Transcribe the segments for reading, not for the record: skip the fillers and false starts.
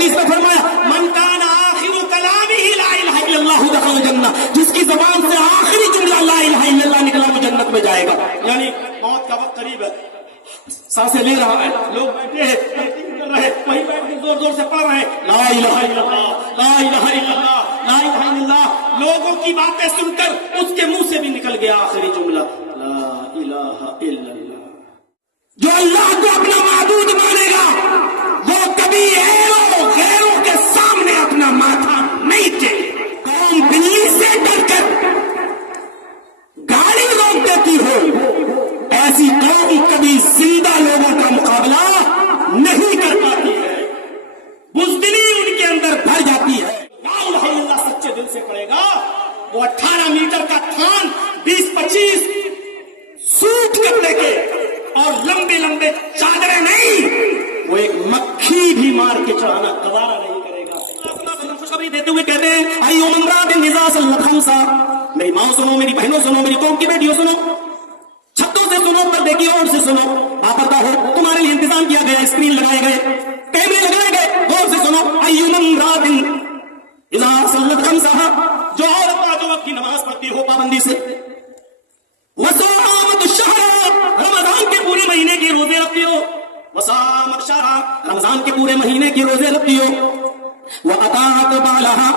حدیث میں فرمایا من کان آخر کلامہ لا الہ الا اللہ دخل الجنہ، جس کی زبان سے آخری جملہ لا الہ الا اللہ نکلا وہ جنت میں جائے گا. یعنی موت کا وقت قریب ہے، سانسیں لے رہا ہے، لوگ بیٹھے ہیں کر رہے، وہیں بیٹھ کے زور زور سے پڑھ رہے ہیں لا الہ الا اللہ لا الہ الا اللہ لا الہ الا اللہ. لوگوں کی باتیں سن کر اس کے منہ سے بھی نکل گیا آخری جملہ لا الہ الا اللہ. جو اللہ کو اپنا معبود مانے گا وہ کبھی غیروں کے سامنے اپنا ماتھا نہیں ٹیکے. قوم بلی سے ڈر کر گاڑی روک دیتی ہو، ایسی قوم کبھی زندہ لوگوں کا مقابلہ نہیں کر پاتی ہے، بزدلی ان کے اندر بھر جاتی ہے. لا الہ الا اللہ سچے دل سے پڑے گا، وہ 18 میٹر کا تھان 20-25 سوٹ کپڑے کے اور لمبے لمبے چادریں نہیں، وہ ایک مکھی بھی مار کے چڑھانا گوارا نہیں کرے گا. خوشخبری دیتے ہوئے کہتے ہیں ایو امرأۃ اذا صلت خمسا، میری ماں سنو، میری بہنوں سنو، میری قوم کی بیٹیوں سنو، چھتوں سے سنو، پردے کی اور سے سنو، باپردہ ہو، تمہارے لیے انتظام کیا گیا، اسکرین لگائے گئے، کیمرے لگائے گئے، غور سے سنو. ایو امرأۃ اذا صلت خمسا، جو عورت پانچوں وقت کی نماز پڑھتی ہو پابندی سے، وصامت الشہر، رمضان کے پورے مہینے کی روزے رکھتی ہو، وصامت شہر، رمضان کے پورے مہینے کی روزے رکھتی ہو، وَأَطَاعَتْ بَعْلَهَا،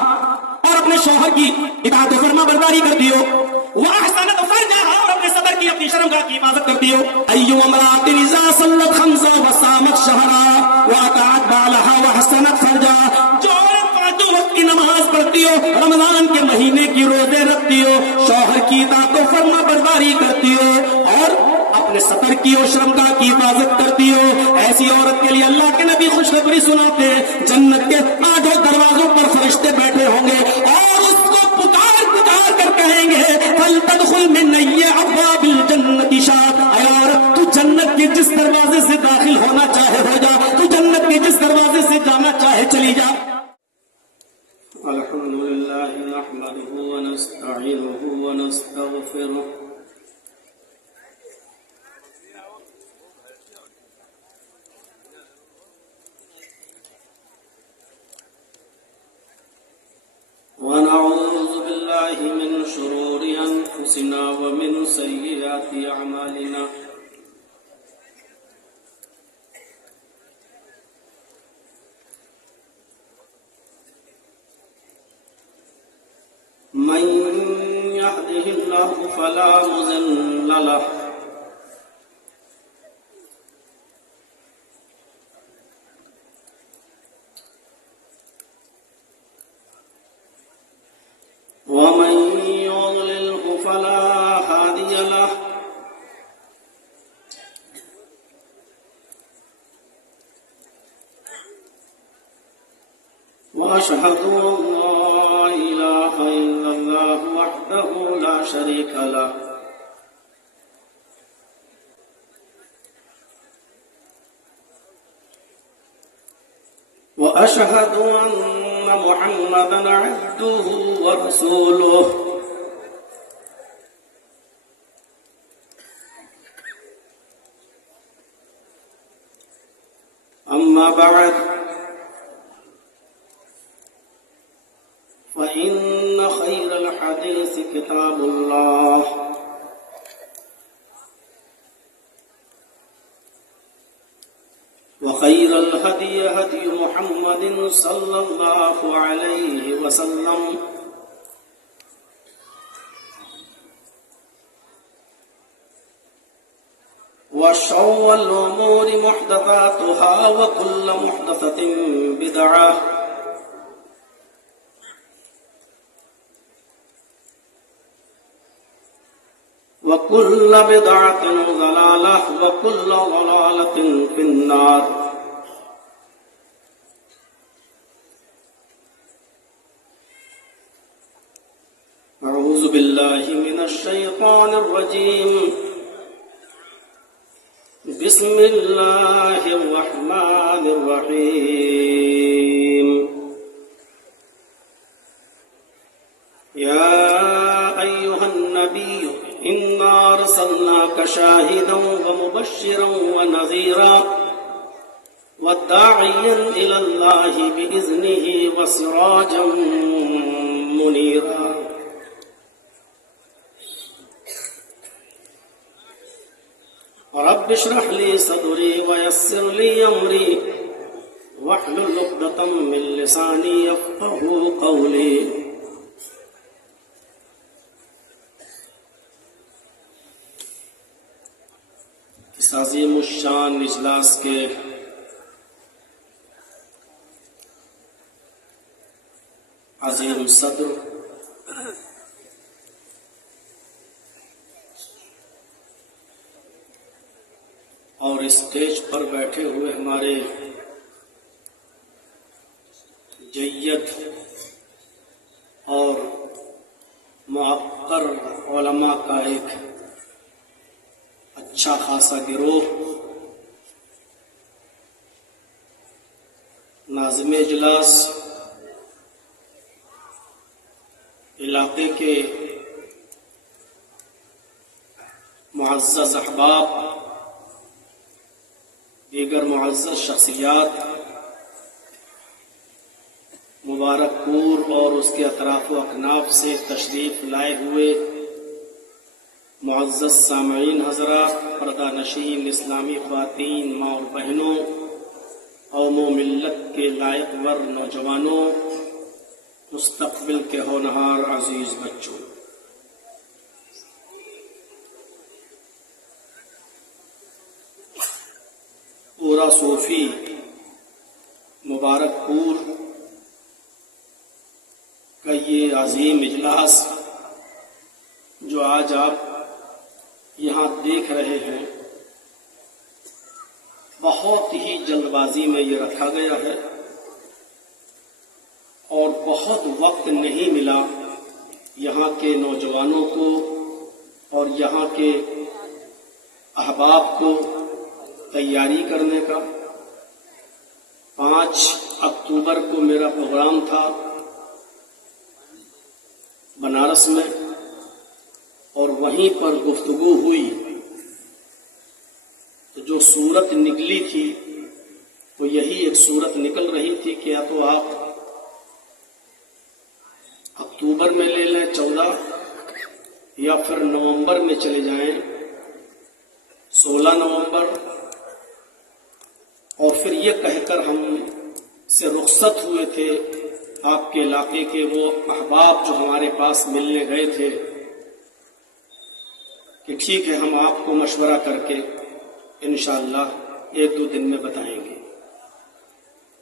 اور اپنے شوہر کی اطاعت و فرما برداری کرتی ہو، وَأَحْسَنَتْ فَرْجَهَا، اور اپنے صدر کی اپنی شرمگاہ کی حفاظت کرتی ہو. أَيُّ امرأة إِذَا صَلَّتْ خَمْسًا وَصَامَتْ شَهْرًا وَأَطَاعَتْ بَعْلَهَا وَأَحْسَنَتْ فَرْجَهَا، جو عورت پانچوں وقت کی نماز پڑھتی ہو، رمضان کے مہینے کی روزے رکھتی ہو، شوہر کی اطاعت و فرما برداری کرتی ہو اور اپنے سطر کی اور شرمگاہ کی حفاظت کرتی ہو، ایسی عورت کے لیے اللہ کے نبی خوشخبری سناتے ہیں جنت کے 8 دروازوں پر فرشتے بیٹھے ہوں گے اور اس کو پکار پکار کر کہیں گے فَلْتَدْخُلْ مِنْ أَيِّ أَبْوَابِ الْجَنَّةِ شَاءْتَ، اے عورت تو جنت کے جس دروازے سے داخل ہونا چاہے ہو جا، تو جنت کے جس دروازے سے جانا چاہے چلی جا. الحمد لله نحمده ونستعينه ونستغفره ونعوذ بالله من شرور أنفسنا ومن سيئات أعمالنا، من يهده الله فلا مضل له ومن يضلله فلا هادي له، وأشهد أن لا إله إلا الله وحده لا شريك له، وأشهد أن محمدا عبده ورسوله. أما بعد، فإن خير الحديث كتاب الله، وخير الهدي هدي محمد صلى الله عليه وسلم، وشر الأمور محدثاتها وكل محدثة بدعة وكل بدعة ضلالة وكل ضلالة في النار. أعوذ بالله من الشيطان الرجيم. بسم الله الرحمن الرحيم. يا أيها النبي إنا أرسلناك شاهدا ومبشرا ونذيرا وداعيا إلى الله بإذنه وسراجا منيرا رب اشرح لي صدري ويسر لي أمري واحلل عقدة من لساني يفقهوا قولي اس عظیم الشان اجلاس کے عظیم صدر اور اسٹیج پر بیٹھے ہوئے ہمارے جید اور معقر علماء کا ایک اچھا خاصا گروہ، ناظم اجلاس، علاقے کے معزز احباب، دیگر معزز شخصیات، مبارک پور اور اس کے اطراف و اکناف سے تشریف لائے ہوئے معزز سامعین حضرات، پردہ نشین اسلامی خواتین، ماں اور بہنوں، قوم و ملت کے لائق ور نوجوانوں، مستقبل کے ہونہار عزیز بچوں، پورا صوفی مبارک پور کا یہ عظیم اجلاس جو آج آپ یہاں دیکھ رہے ہیں، بہت ہی جلد بازی میں یہ رکھا گیا ہے اور بہت وقت نہیں ملا یہاں کے نوجوانوں کو اور یہاں کے احباب کو تیاری کرنے کا۔ 5 اکتوبر کو میرا پروگرام تھا بنارس میں اور وہیں پر گفتگو ہوئی، تو جو صورت نکلی تھی وہ یہی ایک صورت نکل رہی تھی کہ یا تو آپ اکتوبر میں لے لیں 14 یا پھر نومبر میں چلے جائیں 16 نومبر، اور پھر یہ کہہ کر ہم سے رخصت ہوئے تھے آپ کے علاقے کے وہ احباب جو ہمارے پاس ملنے گئے تھے کہ ٹھیک ہے ہم آپ کو مشورہ کر کے انشاءاللہ 1-2 دن میں بتائیں گے۔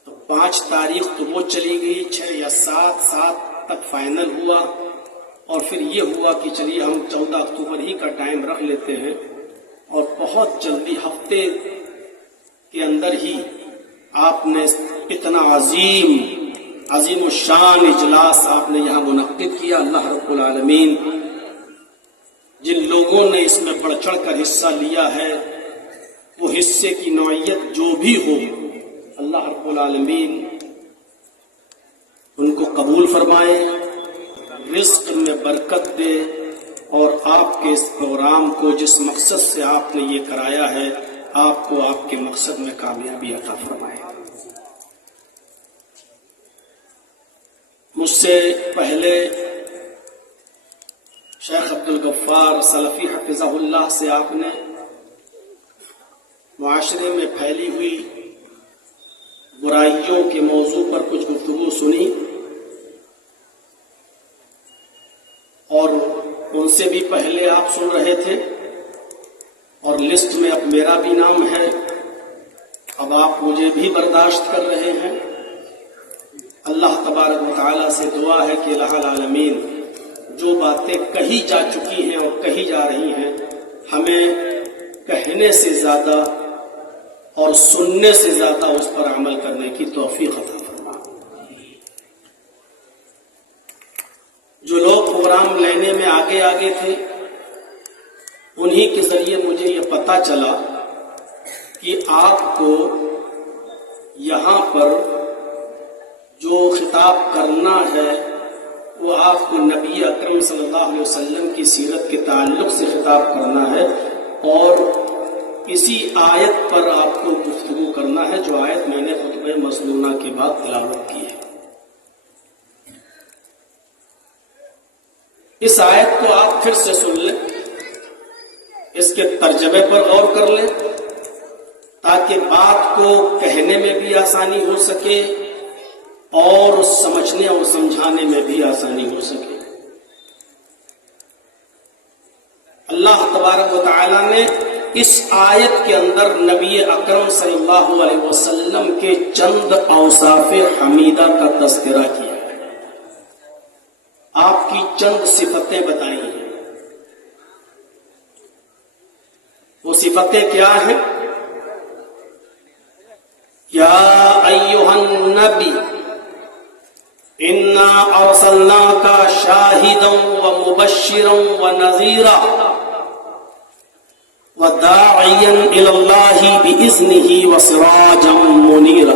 تو 5 تاریخ تو وہ چلی گئی، 6 یا 7 تک فائنل ہوا، اور پھر یہ ہوا کہ چلیے ہم 14 اکتوبر ہی کا ٹائم رکھ لیتے ہیں، اور بہت جلدی ہفتے کے اندر ہی آپ نے اتنا عظیم الشان اجلاس آپ نے یہاں منعقد کیا۔ اللہ رب العالمین جن لوگوں نے اس میں بڑھ چڑھ کر حصہ لیا ہے، وہ حصے کی نوعیت جو بھی ہو، اللہ رب العالمین ان کو قبول فرمائے، رزق میں برکت دے، اور آپ کے اس پروگرام کو جس مقصد سے آپ نے یہ کرایا ہے، آپ کو آپ کے مقصد میں کامیابی عطا فرمائے۔ مجھ سے پہلے شیخ عبدالغفار سلفی حفظہ اللہ سے آپ نے معاشرے میں پھیلی ہوئی برائیوں کے موضوع پر کچھ گفتگو سنی، اور ان سے بھی پہلے آپ سن رہے تھے، اور لسٹ میں اب میرا بھی نام ہے، اب آپ مجھے بھی برداشت کر رہے ہیں۔ اللہ تبارک و تعالیٰ سے دعا ہے کہ الہ العالمین جو باتیں کہی جا چکی ہیں اور کہی جا رہی ہیں، ہمیں کہنے سے زیادہ اور سننے سے زیادہ اس پر عمل کرنے کی توفیق عطا فرما۔ جو لوگ پروگرام لینے میں آگے تھے، انہی کے ذریعے مجھے یہ پتہ چلا کہ آپ کو یہاں پر جو خطاب کرنا ہے وہ آپ کو نبی اکرم صلی اللہ علیہ وسلم کی سیرت کے تعلق سے خطاب کرنا ہے، اور اسی آیت پر آپ کو گفتگو کرنا سننا ہے جو آیت میں نے خطبہ مسنونہ کے بعد تلاوت کی ہے. اس آیت کو آپ پھر سے سن لیں, اس کے ترجمے پر غور کر لیں تاکہ بات کو کہنے میں بھی آسانی ہو سکے اور سمجھنے اور سمجھانے میں بھی آسانی ہو سکے. اللہ تبارک و تعالی نے اس آیت کے اندر نبی اکرم صلی اللہ علیہ وسلم کے چند اوصاف حمیدہ کا تذکرہ کیا ہے, آپ کی چند صفتیں بتائی ہیں. وہ صفتیں کیا ہیں؟ یا ایھا النبی انا ارسلناک شاہدا ومبشرا ونذیرا وداعیا الی اللہ باذنہ وسراجا منیرا.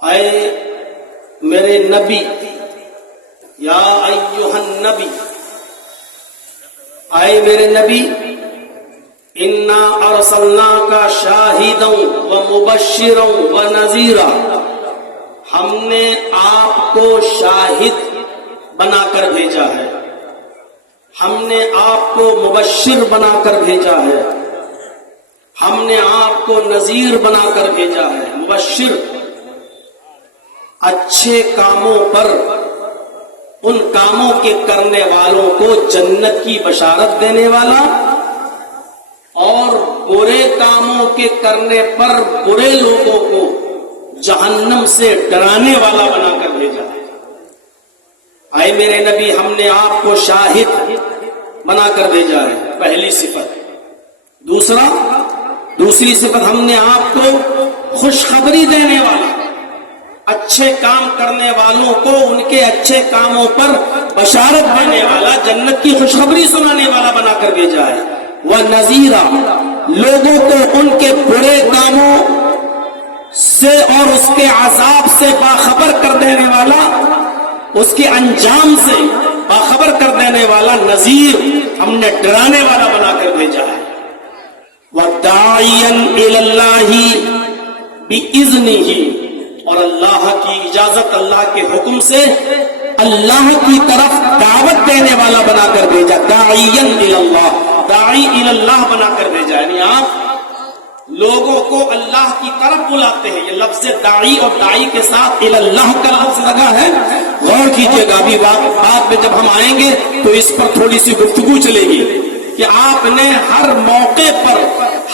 اے میرے نبی, یا ایھا النبی, اے میرے نبی, انا ارسلناک شاہدا ومبشرا ونذیرا, ہم نے آپ کو شاہد بنا کر بھیجا ہے, ہم نے آپ کو مبشر بنا کر بھیجا ہے, ہم نے آپ کو نذیر بنا کر بھیجا ہے. مبشر اچھے کاموں پر, ان کاموں کے کرنے والوں کو جنت کی بشارت دینے والا, اور برے کاموں کے کرنے پر برے لوگوں کو جہنم سے ڈرانے والا بنا کر بھیجا ہے. اے میرے نبی, ہم نے آپ کو شاہد بنا کر بھیجا ہے, پہلی صفت. دوسری صفت, ہم نے آپ کو خوشخبری دینے والا, اچھے کام کرنے والوں کو ان کے اچھے کاموں پر بشارت دینے والا, جنت کی خوشخبری سنانے والا بنا کر بھیجا ہے. وَنَذِيرًا, لوگوں کو ان کے برے کاموں سے اور اس کے عذاب سے باخبر کر دینے والا, اس کے انجام سے باخبر کر دینے والا نذیر, ہم نے ڈرانے والا بنا کر بھیجا ہے. وَدَاعِيًا إِلَى اللَّهِ بِإِذْنِهِ, اور اللہ کی اجازت, اللہ کے حکم سے اللہ کی طرف دعوت دینے والا بنا کر بھیجا. داعیاً الی اللہ, داعی الی اللہ بنا کر بھیجا, یعنی آپ لوگوں کو اللہ کی طرف بلاتے ہیں. یہ لفظ داعی اور داعی کے ساتھ الی اللہ کا لفظ لگا ہے. غور کیجئے گا, ابھی بعد میں جب ہم آئیں گے تو اس پر تھوڑی سی گفتگو چلے گی کہ آپ نے ہر موقع پر,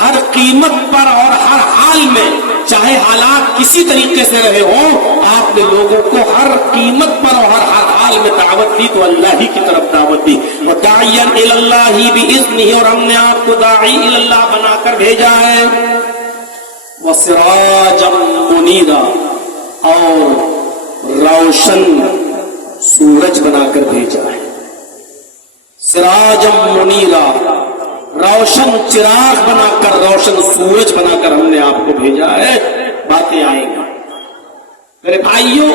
ہر قیمت پر اور ہر حال میں, چاہے حالات کسی طریقے سے رہے ہوں, آپ نے لوگوں کو ہر قیمت پر اور ہر حال میں دعوت دی تو اللہ ہی کی طرف دعوت دی. وَدَاعِيًا إِلَى اللَّهِ بِإِذْنِهِ, اور ہم نے آپ کو داعی الی اللہ بنا کر بھیجا ہے. وَسِرَاجًا مُنِيرًا, اور روشن سورج بنا کر بھیجا ہے. سراجم منیرا, روشن چراغ بنا کر, روشن سورج بنا کر ہم نے آپ کو بھیجا ہے. باتیں آئیں گی. میرے بھائیوں,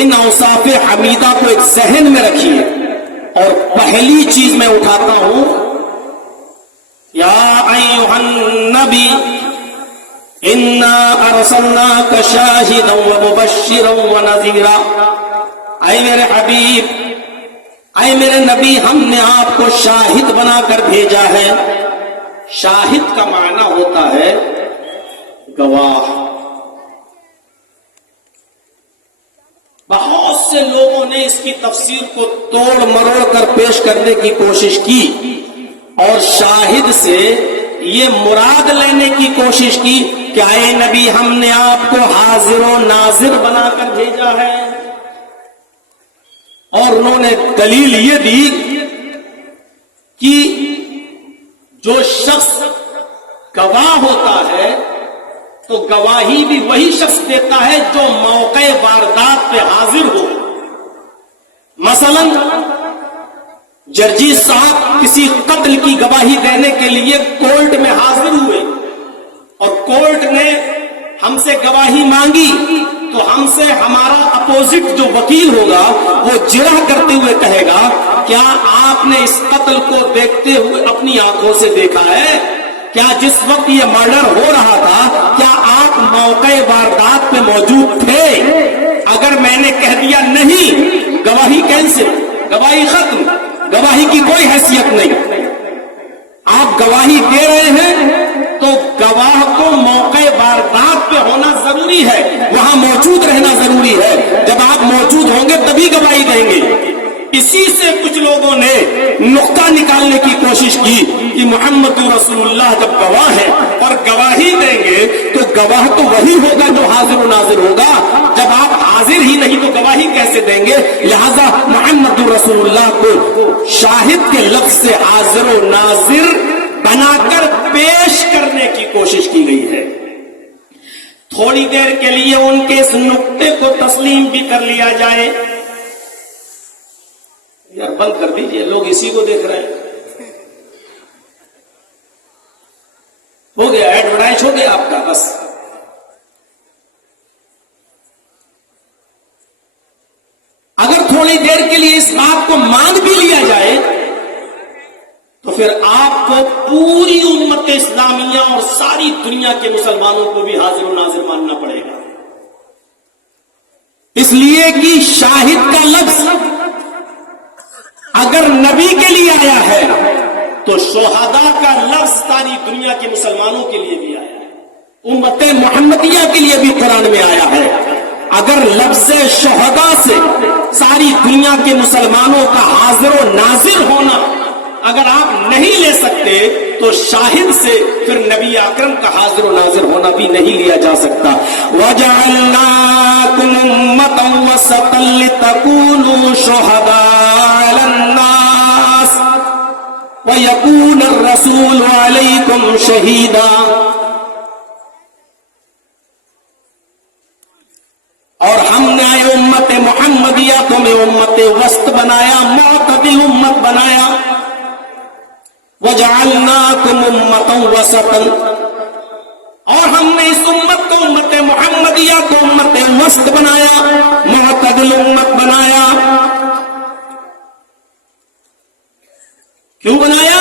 ان اوصاف حمیدہ کو ایک ذہن میں رکھیے, اور پہلی چیز میں اٹھاتا ہوں, یا ایھا النبی انا ارسلناک شاہدا ومبشرا ونذیرا, اے میرے حبیب, اے میرے نبی, ہم نے آپ کو شاہد بنا کر بھیجا ہے. شاہد کا معنی ہوتا ہے گواہ. بہت سے لوگوں نے اس کی تفسیر کو توڑ مروڑ کر پیش کرنے کی کوشش کی, اور شاہد سے یہ مراد لینے کی کوشش کی کہ اے نبی, ہم نے آپ کو حاضر و ناظر بنا کر بھیجا ہے. اور انہوں نے دلیل یہ دی کہ جو شخص گواہ ہوتا ہے تو گواہی بھی وہی شخص دیتا ہے جو موقع واردات پہ حاضر ہو. مثلا جرجی صاحب کسی قتل کی گواہی دینے کے لیے کورٹ میں حاضر ہوئے, اور کورٹ نے ہم سے گواہی مانگی, تو ہم سے ہمارا اپوزٹ جو وکیل ہوگا وہ جرح کرتے ہوئے کہے گا, کیا آپ نے اس قتل کو دیکھتے ہوئے اپنی آنکھوں سے دیکھا ہے؟ کیا جس وقت یہ مرڈر ہو رہا تھا کیا آپ موقع واردات پہ موجود تھے؟ اگر میں نے کہہ دیا نہیں، گواہی کینسل، گواہی ختم، گواہی کی کوئی حیثیت نہیں۔ آپ گواہی دے رہے ہیں تو گواہ کو موقع واردات پہ ہونا ضروری ہے، وہاں موجود رہنا ضروری ہے۔ جب آپ موجود ہوں گے تبھی گواہی دیں گے۔ اسی سے کچھ لوگوں نے نقطہ نکالنے کی کوشش کی کہ محمد رسول اللہ جب گواہ ہے اور گواہی دیں گے تو گواہ تو وہی ہوگا جو حاضر و ناظر ہوگا، جب آپ حاضر ہی نہیں تو گواہی کیسے دیں گے؟ لہذا محمد رسول اللہ کو شاہد کے لفظ سے حاضر و ناظر بنا کر پیش کرنے کی کوشش کی گئی ہے۔ تھوڑی دیر کے لیے ان کے اس نقطے کو تسلیم بھی کر لیا جائے۔ یار بند کر دیجئے، لوگ اسی کو دیکھ رہے ہیں۔ ہو گیا، ایڈورٹائز ہو گیا آپ کا، بس۔ اگر تھوڑی دیر کے لیے اس بات کو مان بھی لیا جائے تو پھر آپ کو پوری امت اسلامیہ اور ساری دنیا کے مسلمانوں کو بھی حاضر و ناظر ماننا پڑے گا، اس لیے کہ شاہد کا لفظ اگر نبی کے لیے آیا ہے تو شہداء کا لفظ ساری دنیا کے مسلمانوں کے لیے بھی آیا ہے، امت محمدیہ کے لیے بھی قرآن میں آیا ہے۔ اگر لفظ شہداء سے ساری دنیا کے مسلمانوں کا حاضر و ناظر ہونا اگر آپ نہیں لے سکتے تو شاہد سے پھر نبی اکرم کا حاضر و ناظر ہونا بھی نہیں لیا جا سکتا۔ وَجَعَلْنَاكُمْ أُمَّةً وَسَطًا لِتَكُونُوا شُهَدَاءَ عَلَى النَّاسِ وَيَكُونَ الرَّسُولُ عَلَيْكُمْ شَهِيدًا۔ اور ہم نے امت محمدیہ تمہیں امت وسط بنایا، معتدل امت بنایا۔ وَجَعَلْنَاكُمْ أُمَّةً وَسَطًا، اور ہم نے اس امت کو، امت محمدیہ کو امت وسط بنایا، معتدل امت بنایا۔ کیوں بنایا؟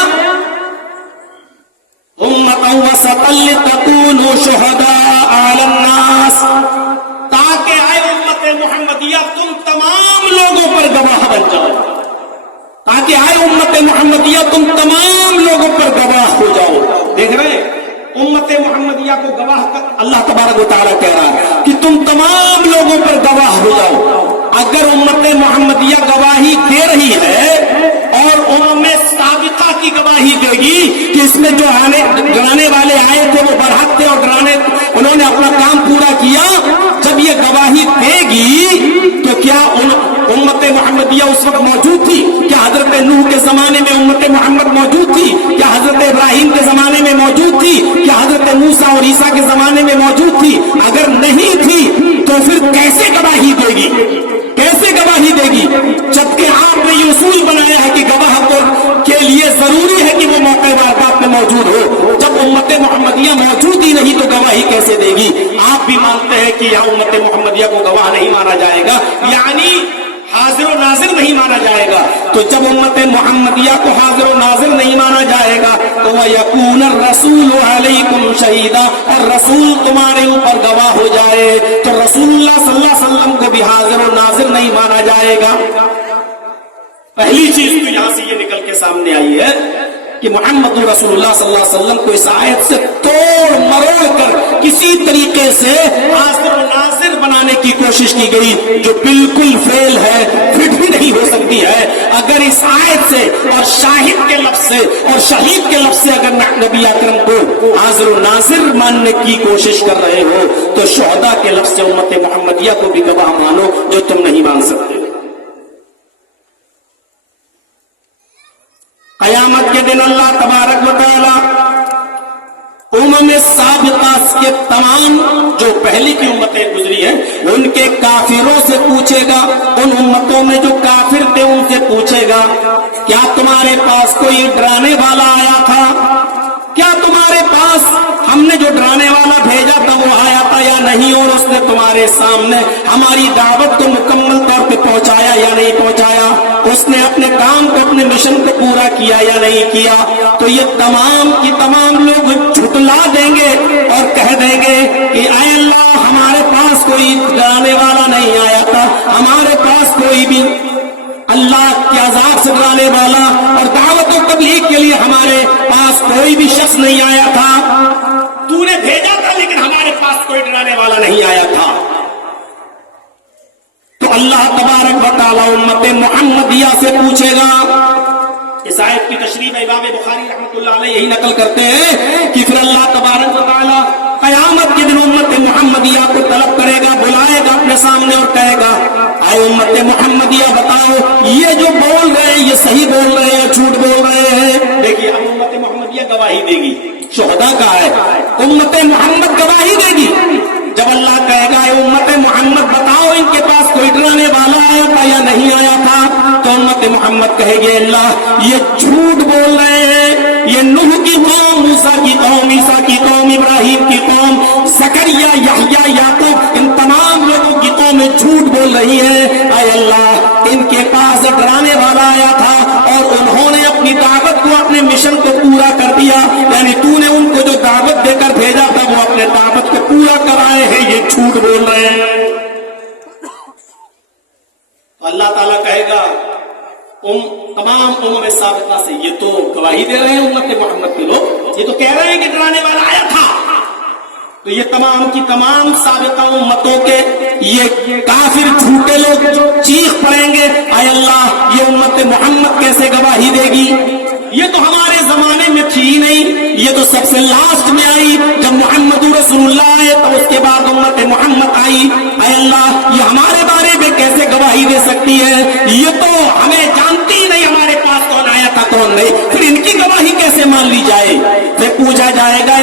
أُمَّةً وَسَطًا لِتَكُونُوا شُهَدَاءَ عَلَى النَّاسِ، تاکہ اے امت محمدیہ تم تمام لوگوں پر گواہ بن جاؤ، تاکہ آئے امت محمدیہ تم تمام لوگوں پر گواہ ہو جاؤ۔ دیکھ رہے ہیں امت محمدیہ کو گواہ کر اللہ تبارک و تعالیٰ کہہ رہا ہے کہ تم تمام لوگوں پر گواہ ہو جاؤ۔ اگر امت محمدیہ گواہی دے رہی ہے اور امم سابقہ کی گواہی دے گی کہ اس میں جو ڈرانے والے آئے تھے وہ برحق تھے اور انہوں نے اپنا کام پورا کیا، جب یہ گواہی دے گی تو کیا امت محمدیہ اس وقت موجود تھی؟ کیا حضرت نوح کے زمانے میں امت محمد موجود تھی؟ کیا حضرت ابراہیم کے زمانے میں موجود تھی؟ کیا حضرت موسیٰ اور عیسیٰ کے زمانے میں موجود تھی؟ اگر نہیں تھی تو پھر کیسے گواہی دے گی؟ کیسے گواہی دے گی؟ جبکہ آپ نے یہ اصول بنایا ہے کہ گواہ کے لیے ضروری ہے کہ وہ موقع واردات میں موجود ہو۔ جب امت محمدیہ موجود ہی نہیں تو گواہی کیسے دے گی؟ آپ بھی مانتے ہیں کہ یہاں امت محمدیہ کو گواہ نہیں مانا جائے گا، یعنی حاضر و ناظر نہیں مانا جائے گا۔ تو جب امت محمدیہ کو حاضر و ناظر نہیں مانا جائے گا تو وَيَكُونَ الرَّسُولُ عَلَيْكُمْ شَهِيدًا، اور رسول تمہارے اوپر گواہ ہو جائے تو رسول اللہ صلی اللہ علیہ وسلم کو بھی حاضر و ناظر نہیں مانا جائے گا۔ پہلی چیز تو یہاں سے یہ نکل کے سامنے آئی ہے کہ محمد رسول اللہ صلی اللہ علیہ وسلم کو اس آیت سے توڑ مروڑ کر کسی طریقے سے حاضر و ناظر بنانے کی کوشش کی گئی، جو بالکل فیل ہے، فٹ بھی نہیں ہو سکتی ہے۔ اگر اس آیت سے اور شاہد کے لفظ سے اور شہید کے لفظ سے اگر نبی اکرم کو حاضر و ناظر ماننے کی کوشش کر رہے ہو تو شہداء کے لفظ سے امت محمدیہ کو بھی گواہ مانو، جو تم نہیں مان سکتے۔ قیامت کے دن اللہ تبارک و تعالی امم سابقہ کے تمام جو پہلی کی امتیں گزری ہیں ان کے کافروں سے پوچھے گا، ان امتوں میں جو کافر تھے ان سے پوچھے گا کیا تمہارے پاس کوئی ڈرانے والا آیا تھا؟ کیا تمہارے پاس ہم نے جو ڈرانے والا بھیجا تھا وہ آیا تھا یا نہیں؟ اور اس उसने तुम्हारे सामने हमारी दावत को मुकम्मल तौर पे पहुंचाया या नहीं पहुंचाया, उसने अपने काम को, अपने मिशन को पूरा किया या नहीं किया। तो ये तमाम की तमाम लोग झुटला देंगे और कह देंगे कि ऐ अल्लाह, हमारे पास कोई डराने वाला नहीं आया था, हमारे पास कोई भी अल्लाह के अज़ाब से डराने वाला और दावत और तबलीग के लिए हमारे पास कोई भी शख्स नहीं आया था। तूने भेजा था लेकिन हमारे पास कोई डराने वाला नहीं आया था। तो अल्लाह तबारक व तआला उम्मत मुहम्मदिया से पूछेगा। इस आयत की तशरीह में इमाम बुखारी रहमतुल्लाह अलैह यही नकल करते हैं कि फिर अल्लाह तबारक व तआला क़यामत के दिन उम्मत मुहम्मदिया को तलब करेगा, बुलाएगा अपने सामने और कहेगा, आए उम्मत मुहम्मदिया बताओ, ये जो बोल रहे हैं ये सही बोल रहे हैं, झूठ बोल रहे हैं। देखिए अब उम्मत मुहम्मदिया गवाही देगी, शुहदा का है, उम्मत मोहम्मद गवाही देगी। जब अल्लाह कहेगा उम्मत मोहम्मद बताओ, इनके पास कोई डराने वाला आया था या नहीं आया था, तो उम्मत मोहम्मद कहेगी अल्लाह ये झूठ बोल रहे हैं, ये नूह की कौम, मूसा की कौम, ईसा की कौम, इब्राहिम की कौम, जकरिया, यहया, याकूब, इन तमाम लोगों की कौम झूठ बोल रही है। ऐ अल्लाह, इनके पास डराने वाला आया था और उन्होंने अपनी दावत को, अपने मिशन को पूरा कर दिया, यानी तूने उनको जो दावत देकर भेजा था वो अपने दावत को पूरा कराए हैं, ये झूठ बोल रहे हैं। अल्लाह ताला कहेगा तमाम उम्मत साबिक़ा से, ये तो गवाही दे रहे हैं उम्मत मोहम्मद के लोग, ये तो कह रहे हैं कि डराने वाला आया था। तो ये तमाम की तमाम साबिक़ा उम्मतों के ये काफिर झूठे लोग चीख पड़ेंगे, आय अल्लाह, ये उम्मत मोहम्मद कैसे गवाही देगी, ये तो हमारे जमाने में थी ही नहीं, ये तो सबसे लास्ट में आई, जब मोहम्मद रसूलुल्लाह आए तो उसके बाद उम्मत मोहम्मद आई। आय अल्लाह, ये हमारे बारे में कैसे गवाही दे सकती है, ये तो हमें जानती ही नहीं हमारे पास कौन आया था कौन नहीं, फिर इनकी गवाही कैसे मान ली जाए। फिर पूछा जाएगा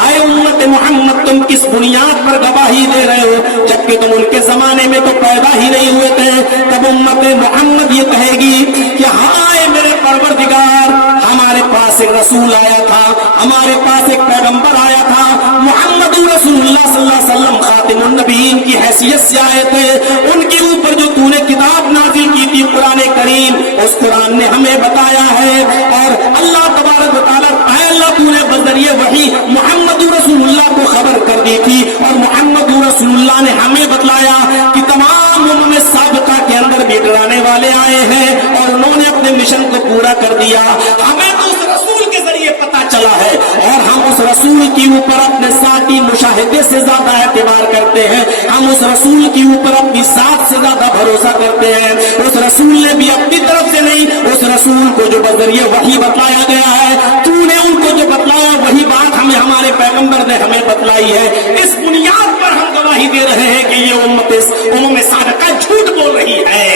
आए उम्मत मोहम्मद, तुम किस बुनियाद पर गवाही दे रहे हो, जबकि तुम उनके जमाने में तो पैदा ही नहीं हुए थे। तब उम्मत मोहम्मद ये कहेगी कि हाय मेरे परवरदिगार, हमारे पास एक रसूल आया था, हमारे पास एक पैगंबर आया था, मोहम्मद रसूलुल्लाह सल्लल्लाहु अलैहि वसल्लम खातिमुन नबीयीन की हैसियत से आए थे, उनके ऊपर जो तूने किताब नाज़िल की थी कुरान करीम, उस कुरान ने हमें बताया है। और अल्लाह तबारक व तआला, अल्लाह तूने बज़रिए वही मोहम्मद रसूलुल्लाह को खबर कर दी थी और मोहम्मद रसूलुल्लाह ने हमें बतलाया कि तमाम उम्मत साबिक़ा के अंदर भी डराने वाले आए हैं और उन्होंने अपने मिशन को पूरा कर दिया। हमें तो उस रसूल के जरिए पता चला है और हम उस रसूल के ऊपर अपने साथी मुशाहिदे से ज्यादा एतबार करते हैं, हम उस रसूल के ऊपर अपनी साथ से ज्यादा भरोसा करते हैं। उस रसूल ने भी अपनी तरफ से नहीं, उस रसूल को जो बजरिए वही बतलाया गया है, तूने उनको जो बतलाया वही बात हमें हमारे पैगंबर ने हमें बतलाई है। इस बुनियाद पर हम गवाही दे रहे हैं कि ये उम्मत साबिक़ा झूठ बोल रही है।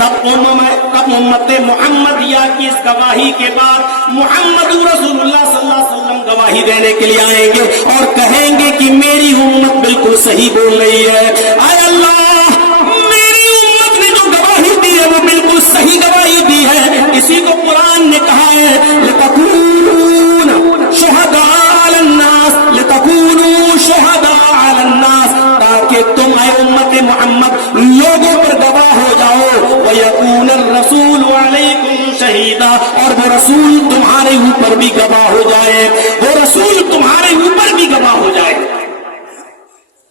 तब उम्मत मुहम्मदिया की इस गवाही के बाद मोहम्मद रसूलुल्लाह सल्लल्लाहु अलैहि वसल्लम गवाही देने के लिए आएंगे और कहेंगे कि मेरी उम्मत बिल्कुल सही बोल रही है। आय अल्लाह, मेरी उम्मत ने जो गवाही दी है वो बिल्कुल सही गवाही दी है। इसी को कुरान ने कहा है, लितकूनू शुहदा अलन्नास, लितकूनू शुहदा अलन्नास, ताकि तुम आए उम्मत मोहम्मद लोगों पर गवाह हो जाओ, व यकून रसूल अलैकुम शहीदा, और वो रसूल तुम्हारे ऊपर भी गवाह हो जाए, वो रसूल तुम्हारे ऊपर भी गवाह हो जाए,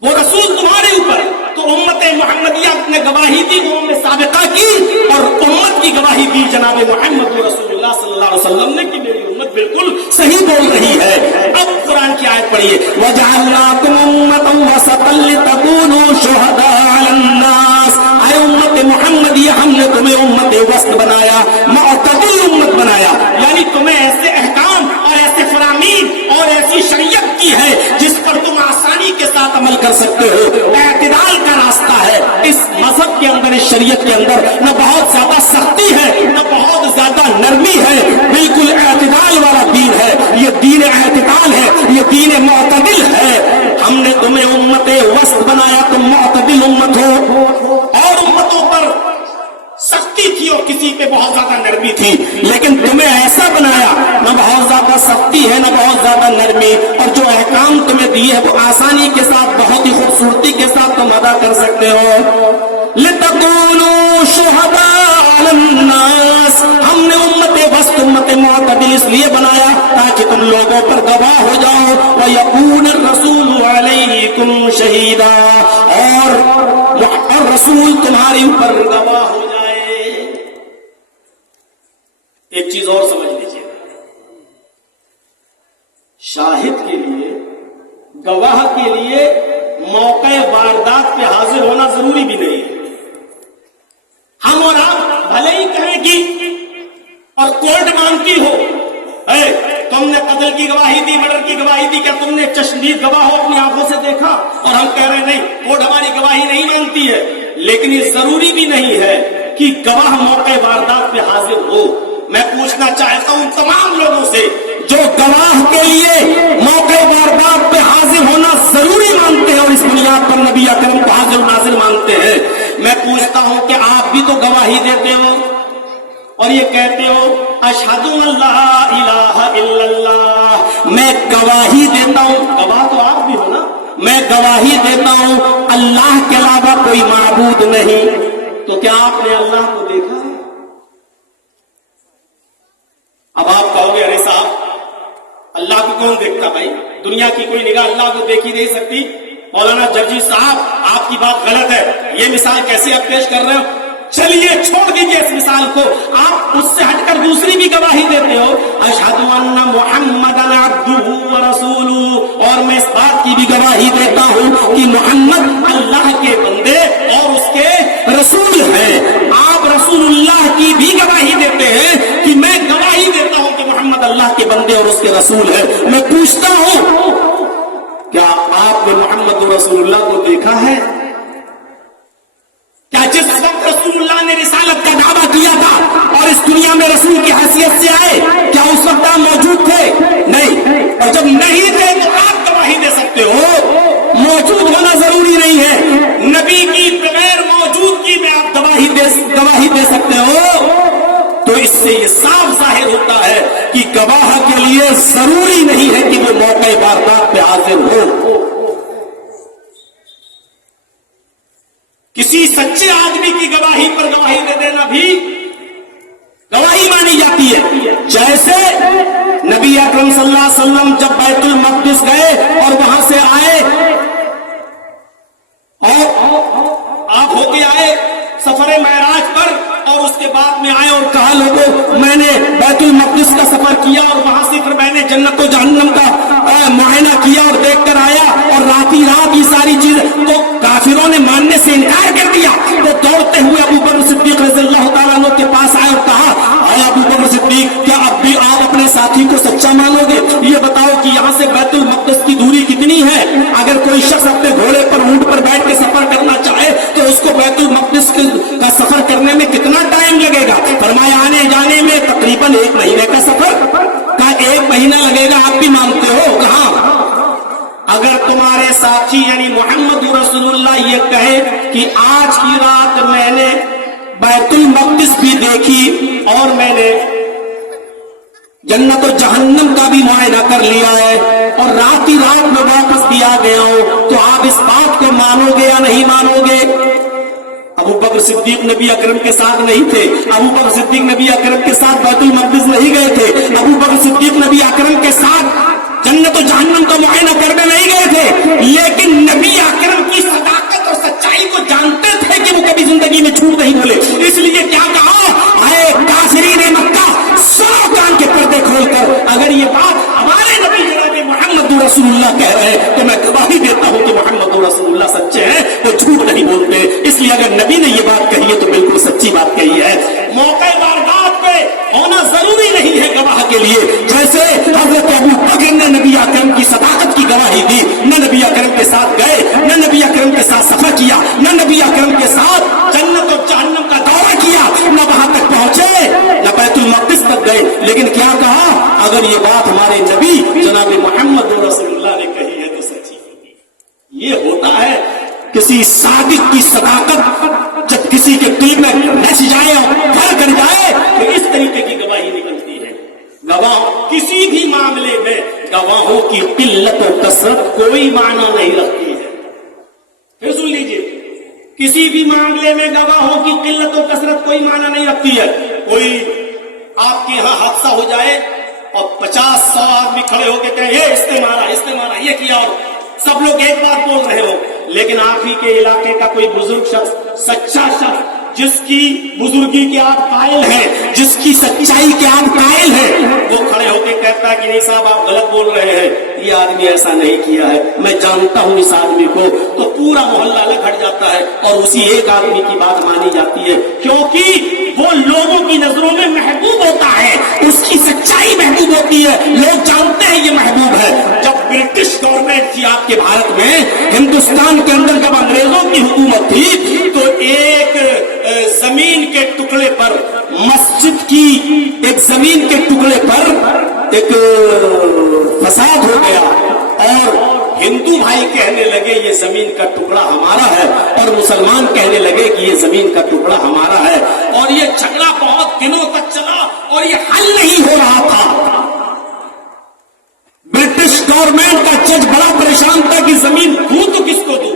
वो रसूल तुम्हारे ऊपर। तो उम्मत मुहम्मदिया ने गवाही दी वो उम्मत साबिक़ा की और उम्मत की गवाही दी जनाब मोहम्मद रसूलुल्लाह सल्लल्लाहु अलैहि वसल्लम ने कि मेरी उम्मत बिल्कुल सही बोल रही है। अब कुरान की आयत पढ़िए, वजअलनाकुम उम्मतन वसतन लितकूनू शुहदा अलन्नास। आए उम्मत मुहम्मदिया, हमने तुम्हें उम्मत वसत बनाया, मुअतदिल उम्मत बनाया, यानी तुम्हें ऐसे अहकाम और ऐसे फरामीन और ऐसी शरीयत की है जिस पर तुम आसानी के साथ अमल कर सकते हो। एतदाल का रास्ता है इस मजहब के अंदर, इस शरीयत के अंदर, न बहुत ज्यादा सख्ती है न बहुत ज्यादा नरमी है, बिल्कुल एतदाल वाला दीन है, ये दीन एतदाल है, ये दीन मुअतदिल है। हमने तुम्हें उम्मत वसत बनाया, तुम मुअतदिल उम्मत हो। और उम्मतों पर सख्ती थी और किसी पे बहुत ज्यादा नरमी थी, लेकिन तुम्हें ऐसा बनाया, न बहुत ज्यादा सख्ती है न बहुत ज्यादा नरमी, और जो अहकाम तुम्हें दिए है वो आसानी के साथ, बहुत ही खूबसूरती के کر سکتے ہو. لِتَكُونُوا شُهَدَاءَ عَلَى النَّاسِ, ہم نے امت وسط امت معتدل اس لیے بنایا تاکہ تم لوگوں پر گواہ ہو جاؤ. وَيَكُونَ الرَّسُولُ عَلَيْكُمْ شَهِيدًا, اور رسول تمہارے اوپر گواہ ہو جائے. ایک چیز اور سمجھ لیجیے, شاہد کے لیے, گواہ کے لیے موقع واردات پہ حاضر ہونا ضروری بھی نہیں ہے. ہم اور آپ بھلے ہی کہیں گی اور کورٹ مانگتی ہو, تم نے قتل کی گواہی دی, مرڈر کی گواہی دی, کیا تم نے چشمدید گواہ ہو اپنی آنکھوں سے دیکھا؟ اور ہم کہہ رہے ہیں نہیں, کورٹ ہماری گواہی نہیں مانگتی ہے. لیکن یہ ضروری بھی نہیں ہے کہ گواہ موقع واردات پہ حاضر ہو. میں پوچھنا چاہتا ہوں تمام لوگوں سے جو گواہ کے لیے موقع واردات پہ حاضر ہونا ضروری مانتے ہیں اور اس بنیاد پر نبی اکرم کو حاضر ناظر مانتے ہیں, میں پوچھتا ہوں کہ آپ بھی تو گواہی دیتے ہو اور یہ کہتے ہو اشہد ان لا الہ الا اللہ, میں گواہی دیتا ہوں, گواہ تو آپ بھی ہو نا, میں گواہی دیتا ہوں اللہ کے علاوہ کوئی معبود نہیں. تو کیا آپ نے اللہ کو دیکھا؟ اب آپ کہو گے ارے صاحب اللہ کو کون دیکھتا بھائی, دنیا کی کوئی نگاہ اللہ کو دیکھی نہیں سکتی. مولانا جرجی صاحب آپ کی بات غلط ہے, یہ مثال کیسے آپ پیش کر رہے ہو؟ چلیے چھوڑ دیجیے اس مثال کو, آپ اس سے ہٹ کر دوسری بھی گواہی دیتے ہو اشہد ان محمدًا عبدہ ورسولہ, اور میں اس بات کی بھی گواہی دیتا ہوں کہ محمد اللہ کے بندے اور اس کے رسول ہیں. آپ رسول اللہ کی بھی گواہی دیتے ہیں کہ میں گواہی دیتا ہوں کہ محمد اللہ کے بندے اور اس کے رسول ہیں. میں پوچھتا ہوں کیا آپ نے محمد رسول اللہ کو دیکھا ہے؟ کیا جس وقت رسول اللہ نے رسالت کا دعویٰ کیا تھا اور اس دنیا میں رسول کی حیثیت سے آئے, کیا اس وقت آپ موجود تھے؟ نہیں. اور جب نہیں تھے تو آپ گواہی دے سکتے ہو, موجود ہونا ضروری نہیں ہے. نبی کی بغیر موجودگی میں آپ گواہی دے سکتے ہو. تو اس سے یہ صاف ظاہر ہوتا ہے کہ گواہ کے لیے ضروری نہیں ہے کہ وہ موقع واردات پہ حاضر ہو. کسی سچے آدمی کی گواہی پر گواہی دے دینا بھی گواہی مانی جاتی ہے. جیسے نبی اکرم صلی اللہ علیہ وسلم جب بیت المقدس گئے اور وہاں سے آئے اور آپ ہو کے آئے سفر معراج پر, اور اس کے بعد میں آئے اور کہا لوگوں میں نے بیت المقدس کا سفر کیا اور وہاں سے پھر میں نے جنت و جہنم کا معائنہ کیا اور دیکھ کر آیا اور رات یہ ساری چیز, تو کافروں نے ماننے سے انکار کر دیا. تو دوڑتے ہوئے ابو بکر صدیق رضی اللہ تعالیٰ عنہ کے پاس آئے اور کہا اے ابو بکر صدیق, کیا اب بھی آپ اپنے ساتھی کو سچا مانو گے؟ یہ بتاؤ کہ یہاں سے بیت المقدس کی دوری کتنی ہے؟ اگر کوئی شخص اپنے گھوڑے پر اونٹ پر بیٹھ کے سفر کرنا چاہے تو اس کو بیت المقدس کا سفر کرنے میں کتنا ٹائم لگے گا؟ فرمایا آنے جانے میں تقریباً 1 مہینے کا سفر کا 1 مہینہ لگے گا. آپ بھی مانتے ہو؟ کہاں. اگر تمہارے ساتھی یعنی محمد رسول اللہ یہ کہے کہ آج کی رات میں نے بیت المقدس بھی دیکھی اور میں نے جنت و جہنم کا بھی معائنہ کر لیا ہے اور رات ہی رات میں واپس بھی آ گیا ہوں, تو آپ اس بات کو مانو گے یا نہیں مانو گے؟ ابو بکر صدیق نبی اکرم کے ساتھ نہیں تھے. ابو بکر صدیق نبی اکرم کے ساتھ بیت المقدس نہیں گئے تھے. ابو بکر صدیق نبی اکرم کے ساتھ جنت و جہنم کا معائنہ کرنے نہیں گئے تھے, لیکن نبی اکرم کی صداقت اور سچائی کو جانتے تھے کہ وہ کبھی زندگی میں جھوٹ نہیں بولے. اس لیے کیا کہا, اے کافرین مکہ سنو کان کے پردے کھول کر, اگر یہ بات ہمارے نبی جناب محمد رسول اللہ کہہ رہے ہیں تو میں گواہی دیتا ہوں کہ محمد رسول اللہ سچے ہیں, وہ جھوٹ نہیں بولتے. اس لیے اگر نبی نے یہ بات کہی ہے تو بالکل سچی بات کہی ہے. موقع واردات پہ ہونا ضروری نہیں ہے گواہ کے لیے. جیسے حضرت ابو بکر نے نبی اکرم کی صداقت کی گواہی دی, نہ نبی اکرم کے ساتھ گئے, نہ نبی اکرم کے ساتھ سفر کیا, نہ نبی اکرم کے ساتھ جنت اور جہنم کا دورہ کیا, نہ وہاں تک پہنچے, نہ بیت المقدس تک گئے. لیکن کیا کہا, اگر یہ بات ہمارے نبی جناب محمد رسول اللہ نے کہی ہے تو سچی ہوگی. یہ ہوتا ہے کسی صادق کی صداقت جب کسی کے دل میں رچ جائے اور گھر کر جائے تو اس طریقے کی گواہی نکلتی ہے. گواہ کسی بھی معاملے میں گواہوں کی قلت و کثرت کوئی معنی نہیں رکھتی ہے. پھر سن لیجیے, किसी भी मामले में गवाहों की किल्लत और कसरत कोई माना नहीं रखती है। कोई आपके यहाँ हादसा हो जाए और 50-100 आदमी खड़े होकर कहें ये इसने मारा ये किया, और सब लोग एक बात बोल रहे हो, लेकिन आप ही के इलाके का कोई बुजुर्ग शख्स, सच्चा शख्स, जिसकी बुजुर्गी के आप कायल हैं, जिसकी सच्चाई के आप कायल हैं, वो खड़े होकर कहता है कि नहीं साहब आप गलत बोल रहे हैं, ये आदमी ऐसा नहीं किया है, मैं जानता हूं इस आदमी को, तो पूरा मोहल्ला अलग हट जाता है और उसी एक आदमी की बात मानी जाती है, क्योंकि वो लोगों की नजरों में महबूब होता है, उसकी सच्चाई महबूब होती है, लोग जानते हैं ये महबूब है। जब ब्रिटिश गवर्नमेंट थी आपके भारत में, हिंदुस्तान के अंदर जब अंग्रेजों की हुकूमत थी, तो एक जमीन के टुकड़े पर, मस्जिद की एक जमीन के टुकड़े पर एक फसाद हो गया और हिंदू भाई कहने लगे ये जमीन का टुकड़ा हमारा है, और मुसलमान कहने लगे कि ये जमीन का टुकड़ा हमारा है, और ये झगड़ा बहुत दिनों तक चला और ये हल नहीं हो रहा था। ब्रिटिश गवर्नमेंट का जज बड़ा परेशान था कि जमीन दूं तो किसको दूं।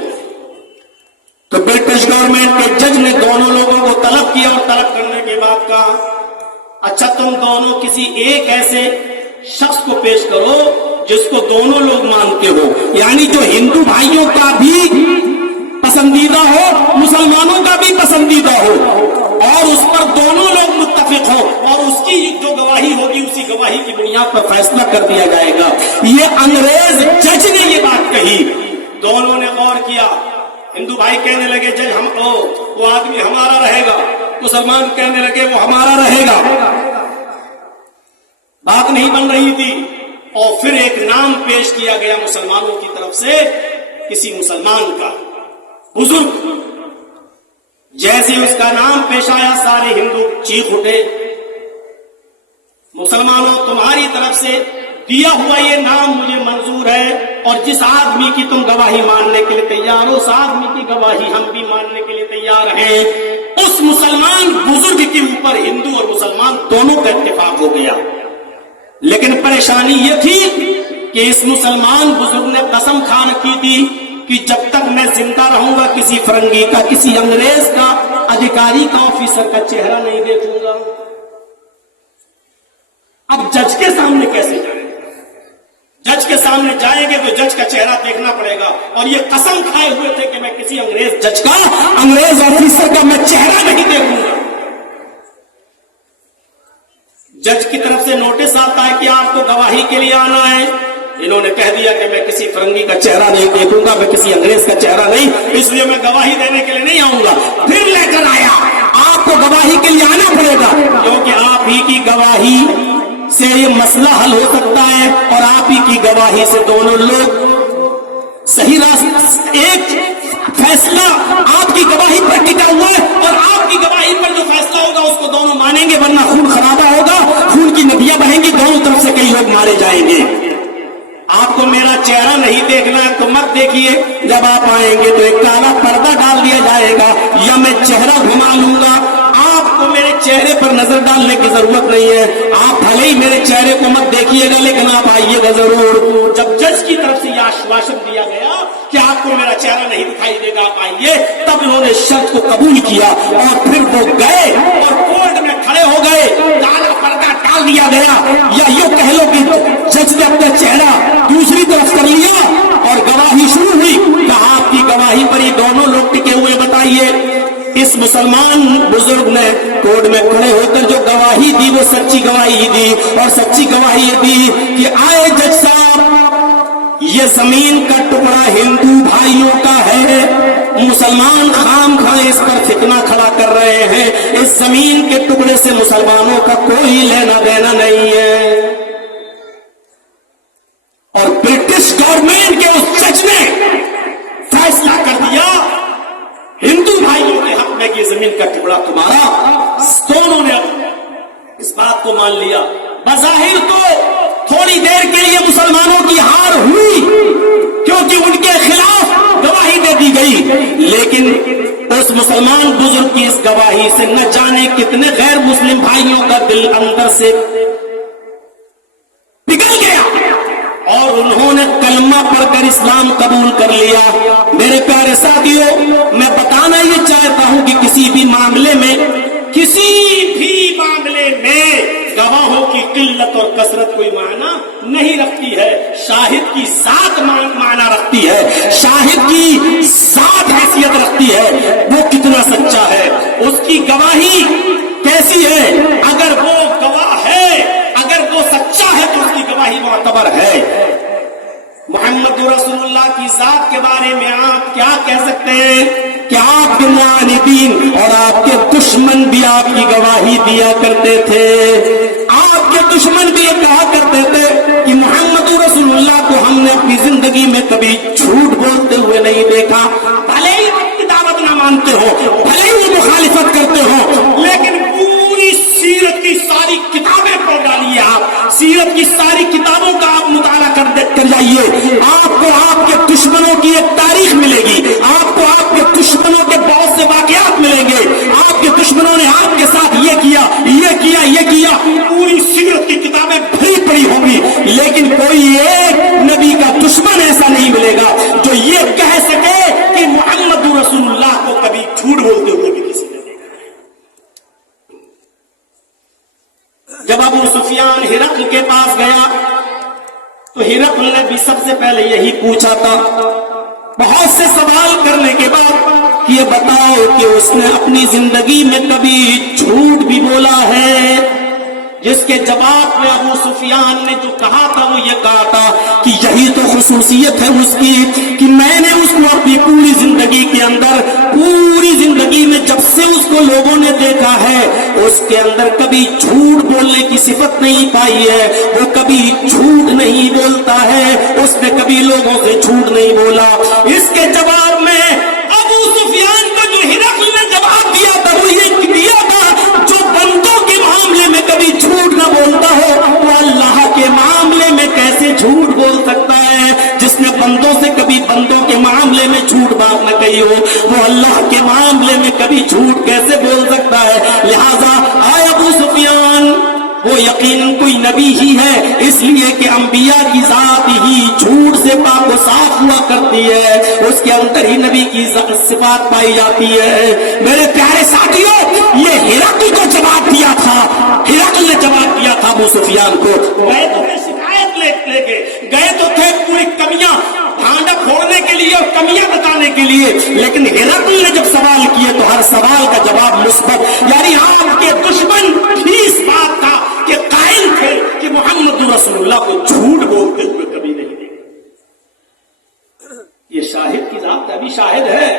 तो ब्रिटिश गवर्नमेंट के जज ने दोनों लोगों को तलब किया और तलब करने के बाद कहा अच्छा तुम दोनों किसी एक ऐसे शख्स को पेश करो जिसको दोनों लोग मानते हो, यानी जो हिंदू भाइयों का भी पसंदीदा हो, मुसलमानों का भी पसंदीदा हो, और उस पर दोनों लोग मुत्तफिक हो, और उसकी जो गवाही होगी उसी गवाही की बुनियाद पर फैसला कर दिया जाएगा। ये अंग्रेज जज ने ये बात कही। दोनों ने गौर किया, हिंदू भाई कहने लगे जज हम वो आदमी हमारा रहेगा, मुसलमान कहने लगे वो हमारा रहेगा। बात नहीं बन रही थी, और फिर एक नाम पेश किया गया मुसलमानों की तरफ से, किसी मुसलमान का बुजुर्ग। जैसे उसका नाम पेश आया सारे हिंदू चीख उठे, मुसलमानों तुम्हारी तरफ से दिया हुआ ये नाम मुझे मंजूर है, और जिस आदमी की तुम गवाही मानने के लिए तैयार हो, उस आदमी की गवाही हम भी मानने के लिए तैयार हैं। उस मुसलमान बुजुर्ग के ऊपर हिंदू और मुसलमान दोनों का इत्तेफाक हो गया। लेकिन परेशानी ये थी कि इस मुसलमान बुजुर्ग ने कसम खा रखी थी कि जब तक मैं जिंदा रहूंगा किसी फरंगी का, किसी अंग्रेज का, अधिकारी का, ऑफिसर का चेहरा नहीं देखूंगा। अब जज के सामने कैसे जाएंगे? जज के सामने जाएंगे तो जज का चेहरा देखना पड़ेगा, और ये कसम खाए हुए थे कि मैं किसी अंग्रेज जज का, अंग्रेज ऑफिसर का मैं चेहरा नहीं देखूंगा। जज की तरफ से नोटिस आता है कि आपको गवाही के लिए आना है। इन्होंने कह दिया कि मैं किसी फरंगी का चेहरा नहीं देखूंगा, मैं किसी अंग्रेज का चेहरा नहीं, इसलिए मैं गवाही देने के लिए नहीं आऊंगा। फिर लेकर आया, आपको गवाही के लिए आना पड़ेगा, क्योंकि आप ही की गवाही से ये मसला हल हो सकता है, और आप ही की गवाही से दोनों लोग सही रास्ते, एक फैसला आपकी गवाही पर टिका हुआ है, और आपकी गवाही पर जो फैसला होगा उसको दोनों मानेंगे, वरना खून खराबा होगा, खून की नदियां बहेंगी, दोनों तरफ से कई लोग मारे जाएंगे। आपको मेरा चेहरा नहीं देखना है तो मत देखिए, जब आप आएंगे तो एक काला पर्दा डाल दिया जाएगा, या मैं चेहरा घुमा लूंगा। आपको मेरे चेहरे पर नजर डालने की जरूरत नहीं है, आप भले ही मेरे चेहरे को मत देखिएगा, लेकिन आप आइएगा जरूर। जब जज की तरफ से यह आश्वासन दिया गया कि आपको मेरा चेहरा नहीं दिखाई देगा, आप आइए, तब इन्होंने शर्त को कबूल किया, और फिर वो गए और कोर्ट में खड़े हो गए। काला पर्दा डाल दिया गया, या यूं कह लो कि जज ने अपना चेहरा दूसरी तरफ कर लिया और गवाही शुरू हुई। कहा आपकी गवाही पर ये दोनों लोग टिके हुए, बताइए। इस मुसलमान बुजुर्ग ने कोर्ट में खड़े होकर जो गवाही दी वो सच्ची गवाही दी, और सच्ची गवाही ये दी कि आए जज साहब, ये जमीन का टुकड़ा हिंदू भाइयों का है, मुसलमान खाम खा इस पर फितना खड़ा कर रहे हैं, इस जमीन के टुकड़े से मुसलमानों का कोई लेना देना नहीं है। और ब्रिटिश गवर्नमेंट के उस जज ने फैसला कर दिया, हिंदू भाइयों के हक में कि जमीन का टुकड़ा तुम्हारा। दोनों ने इस बात को मान लिया। बज़ाहिर तो थोड़ी देर के लिए मुसलमानों की हार हुई, क्योंकि उनके खिलाफ गवाही दे दी गई, लेकिन उस मुसलमान बुजुर्ग की इस गवाही से न जाने कितने गैर मुस्लिम भाइयों का दिल अंदर से पिघल गया, और उन्होंने कलमा पढ़कर इस्लाम कबूल कर लिया। मेरे प्यारे साथियों, मैं बताना ये कसरत कोई माना नहीं रखती है, शाहिद की ज़ात माना रखती है, शाहिद की ज़ात हैसियत रखती है, वो कितना सच्चा है, उसकी गवाही कैसी है। अगर वो गवाह है, अगर वो सच्चा है तो उसकी गवाही मुअतबर है। मोहम्मद रसूलुल्लाह की जात के बारे में आप क्या कह सकते हैं कि आप मुआनिदीन और आपके दुश्मन भी आपकी गवाही दिया करते थे। आपके दुश्मन भी ये कहा करते थे कि मोहम्मद रसूलुल्लाह को हमने अपनी जिंदगी में कभी झूठ बोलते हुए नहीं देखा। भले ही आपकी दावत ना मानते हो, भले ही वो मुखालिफत करते हो, लेकिन पूरी सीरत की सारी किताबें पढ़ डालिए आप, सीरत की सारी किताबों का आप मुताला कर जाइए, आपको आपके दुश्मनों की एक तारीख मिलेगी, आपको आपके दुश्मनों के बहुत से वाकयात मिलेंगे, आपके दुश्मनों ने आपके साथ ये किया, ये किया, ये किया, पूरी सीरत की किताबें भरी पड़ी होंगी, लेकिन कोई एक नबी का दुश्मन ऐसा नहीं मिलेगा जो ये कह सके कि मोहम्मद रसूलुल्लाह को कभी झूठ बोलते हुए भी किसी ने देखा है। जब अबू सुफियान हिरक़्ल के पास गया तो हिरक़्ल ने भी सबसे पहले यही पूछा था, बहुत से सवाल करने के बाद कि ये बताओ कि उसने अपनी जिंदगी में कभी झूठ भी बोला है। जिसके जवाब में अबू सुफियान ने जो कहा था वो ये कहा था कि यही तो खुसूसियत है उसकी कि मैंने उसको अपनी पूरी जिंदगी के अंदर, पूरी जिंदगी में जब से उसको लोगों ने देखा है, उसके अंदर कभी झूठ बोलने की सिफत नहीं पाई है। वो कभी झूठ नहीं बोलता है, उसने कभी लोगों से झूठ नहीं बोला। इसके जवाब में अबू सुफियान को जो हिरक़्ल ने जवाब दिया था वो ये दिया था, जो बंदों के मामले में कभी झूठ न बोलता हो वो अल्लाह के मामले में कैसे झूठ बोल सकता है। जिसने बंदों से कभी बंदों के मामले में झूठ बात न कही हो वो अल्लाह के मामले में कभी झूठ कैसे बोल सकता है। लिहाजा आए अबू सुफियान, वो यकीनन कोई नबी ही है, इसलिए कि अंबिया की जात ही झूठ से पाक व साफ हुआ करती है, उसके अंदर ही नबी की सिफात पाई जाती है। मेरे प्यारे साथियों, ये हिरक़्ल को जवाब दिया था, हिरक़्ल ने जवाब दिया था अबू सुफियान को। गए तो थे शिकायत लेके, गए तो थे पूरी कमियां ढांढा फोड़ने के लिए और कमियां बताने के लिए, लेकिन हिरक़्ल ने जब सवाल किए तो हर सवाल का जवाब मुस्बत, यानी आपके दुश्मन भी इस बात का कि कायल थे कि मोहम्मद रसूलुल्लाह को झूठ बोलते हुए कभी नहीं देखा। ये शाहिद की जात, अभी शाहिद है,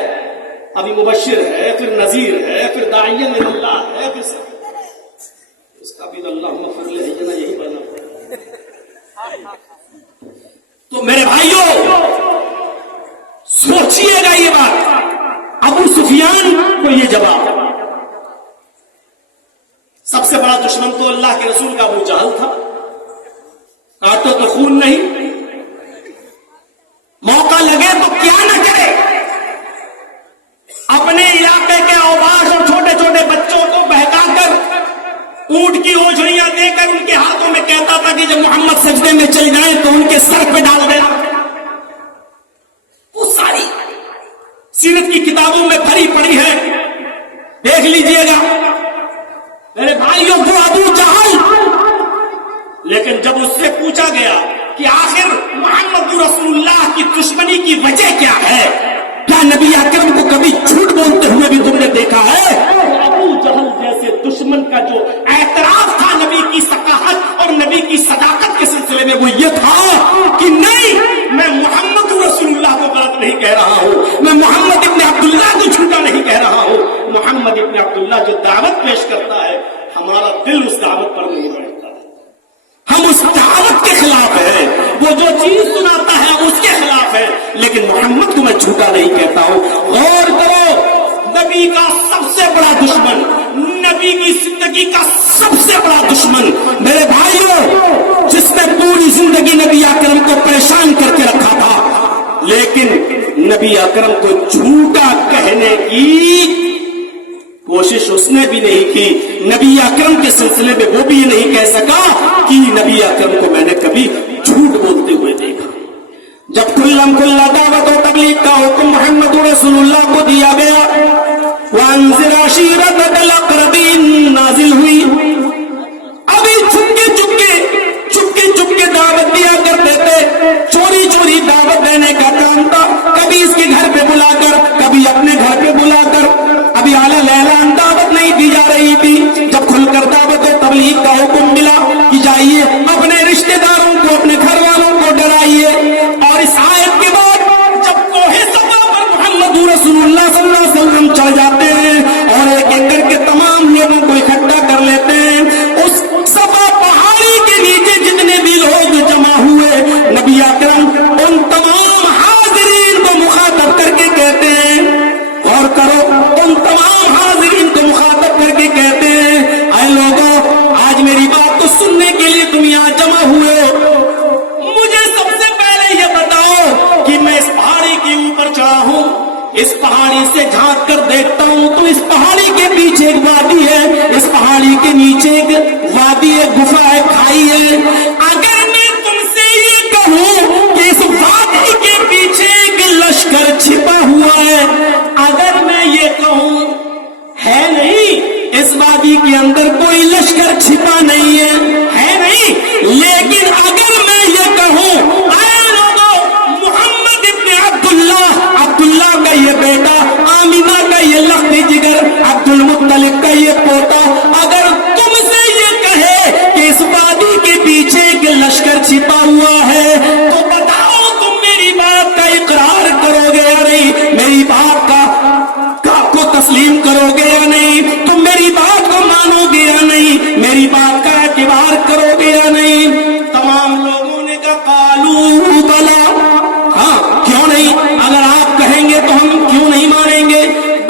अभी मुबश्शिर है, फिर नजीर है, फिर दाइयन इल्लाह है, फिर इसका भी अल्लाह मग़फ़िर जना यही बनना पड़ेगा। तो मेरे भाइयों सोचिएगा ये बात, अबू सुफियान को ये जवाब। सबसे बड़ा दुश्मन तो अल्लाह के रसूल का अबू जहल था, काटो तो खून नहीं, मौका लगे तो क्या न करे, अपने इलाके के औबाश और छोटे छोटे बच्चों को बहकाकर ऊंट की ओझड़ियां देकर उनके हाथों में कहता था कि जब मोहम्मद सजदे में चल जाए तो उनके सर पे डाल देना। वो सारी सीरत की किताबों में भरी पड़ी है, देख लीजिएगा मेरे भाइयों। वो अबू जहल, लेकिन जब उससे पूछा गया कि आखिर मोहम्मद रसूलुल्लाह की दुश्मनी की वजह क्या है, क्या नबी अकरम को कभी झूठ बोलते हुए भी तुमने देखा है, अबू जहल जैसे दुश्मन का जो एतराफ था नबी की सकाहत और नबी की सदाकत के सिलसिले में वो ये था कि नहीं, मैं मोहम्मद रसूलुल्लाह को गलत नहीं कह रहा हूं, मैं मोहम्मद इब्न अब्दुल्लाह को झूठा नहीं कह रहा हूं। मोहम्मद इब्न अब्दुल्लाह जो दावत पेश करता है, हमारा दिल उस दावत पर नहीं बढ़ता, हम उस दावत के खिलाफ है, वो जो चीज सुनाता है उसके खिलाफ है, लेकिन मोहम्मद को मैं झूठा नहीं कहता हूं। गौर करो, नबी का सबसे बड़ा दुश्मन, नबी की जिंदगी का सबसे बड़ा दुश्मन, मेरे भाइयों, जिसने पूरी जिंदगी नबी अकरम को परेशान करके रखा था, लेकिन नबी अकरम को झूठा कहने की कोशिश उसने भी नहीं की। नबी अकरम के सिलसिले में वो भी ये नहीं कह सका कि नबी अकरम को मैंने कभी झूठ बोलते हुए देखा। जब कुल्ला दावत और तबलीग का हुक्म मोहम्मद रसूलुल्लाह को दिया गया, वअंज़िर अशीरतकल अक़रबीन नाजिल हुई। अभी चुपके रसूलुल्लाह सल्लल्लाहु अलैहि वसल्लम चढ़ जाते हैं और एक एक करके तमाम लोगों को इकट्ठा कर लेते हैं। उस सफा पहाड़ी के नीचे जितने भी लोग जमा हुए, नबी अकरम उन तमाम हाजिरीन को मुखातब करके कहते हैं, और करो, उन तमाम हाजिरीन को मुखातब करके कहते हैं, ऐ लोगों, आज मेरी बात को सुनने के लिए तुम यहाँ जमा हुए हो। मुझे सबसे पहले ये बताओ कि मैं इस पहाड़ी के ऊपर चढ़ा हूँ, इस पहाड़ी से झांक कर देखता हूँ तो इस पहाड़ी के पीछे एक वादी है, इस पहाड़ी के नीचे एक वादी है, गुफा है, खाई है। अगर मैं तुमसे ये कहूँ कि इस वादी के पीछे एक लश्कर छिपा हुआ है, अगर मैं ये कहूँ है नहीं, इस वादी के अंदर कोई लश्कर छिपा नहीं है नहीं, लेकिन अगर मैं ये कहूँ, ऐ लोगों, मोहम्मद इब्न अब्दुल्लाह का ये बेटा, आमिना का ये लख्त जिगर, अब्दुल मुत्तलिब का ये पोता, अगर तुमसे ये कहे कि इस वादी के पीछे एक लश्कर छिपा हुआ है, तो बताओ तुम मेरी बात का इकरार करोगे या नहीं, मेरी बात का को तस्लीम करोगे या नहीं, तुम मेरी बात को मानोगे या नहीं, मेरी बात का एतबार करोगे या नहीं। तमाम लोगों ने कहा कालू बला, हाँ क्यों नहीं, अगर आप कहेंगे तो हम क्यों नहीं मानेंगे।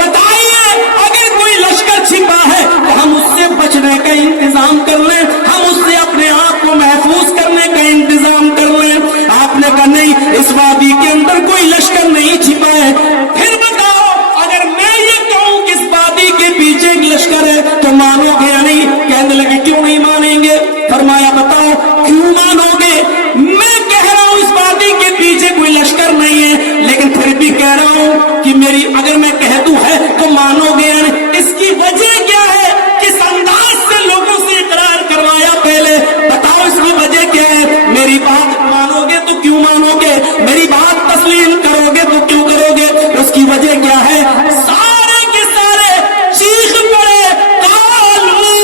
बताइए, अगर कोई लश्कर छिपा है तो हम उससे बचने का इंतजाम कर लें, हम उससे अपने आप को महफूज करने का इंतजाम कर लें। आपने कहा नहीं, इस वादी के अंदर कोई लश्कर नहीं छिपा है। फिर बताओ, अगर मैं ये कहूं कि इस वादी के पीछे एक लश्कर है तो मानोगे या नहीं। कहने लगे क्यों नहीं मानेंगे। फरमाया बताओ क्यों मानोगे। मैं कह रहा हूं इस वादी के पीछे कोई लश्कर नहीं है, लेकिन फिर भी कह रहा हूं कि मेरी, अगर मैं कह दूं है तो मानोगे या नहीं। इसकी वजह क्या है, किस अंदाज से लोगों से इकरार करवाया, पहले बताओ इसकी वजह क्या है। मेरी बात मानोगे तो क्यों मानोगे, मेरी बात तस्लीम करोगे तो क्यों करोगे। उसकी वजह क्या है, सारे के सारे चीख पड़े, कालू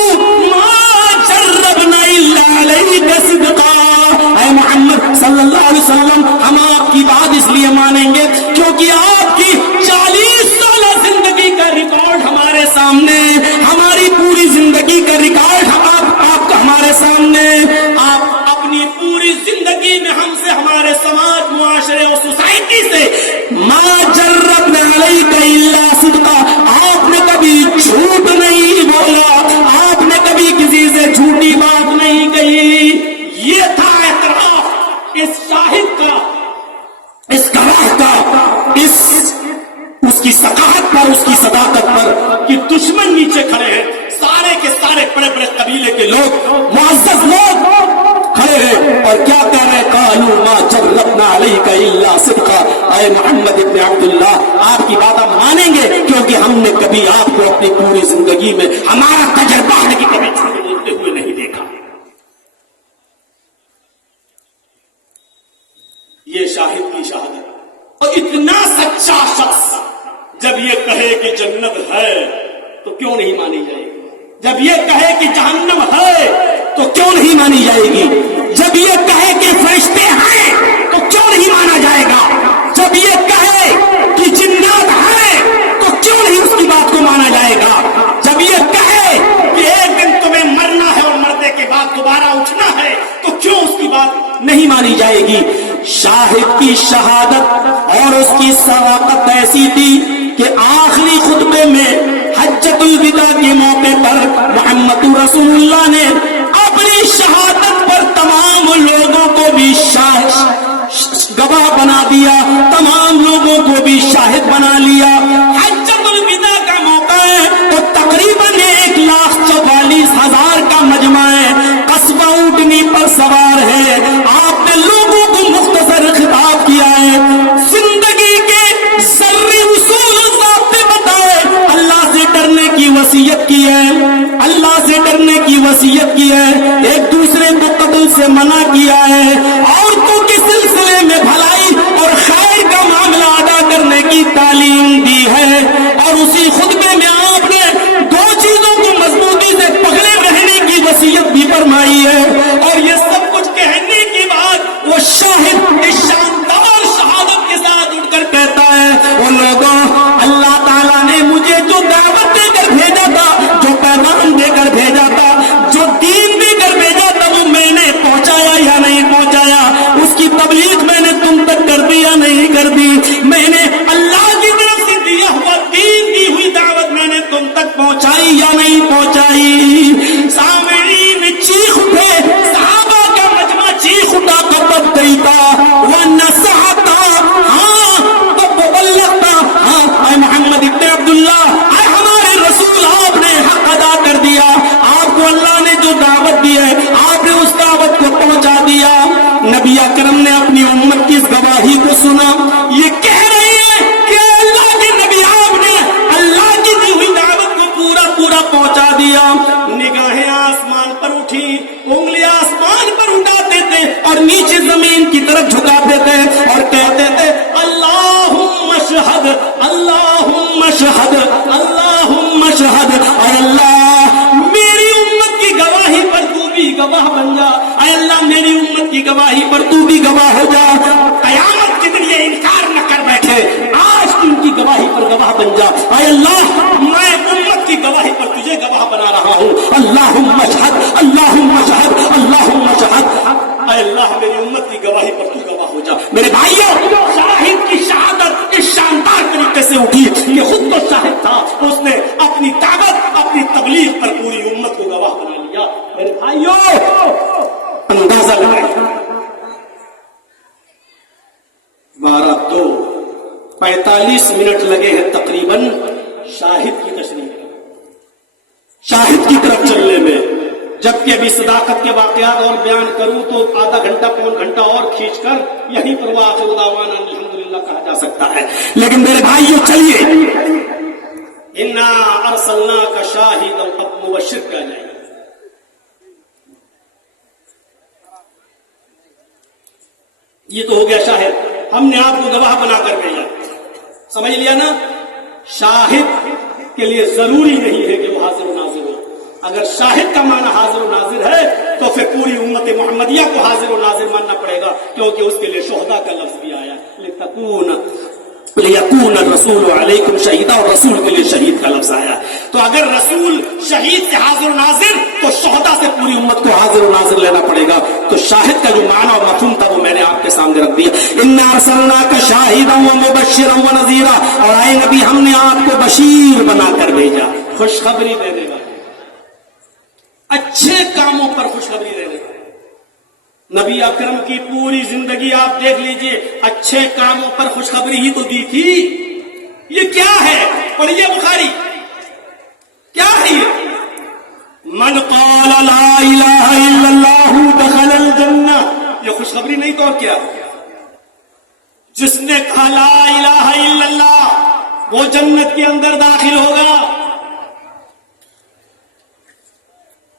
मा जर्रबना इल्ला अलैका सिद्का। ऐ मोहम्मद सल्लल्लाहु अलैहि वसल्लम, हम आपकी बात इसलिए मानेंगे क्योंकि आपकी 40 साल जिंदगी का रिकॉर्ड हमारे सामने, हमारी पूरी जिंदगी का रिकॉर्ड आपका हमारे सामने। आप अपनी पूरी जिंदगी में हमसे, हमारे समाज, मुआशरे और सोसाइटी से मा जर्रबना अलैका इल्ला सिद्का, आपने कभी झूठ नहीं बोला, आपने कभी किसी से झूठी बात नहीं कही। ये था एतराफ इस शाहिद का, इस गवाह का, इस उसकी सकाहत पर, उसकी सदाकत पर कि दुश्मन नीचे खड़े हैं, सारे के सारे बड़े बड़े कबीले के लोग, मुअज़्ज़ज़ लोग खड़े हैं और क्या कह रहे हैं, कालू मा जर्रबना अलैका इल्ला सिद्का। ऐ मोहम्मद इब्न अब्दुल्लाह, आपकी बात हम मानेंगे क्योंकि हमने कभी आपको अपनी पूरी जिंदगी में, हमारा तजर्बा है कि कभी झूठ बोलते हुए नहीं देखा। ये शाहिद की शहादत। और इतना सच्चा शख्स जब ये कहे कि जन्नत है तो क्यों नहीं मानी जाएगी, जब ये कहे कि जहन्नम है तो क्यों नहीं मानी जाएगी, जब ये कहे कि फरिश्ते हैं तो क्यों नहीं माना जाएगा, जब ये कहे कि जिन्नात है तो क्यों नहीं उसकी बात को माना जाएगा, जब ये कहे कि एक दिन तुम्हें मरना है और मरने के बाद दोबारा उठना है तो क्यों उसकी बात नहीं मानी जाएगी। शाहिद की शहादत और उसकी सदाकत ऐसी थी कि आखिरी खुतबे में हज्जतुल विदा के मौके पर मोहम्मद रसूलुल्लाह ने अपनी शहादत पर तमाम लोगों को भी गवाह बना दिया, तमाम लोगों को भी शाहिद बना लिया। हज्जतुल विदा का मौका है तो तकरीबन 1,44,000 का मजमा है, कस्बा ऊँटनी पर सवार है। आपने लोगों को मुख्तसर खिताब किया है, जिंदगी के जर्री उसूल ज़ाब्ते बताए, अल्लाह से डरने की वसीयत की है, अल्लाह से डरने की वसीयत की है, एक दूसरे को कत्ल से मना किया है, औरतों के सिलसिले में भलाई और खैर का मामला अदा करने की तालीम दी है। और उसी खुतबे में आपने 2 चीजों को मजबूती से पकड़े रहने की वसीयत भी फरमाई है। और ये सब कुछ कहने के बाद वो शाहिद इस शानदार शहादत के साथ उठकर कहता है, वो लोगों پہنچائی یا نہیں پہنچائی؟ سامعین چیخ اٹھے، صحابہ کا مجمع چیخ اٹھا، قبت دیتا ونصحتا، ہاں تو بلغتا، ہاں اے محمد ابن عبداللہ، اے ہمارے رسول، آپ نے حق ادا کر دیا، آپ کو اللہ نے جو دعوت دی ہے آپ نے اس دعوت کو پہنچا دیا۔ نبی اکرم نے اپنی امت کی اس گواہی کو سنا، یہ کہہ رہی ہے کہ اللہ کے نبی آپ نے اللہ کی دی ہوئی دعوت کو پورا پورا پہنچا دیا۔ نگاہیں آسمان پر اٹھی، انگلیاں آسمان پر اٹھاتے تھے اور نیچے زمین کی طرف جھکاتے تھے اور کہتے تھے اللہم اشہد، اللہم اشہد، اللہم اشہد، اے اللہ میری امت کی گواہی پر تو بھی گواہ بن جا، اے اللہ میری امت کی گواہی پر تو بھی گواہ ہو جا، قیامت کے دن یہ انکار نہ کر بیٹھے، آج ان کی گواہی پر گواہ بن جا، اے اللہ میں امت کی گواہی پر تجھے گواہ بنا رہا ہوں، اللہم اشہد، اللہم اشہد، اللہم اشہد، اے اللہ میری امت کی گواہی پر تو گواہ ہو جا۔ میرے بھائیوں، شاہد کی شہادت اس شاندار طریقے سے اٹھی کہ خود تو شاہد تھا، اس نے اپنی دعوت اپنی تبلیغ پر پوری امت کو گواہ بنا لیا۔ میرے بھائیوں اندازہ لگائیں، 45 منٹ لگے ہیں تقریباً شاہد کی تشریح، شاہد کی طرف چلنے میں، جبکہ ابھی صداقت کے واقعات اور بیان کروں تو آدھا گھنٹہ پون گھنٹہ اور کھینچ کر یہیں پر وآخر دعوانا الحمدللہ کہا جا سکتا ہے۔ لیکن میرے بھائیوں چلیے، انا ارسلناک شاہدا مبشر کیا جائے، یہ تو ہو گیا شاہد، ہم نے آپ کو گواہ بنا کر بھیجا، سمجھ لیا نا؟ شاہد کے لیے ضروری نہیں ہے کہ وہ حاضر و ناظر ہو، اگر شاہد کا معنی حاضر و ناظر ہے تو پھر پوری امت محمدیہ کو حاضر و ناظر ماننا پڑے گا، کیونکہ اس کے لیے شہداء کا لفظ بھی آیا، لیکون الرسول علیکم شہیدا، اور رسول کے لیے شہید کا لفظ آیا۔ تو اگر رسول شہید سے حاضر و ناظر تو شہداء سے پوری امت کو حاضر و ناظر لینا پڑے گا۔ تو شاہد کا جو معنی اور مفہوم تھا وہ میں نے آپ کے سامنے رکھ دیا۔ انا ارسلناک شاہدا ومبشرا ونذیرا، اور اے نبی ہم نے آپ کو بشیر بنا کر بھیجا، خوشخبری دینے والا، اچھے کاموں پر خوشخبری دینے والا۔ نبی اکرم کی پوری زندگی آپ دیکھ لیجئے، اچھے کاموں پر خوشخبری ہی تو دی تھی۔ یہ کیا ہے؟ پڑھیے بخاری، کیا ہے یہ؟ من قال لا الہ الا اللہ دخل الجنہ، یہ خوشخبری نہیں تو اور کیا؟ جس نے کہا لا الہ الا اللہ وہ جنت کے اندر داخل ہوگا۔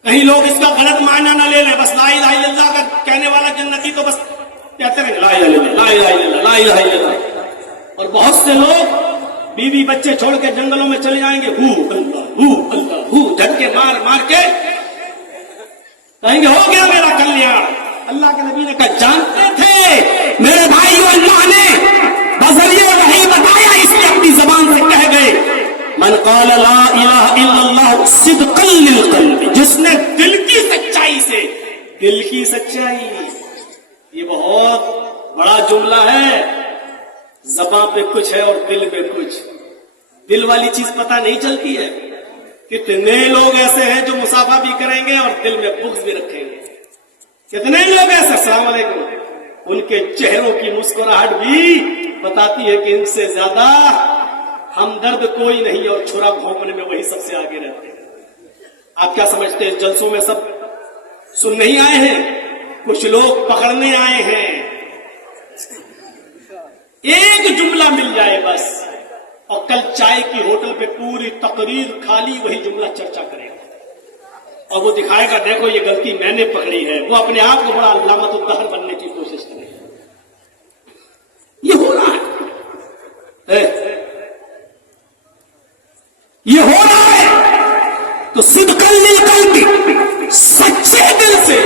کہیں لوگ اس کا غلط معنی نہ لے لیں، بس لا الہ الا اللہ کا کہنے والا جنتی تو بس کہتے ہیں لا الہ الا اللہ، لا الہ الا اللہ، لا الہ الا اللہ۔ اور بہت سے لوگ بیوی بچے چھوڑ کے جنگلوں میں چلے جائیں گے، ہو اللہ ہو، جھٹکے مار مار کے کہیں گے ہو گیا میرا کلیان۔ اللہ کے نبی نے کہا جانتے تھے میرے بھائیو، اللہ نے بذریعہ وحی بتایا، اس نے اپنی زبان سے کہہ گئے من قال لا الہ الا اللہ صدقا للقلب، جس نے دل کی سچائی سے، دل کی سچائی، یہ بہت بڑا جملہ ہے، زبان پہ کچھ ہے اور دل میں کچھ، دل والی چیز پتہ نہیں چلتی ہے۔ کتنے لوگ ایسے ہیں جو مصافحہ بھی کریں گے اور دل میں بغض بھی رکھیں گے، کتنے لوگ ایسے، السلام علیکم، ان کے چہروں کی مسکراہٹ بھی بتاتی ہے کہ ان سے زیادہ ہمدرد کوئی نہیں، اور چھرا بھونکنے میں وہی سب سے آگے رہتے ہیں۔ آپ کیا سمجھتے ہیں جلسوں میں سب سن نہیں آئے ہیں، کچھ لوگ پکڑنے آئے ہیں؟ ایک جملہ مل جائے بس، اور کل چائے کی ہوٹل پہ پوری تقریر خالی وہی جملہ چرچا کرے گا، اور وہ دکھائے گا دیکھو یہ غلطی میں نے پکڑی ہے، وہ اپنے آپ کو بڑا علامت الدہر بننے کی کوشش کرے گا۔ یہ ہو رہا ہے، یہ ہو رہا ہے۔ تو صدقاً للقلب، سچے دل سے،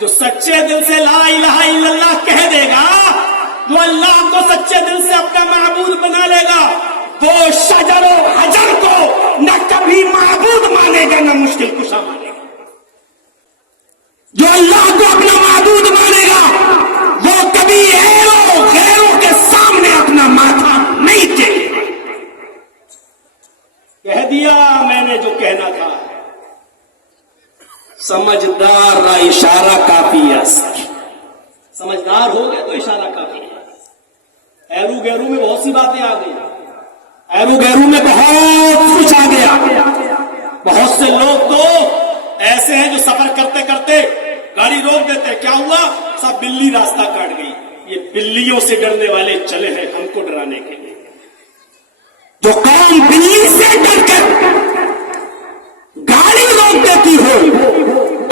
جو سچے دل سے لا الہ الا اللہ کہہ دے گا، جو اللہ کو سچے دل سے اپنا معبود بنا لے گا، وہ شجر و حجر کو نہ کبھی معبود مانے گا نہ مشکل کشا مانے گا۔ جو اللہ کو اپنا معبود مانے گا وہ کبھی غیروں کے سامنے اپنا ماتھا نہیں ٹیکے گا۔ کہہ دیا दिया मैंने जो कहना था। समझदार रहा, इशारा काफी है। समझदार हो गए तो इशारा काफी है। एरू गैरू में बहुत सी बातें आ गई, एरू गैरू में बहुत कुछ आ गया। बहुत से लोग तो ऐसे हैं जो सफर करते करते गाड़ी रोक देते हैं, क्या हुआ, सब बिल्ली रास्ता काट गई। ये बिल्लियों से डरने वाले चले हैं हमको डराने के लिए। जो कौम बिल्ली से डरकर गाड़ी रोक देती हो,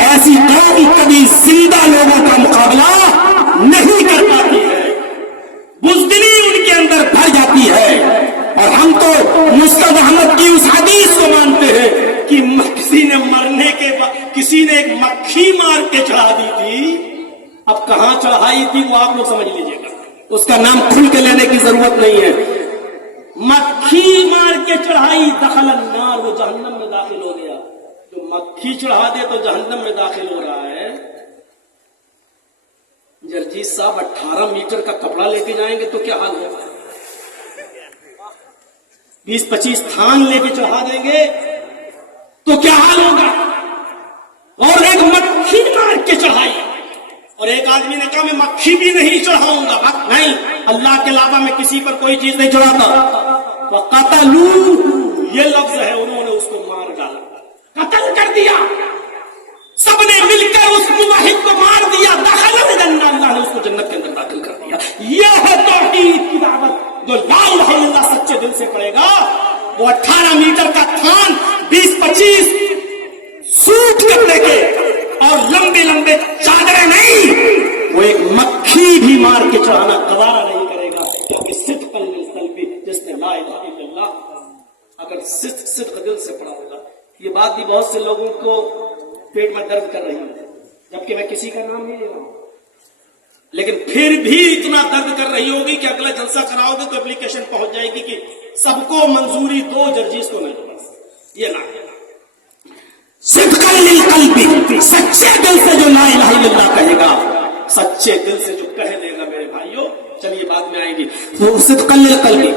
ऐसी कौम कभी जिंदा लोगों का मुकाबला नहीं कर पाती है। बुज़दिली उनके अंदर भर जाती है। और हम तो मुस्तफा अहमद की उस हदीस को मानते हैं कि किसी ने मरने के बाद किसी ने एक मक्खी मार के चढ़ा दी थी। अब कहां चढ़ाई थी वो आप लोग समझ लीजिएगा, उसका नाम खुल के लेने की जरूरत नहीं है। मक्खी मार के चढ़ाई, दखल अन्नार, वो जहन्नम में दाखिल हो गया। जो मक्खी चढ़ा दे तो जहन्नम में दाखिल हो रहा है। जर्जीत साहब 18 मीटर का कपड़ा लेके जाएंगे तो क्या हाल होगा? 20-25 थान लेके चढ़ा देंगे तो क्या हाल होगा? और एक मक्खी मार के चढ़ाई। और एक आदमी ने कहा मैं मक्खी भी नहीं चढ़ाऊंगा। बात नहीं, अल्लाह के अलावा मैं किसी पर कोई चीज नहीं चढ़ाता। वक़तलू, ये लफ्ज है, उन्होंने उसको मार डाला, कत्ल कर दिया। सबने मिलकर उस मुवाहिद को मार दिया। दखल जन्नत, अल्लाह ने उसको जन्नत के अंदर दाखिल कर दिया। यह है तौहीद की दावत। जो ला इलाहा इल्लल्लाह सच्चे दिल से पड़ेगा, वो 18 मीटर का थान 20-25 सूट कपड़े के और लंबे लंबे चादरें नहीं, वो एक मक्खी भी मार के चढ़ाना गवारा नहीं करेगा। क्योंकि सिद्क़ भी, जिसने ला इलाहा इल्लल्लाह अगर सिद्क़ दिल से पढ़ा होगा। ये बात भी बहुत से लोगों को पेट में दर्द कर रही है, जबकि मैं किसी का नाम नहीं ले रहा हूं, लेकिन फिर भी इतना दर्द कर रही होगी कि अगला जलसा कराओगे तो एप्लीकेशन पहुंच जाएगी कि सबको मंजूरी दो, जर्जीस को नहीं दो। बस ये ना सिद्क़न लिल क़ल्बी, सच्चे दिल से जो ला इलाहा इल्लल्लाह कहेगा, सच्चे दिल से जो कह देगा मेरे भाइयों, चलिए बाद में आएगी, वो सिद्क़न लिल क़ल्बी,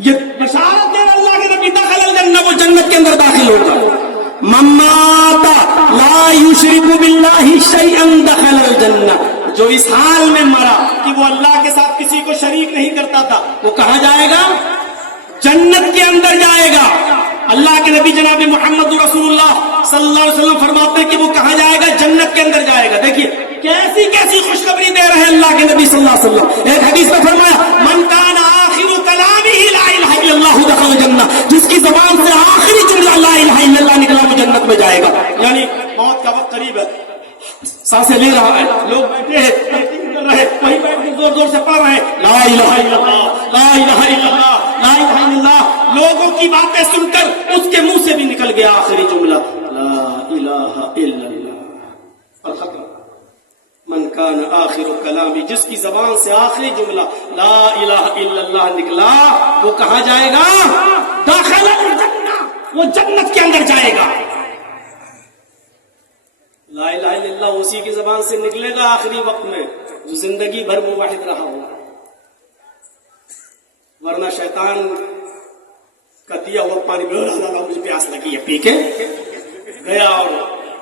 ये बशारत दे अल्लाह के नबी, दखल जन्नत, वो जन्नत के अंदर दाखिल होगा। मम्माता ला युशरिकु बिल्लाहि शैअन दखल जन्नत, जो इस हाल में मरा कि वो अल्लाह के साथ किसी को शरीक नहीं करता था, वो कहां जाएगा? जन्नत के अंदर जाएगा। अल्लाह के नबी जनाब मोहम्मद रसूलुल्लाह सल्लल्लाहु अलैहि वसल्लम फरमाते हैं कि वो कहां जाएगा? जन्नत के अंदर जाएगा। देखिए कैसी कैसी खुशखबरी दे रहे हैं अल्लाह के नबी सल्लल्लाहु अलैहि वसल्लम। एक हदीस में फरमाया, मन कान आखिरु कलामिही ला इलाहा इल्लल्लाह दखल जन्नह, जिसकी जुबान से आखिरी जुमला ला इलाहा इल्लल्लाह निकला वो जन्नत में जाएगा। यानी मौत का वक्त करीब है, सांसें ले रहा है, लोग बैठे हैं, कर रहे, वहीं बैठ के जोर जोर से पढ़ रहे हैं, ला इलाहा इल्लल्लाह, ला इलाहा इल्लल्लाह, ला इलाहा इल्लल्लाह। लोगों की बातें सुनकर उसके मुंह से भी निकल गया आखिरी जुमला, ला इलाहा इल्लल्लाह। और खत्म। मन कान आखिरु कलामी, जिसकी जबान से आखिरी जुमला ला इलाहा इल्लल्लाह निकला, वो कहां जाएगा? दाखिल जन्नत, वो जन्नत के अंदर जाएगा। ला इलाहा इल्लल्लाह उसी की जबान से निकलेगा आखिरी वक्त में जो जिंदगी भर मुवाहिद रहा होगा, वरना शैतान का दिया हुआ पानी में मुझे प्यास लगी है, पी के गया और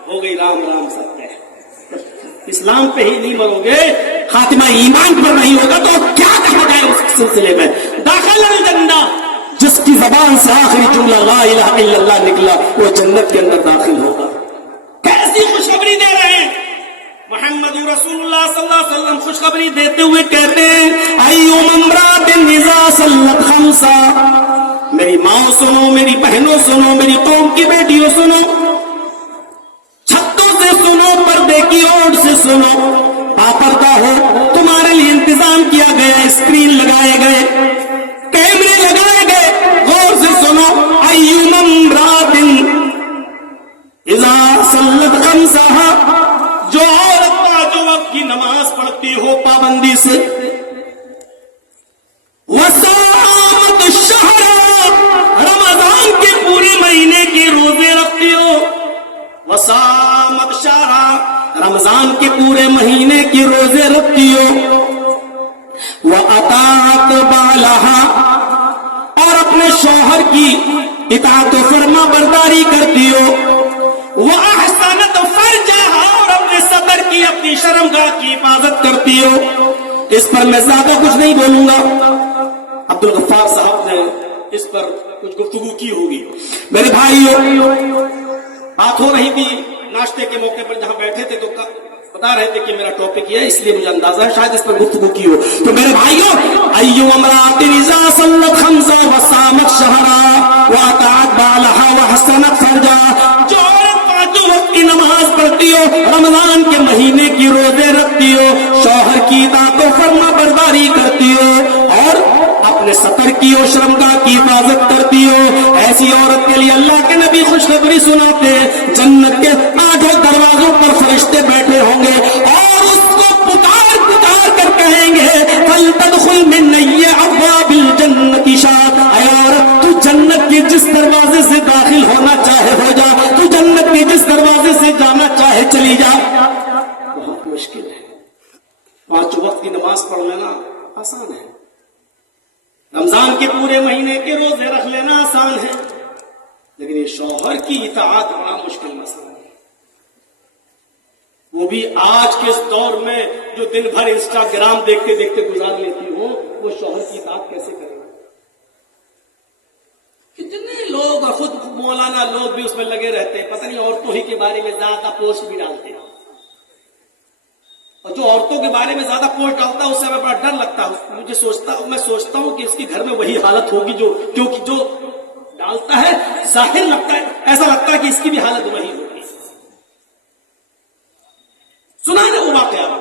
हो गई राम राम सत्य। इस्लाम पे ही नहीं मरोगे, खातिमा ईमान पर नहीं होगा तो क्या कहा जाए उस सिलसिले में? दाखिल जन्नत, जिसकी जबान से आखिरी जुमला ला इलाहा इल्लल्लाह निकला वो जन्नत के अंदर दाखिल होगा। कैसी खुशखबरी दे रहे हैं मोहम्मद रसूलुल्लाह सल्लल्लाहु अलैहि वसल्लम। खुशखबरी देते हुए कहते हैं, अय्युम इम्रातिन इज़ा सल्लत खम्सा, मेरी माओ सुनो, मेरी बहनों सुनो, मेरी कौम की बेटियों सुनो, छतों से सुनो, पर्दे की ओर से सुनो, बापर्दा हो, तुम्हारे लिए इंतजाम किया गया, स्क्रीन लगाए गए, कैमरे लगाए गए, गौर से सुनो। अय्युम इम्रातिन इज़ा सल्लत खम्सा, जो औरत पांचों वक्त की नमाज पढ़ती हो पाबंदी से, वसामत शहर, रमजान के पूरे महीने के रोजे रखती हो, वसामत शहर, रमजान के पूरे महीने के रोजे रखती हो, व अतात बालहा, और अपने शौहर की इताअत व फरमा बरदारी करती हो, वह अहसानत फरजहा, और अपने सतर की अपनी शर्मगाह की हिफाजत करती हो। इस पर मैं ज्यादा कुछ नहीं बोलूंगा, अब्दुल गफ्फार साहब ने इस पर कुछ गुफ्तगू की होगी। मेरे भाइयों, बात हो रही थी नाश्ते के मौके पर, जहां बैठे थे तो बता रहे थे कि मेरा टॉपिक ये है, इसलिए मुझे अंदाजा है शायद इस पर गुफ्तगू की हो। तो मेरे भाइयों, अय्यु अमरातिन इज़ा सल्लत खम्सा व सामत शहरा व अताअत बालहा व हसनत फरजा, जो औरत पांचों वक्त की नमाज पढ़ती हो, रमजान के महीने की रोजे रखती हो, शौहर की इताअत व फरमा बरदारी करती हो, और अपने सतर की और शर्मगाह की हिफाजत करती हो, ऐसी औरत के लिए अल्लाह के नबी खुशखबरी सुनाते, जन्नत के आठों दरवाजों पर फरिश्ते बैठे होंगे और उसको पुकार पुकार कर कहेंगे, फल तदखुल मिन नय्य अब्वाबिल जन्नति शात, ऐ औरत तू जन्नत के जिस दरवाजे से दाखिल होना चाहे हो जा, तू जन्नत के जिस दरवाजे से जाना चाहे चली जा। बहुत मुश्किल है, 5 वक्त की नमाज पढ़ लेना आसान है, रमजान के पूरे महीने के रोजे रख लेना आसान है, लेकिन ये शौहर की इताअत बड़ा मुश्किल मसला है। वो भी आज के इस दौर में जो दिन भर इंस्टाग्राम देखते देखते गुजार लेती हो, वो शौहर की इताअत कैसे करेगा? कितने लोग और खुद मौलाना लोग भी उसमें लगे रहते हैं, पता नहीं औरतों ही के बारे में ज्यादा पोस्ट भी डालते हैं, और जो औरतों के बारे में ज्यादा पोस्ट डालता है उससे हमें बड़ा डर लगता है। मैं सोचता हूं कि इसके घर में वही हालत होगी जो, क्योंकि जो डालता है जाहिर लगता है, ऐसा लगता है कि इसकी भी हालत वही होगी। सुना है ना वो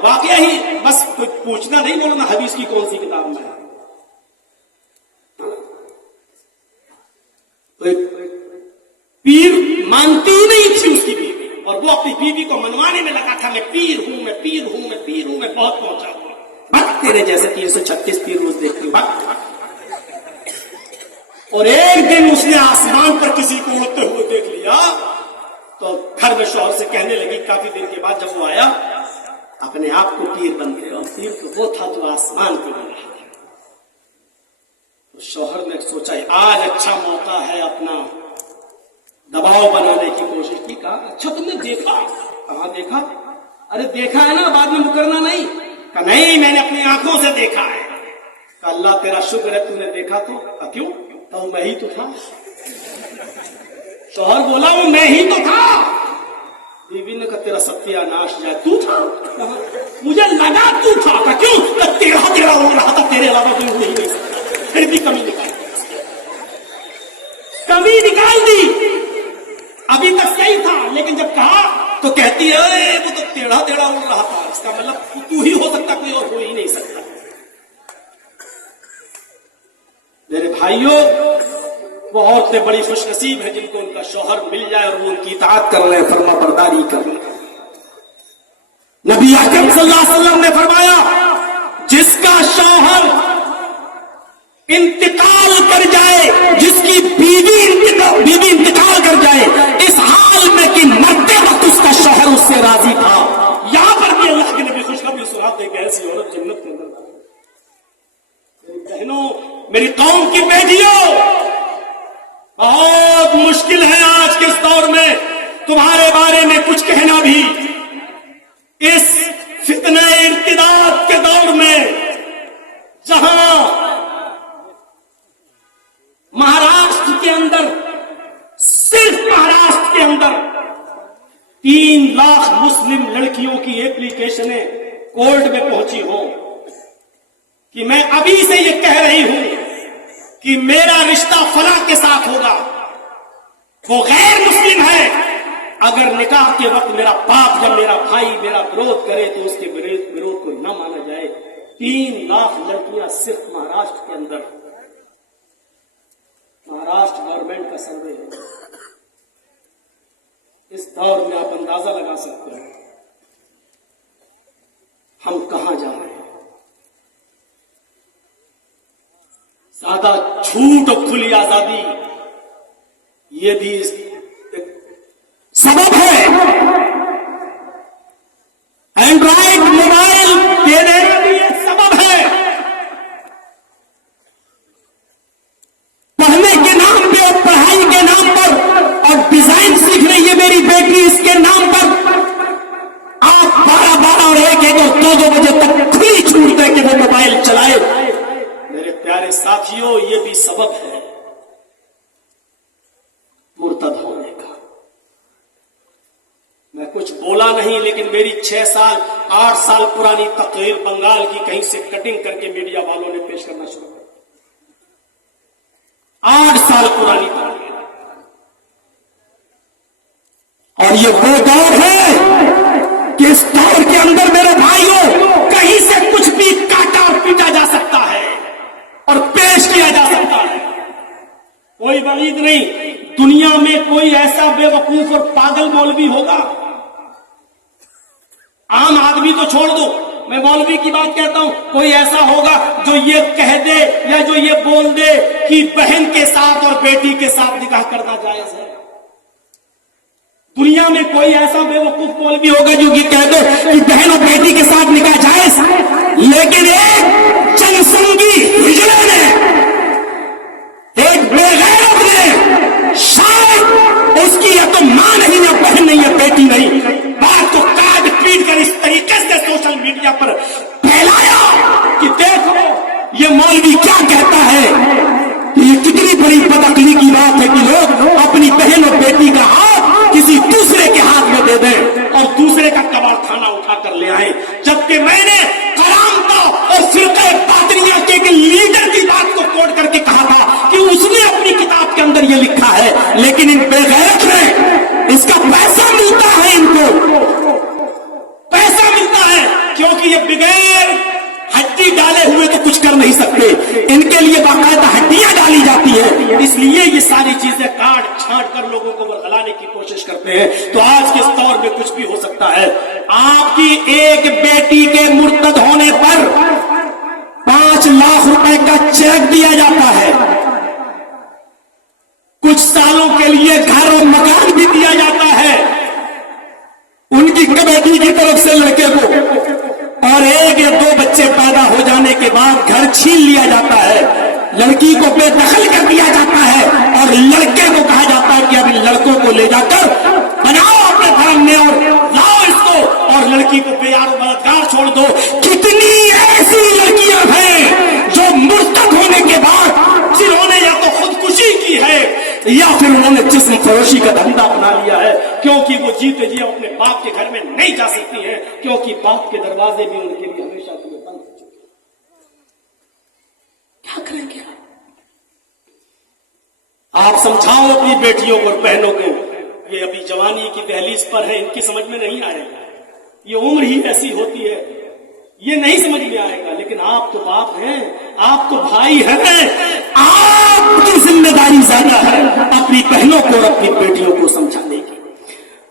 वाकया ही, बस कोई पूछना नहीं, बोलना हदीस की कौन सी किताब में है। तो पीर मानती ही नहीं थी उसकी बीवी, और वो अपनी बीवी को मनवाने में लगा था, मैं पीर हूं, मैं पीर हूं, मैं पीर हूं, मैं बहुत पहुंचा हूं। बस तेरे जैसे 336 पीर रोज देखती हूं, और एक दिन उसने आसमान पर किसी को उड़ते हुए देख लिया, तो घर में शौहर से कहने लगी, काफी दिन के बाद जब वो आया, अपने आप को पीर बन गए, और पीर तो वो था जो आसमान पे बन रहा था। तो शौहर ने सोचा आज अच्छा मौका है अपना दबाव बनाने की कोशिश की। कहा अच्छा तुमने देखा? कहाँ देखा? अरे देखा है ना, बाद में मुकरना नहीं। कहा नहीं, मैंने अपनी आंखों से देखा है। कहा अल्लाह तेरा शुक्र है तूने देखा तो। कहा क्यों? तो मैं ही तो था। शौहर बोला वो मैं ही तो था। बीवी ने कहा तेरा सत्यानाश जाए, तू था? मुझे लगा तू था। कहा क्यों? तेरा हो रहा था, तेरे अलावा कोई नहीं देख सकता। फिर भी कमी निकाल दी। अभी तक सही था, लेकिन जब कहा तो कहती है वो तो टेढ़ा उड़ रहा था। इसका मतलब तू ही हो सकता, कोई और हो ही नहीं सकता। मेरे भाइयों, वो औरतें बड़ी खुशनसीब हैं जिनको उनका शौहर मिल जाए और वो उनकी इताअत कर ले, फर्मा बरदारी कर ले। नबी अकरम सल्लल्लाहु अलैहि वसल्लम ने फरमाया जिसका शौहर इंतकाल कर जाए, जिसकी बीवी इंतकाल कर जाए, इस हाल में कि मरते वक्त उसका शौहर उससे राजी था। यहां पर भी अल्लाह के नबी खुशखबरी सुनाते हैं कि ऐसी औरत जन्नत के अंदर। मेरी बहनों, मेरी कौम की बेटियों, बहुत मुश्किल है आज के इस दौर में तुम्हारे बारे में कुछ कहना भी। इस फितने इर्तिदाद के दौर में जहां महाराष्ट्र के अंदर, सिर्फ महाराष्ट्र के अंदर 3 लाख मुस्लिम लड़कियों की एप्लीकेशनें कोर्ट में पहुंची हो कि मैं अभी से ये कह रही हूं कि मेरा रिश्ता फला के साथ होगा, वो गैर मुस्लिम है, अगर निकाह के वक्त मेरा बाप या मेरा भाई मेरा विरोध करे तो उसके विरोध को न माना जाए। 3 लाख लड़कियां सिर्फ महाराष्ट्र के अंदर, महाराष्ट्र गवर्नमेंट का सर्वे है। इस दौर में आप अंदाजा लगा सकते हैं हम कहां जा रहे हैं। ज्यादा छूट और खुली आजादी ये भी सबब है। एंड्रॉइड मोबाइल देने का भी एक सबब है। पढ़ने के नाम पे और पढ़ाई के बोला नहीं, लेकिन मेरी 6 साल 8 साल पुरानी तकरीर बंगाल की कहीं से कटिंग करके मीडिया वालों ने पेश करना शुरू कर दिया। 8 साल पुरानी तकरीर। और ये वो दौर है कि इस दौर के अंदर मेरे भाइयों कहीं से कुछ भी काटा और पीटा जा सकता है और पेश किया जा सकता है। कोई वईद नहीं, दुनिया में कोई ऐसा बेवकूफ और पागल मौलवी होगा, आम आदमी तो छोड़ दो, मैं मौलवी की बात कहता हूं, कोई ऐसा होगा जो ये कह दे या जो ये बोल दे कि बहन के साथ और बेटी के साथ निकाह करना जायज है? दुनिया में कोई ऐसा बेवकूफ मौलवी होगा जो ये कह दे कि बहन और बेटी के साथ निकाह जायज? लेकिन एक जनसंगी हिजड़े ने, एक बेगैरत ने, शायद उसकी या तो मां नहीं या बहन नहीं या बेटी नहीं, बात को काट पीट कर इस तरीके से सोशल मीडिया पर फैलाया कि देखो ये मौलवी क्या कहता है। ये कितनी बड़ी बदअक्ली की बात है कि लोग अपनी बहन और बेटी का हाथ किसी दूसरे के हाथ में दे दें और दूसरे का कबाड़ खाना उठा कर ले आए। जबकि मैंने करामता और फिरक़े बातिनिया के लीडर की बात को कोट करके कहा था कि उसने अपनी किताब के अंदर ये लिखा है, लेकिन इन बेगैरत में इसका पैसा मिलता है, इनको पैसा मिलता है, क्योंकि ये बगैर हड्डी डाले हुए तो कुछ कर नहीं सकते, इनके लिए बाकायदा हड्डियां डाली जाती है, इसलिए ये सारी चीजें काट छांट कर लोगों को बरगलाने की कोशिश करते हैं। तो आज के इस दौर में कुछ भी हो सकता है। आपकी एक बेटी के मुर्तद होने पर 5 लाख रुपए का चेक दिया जाता है, कुछ सालों के लिए घर और मकान भी दिया जाता है उनकी कमेटी की तरफ से लड़के को, और 1 या 2 बच्चे पैदा हो जाने के बाद घर छीन लिया जाता है, लड़की को बेदखल कर दिया जाता है और लड़के को कहा जाता है कि अब इन लड़कों को ले जाकर बनाओ अपने धर्म में और लाओ इसको, और लड़की को बेयार बलात्कार छोड़ दो। कितनी ऐसी लड़कियां हैं जो मुर्तद होने के बाद जिन्होंने या तो खुदकुशी की है या फिर उन्होंने जिस्म फरोशी का धंधा बना लिया है, क्योंकि वो जीते जी अपने बाप के घर में नहीं जा सकती है, क्योंकि बाप के दरवाजे भी उनके लिए हमेशा के लिए बंद हो चुके हैं। क्या करेंगे आप? समझाओ अपनी बेटियों को और बहनों को, ये अभी जवानी की दहलीज पर है, इनकी समझ में नहीं आएगा, ये उम्र ही ऐसी होती है, ये नहीं समझ में आएगा। लेकिन आप तो बाप हैं, आप तो भाई हैं, आपकी जिम्मेदारी ज्यादा है अपनी बहनों को और अपनी बेटियों को समझाने की।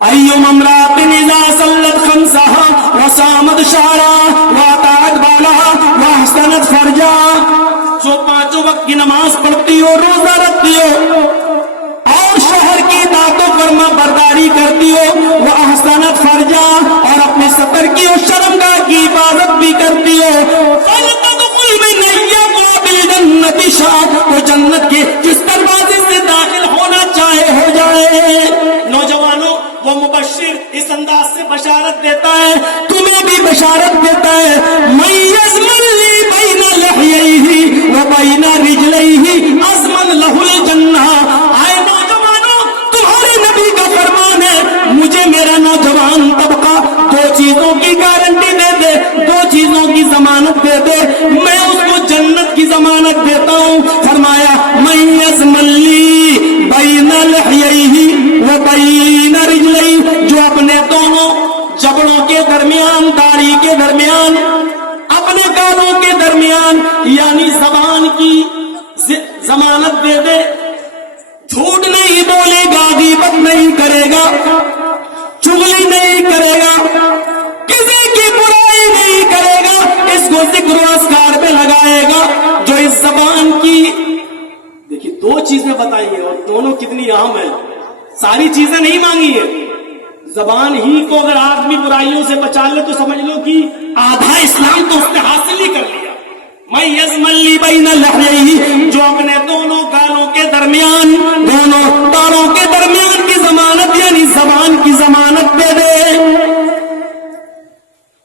अय्युम अमरातिन इज़ा सल्लत खम्सहा व सामत शहरा व अतात बालहा व अहसनत फरजा, जो 5 वक्त की नमाज पढ़ती हो, रोजा रखती हो और शोहर की दातों फरमा बरदारी करती हो, वह अहसनत फरजा, और अपने सतर की और शर्मगाह की हिफाजत भी करती हो, तो जन्नत के जिस दरवाजे से दाखिल होना चाहे हो जाए। नौजवानों, वो मुबश्शिर इस अंदाज से बशारत देता है, तुम्हें भी बशारत देता है, मय्यज़मल्ली बैना लहयैहि व बैना रिजलैहि अज़मन लहुल जन्नह। आए नौजवानों, तुम्हारे नबी का फरमान है, मुझे मेरा नौजवान तबका 2 चीजों की गारंटी दे दे, 2 चीजों की जमानत दे दे, मैं उसको जन्नत की जमानत देता हूं। फरमाया मय्यज़मल्ली बैना लहयैहि व बैना रिजलैहि, जो अपने दोनों जबड़ों के दरमियान, दाढ़ी के दरमियान, अपने गालों के दरमियान, यानी जबान की जमानत दे दे, झूठ नहीं बोलेगा, गीबत नहीं करेगा, चुगली नहीं करेगा, किसी की बुराई नहीं करेगा, इसको जिक्र अस्कार में लगाएगा, जो इस जबान की, देखिए 2 चीजें बताई है और दोनों कितनी अहम है, सारी चीजें नहीं मांगी है। जबान ही को अगर आदमी बुराइयों से बचा ले तो समझ लो कि आधा इस्लाम तो उसने हासिल ही कर लिया। मय्यज़मल्ली बैना लहयैहि, जो अपने दोनों गालों के दरमियान, दोनों तारों के दरमियान की जमानत, यानी जबान की जमानत दे दे।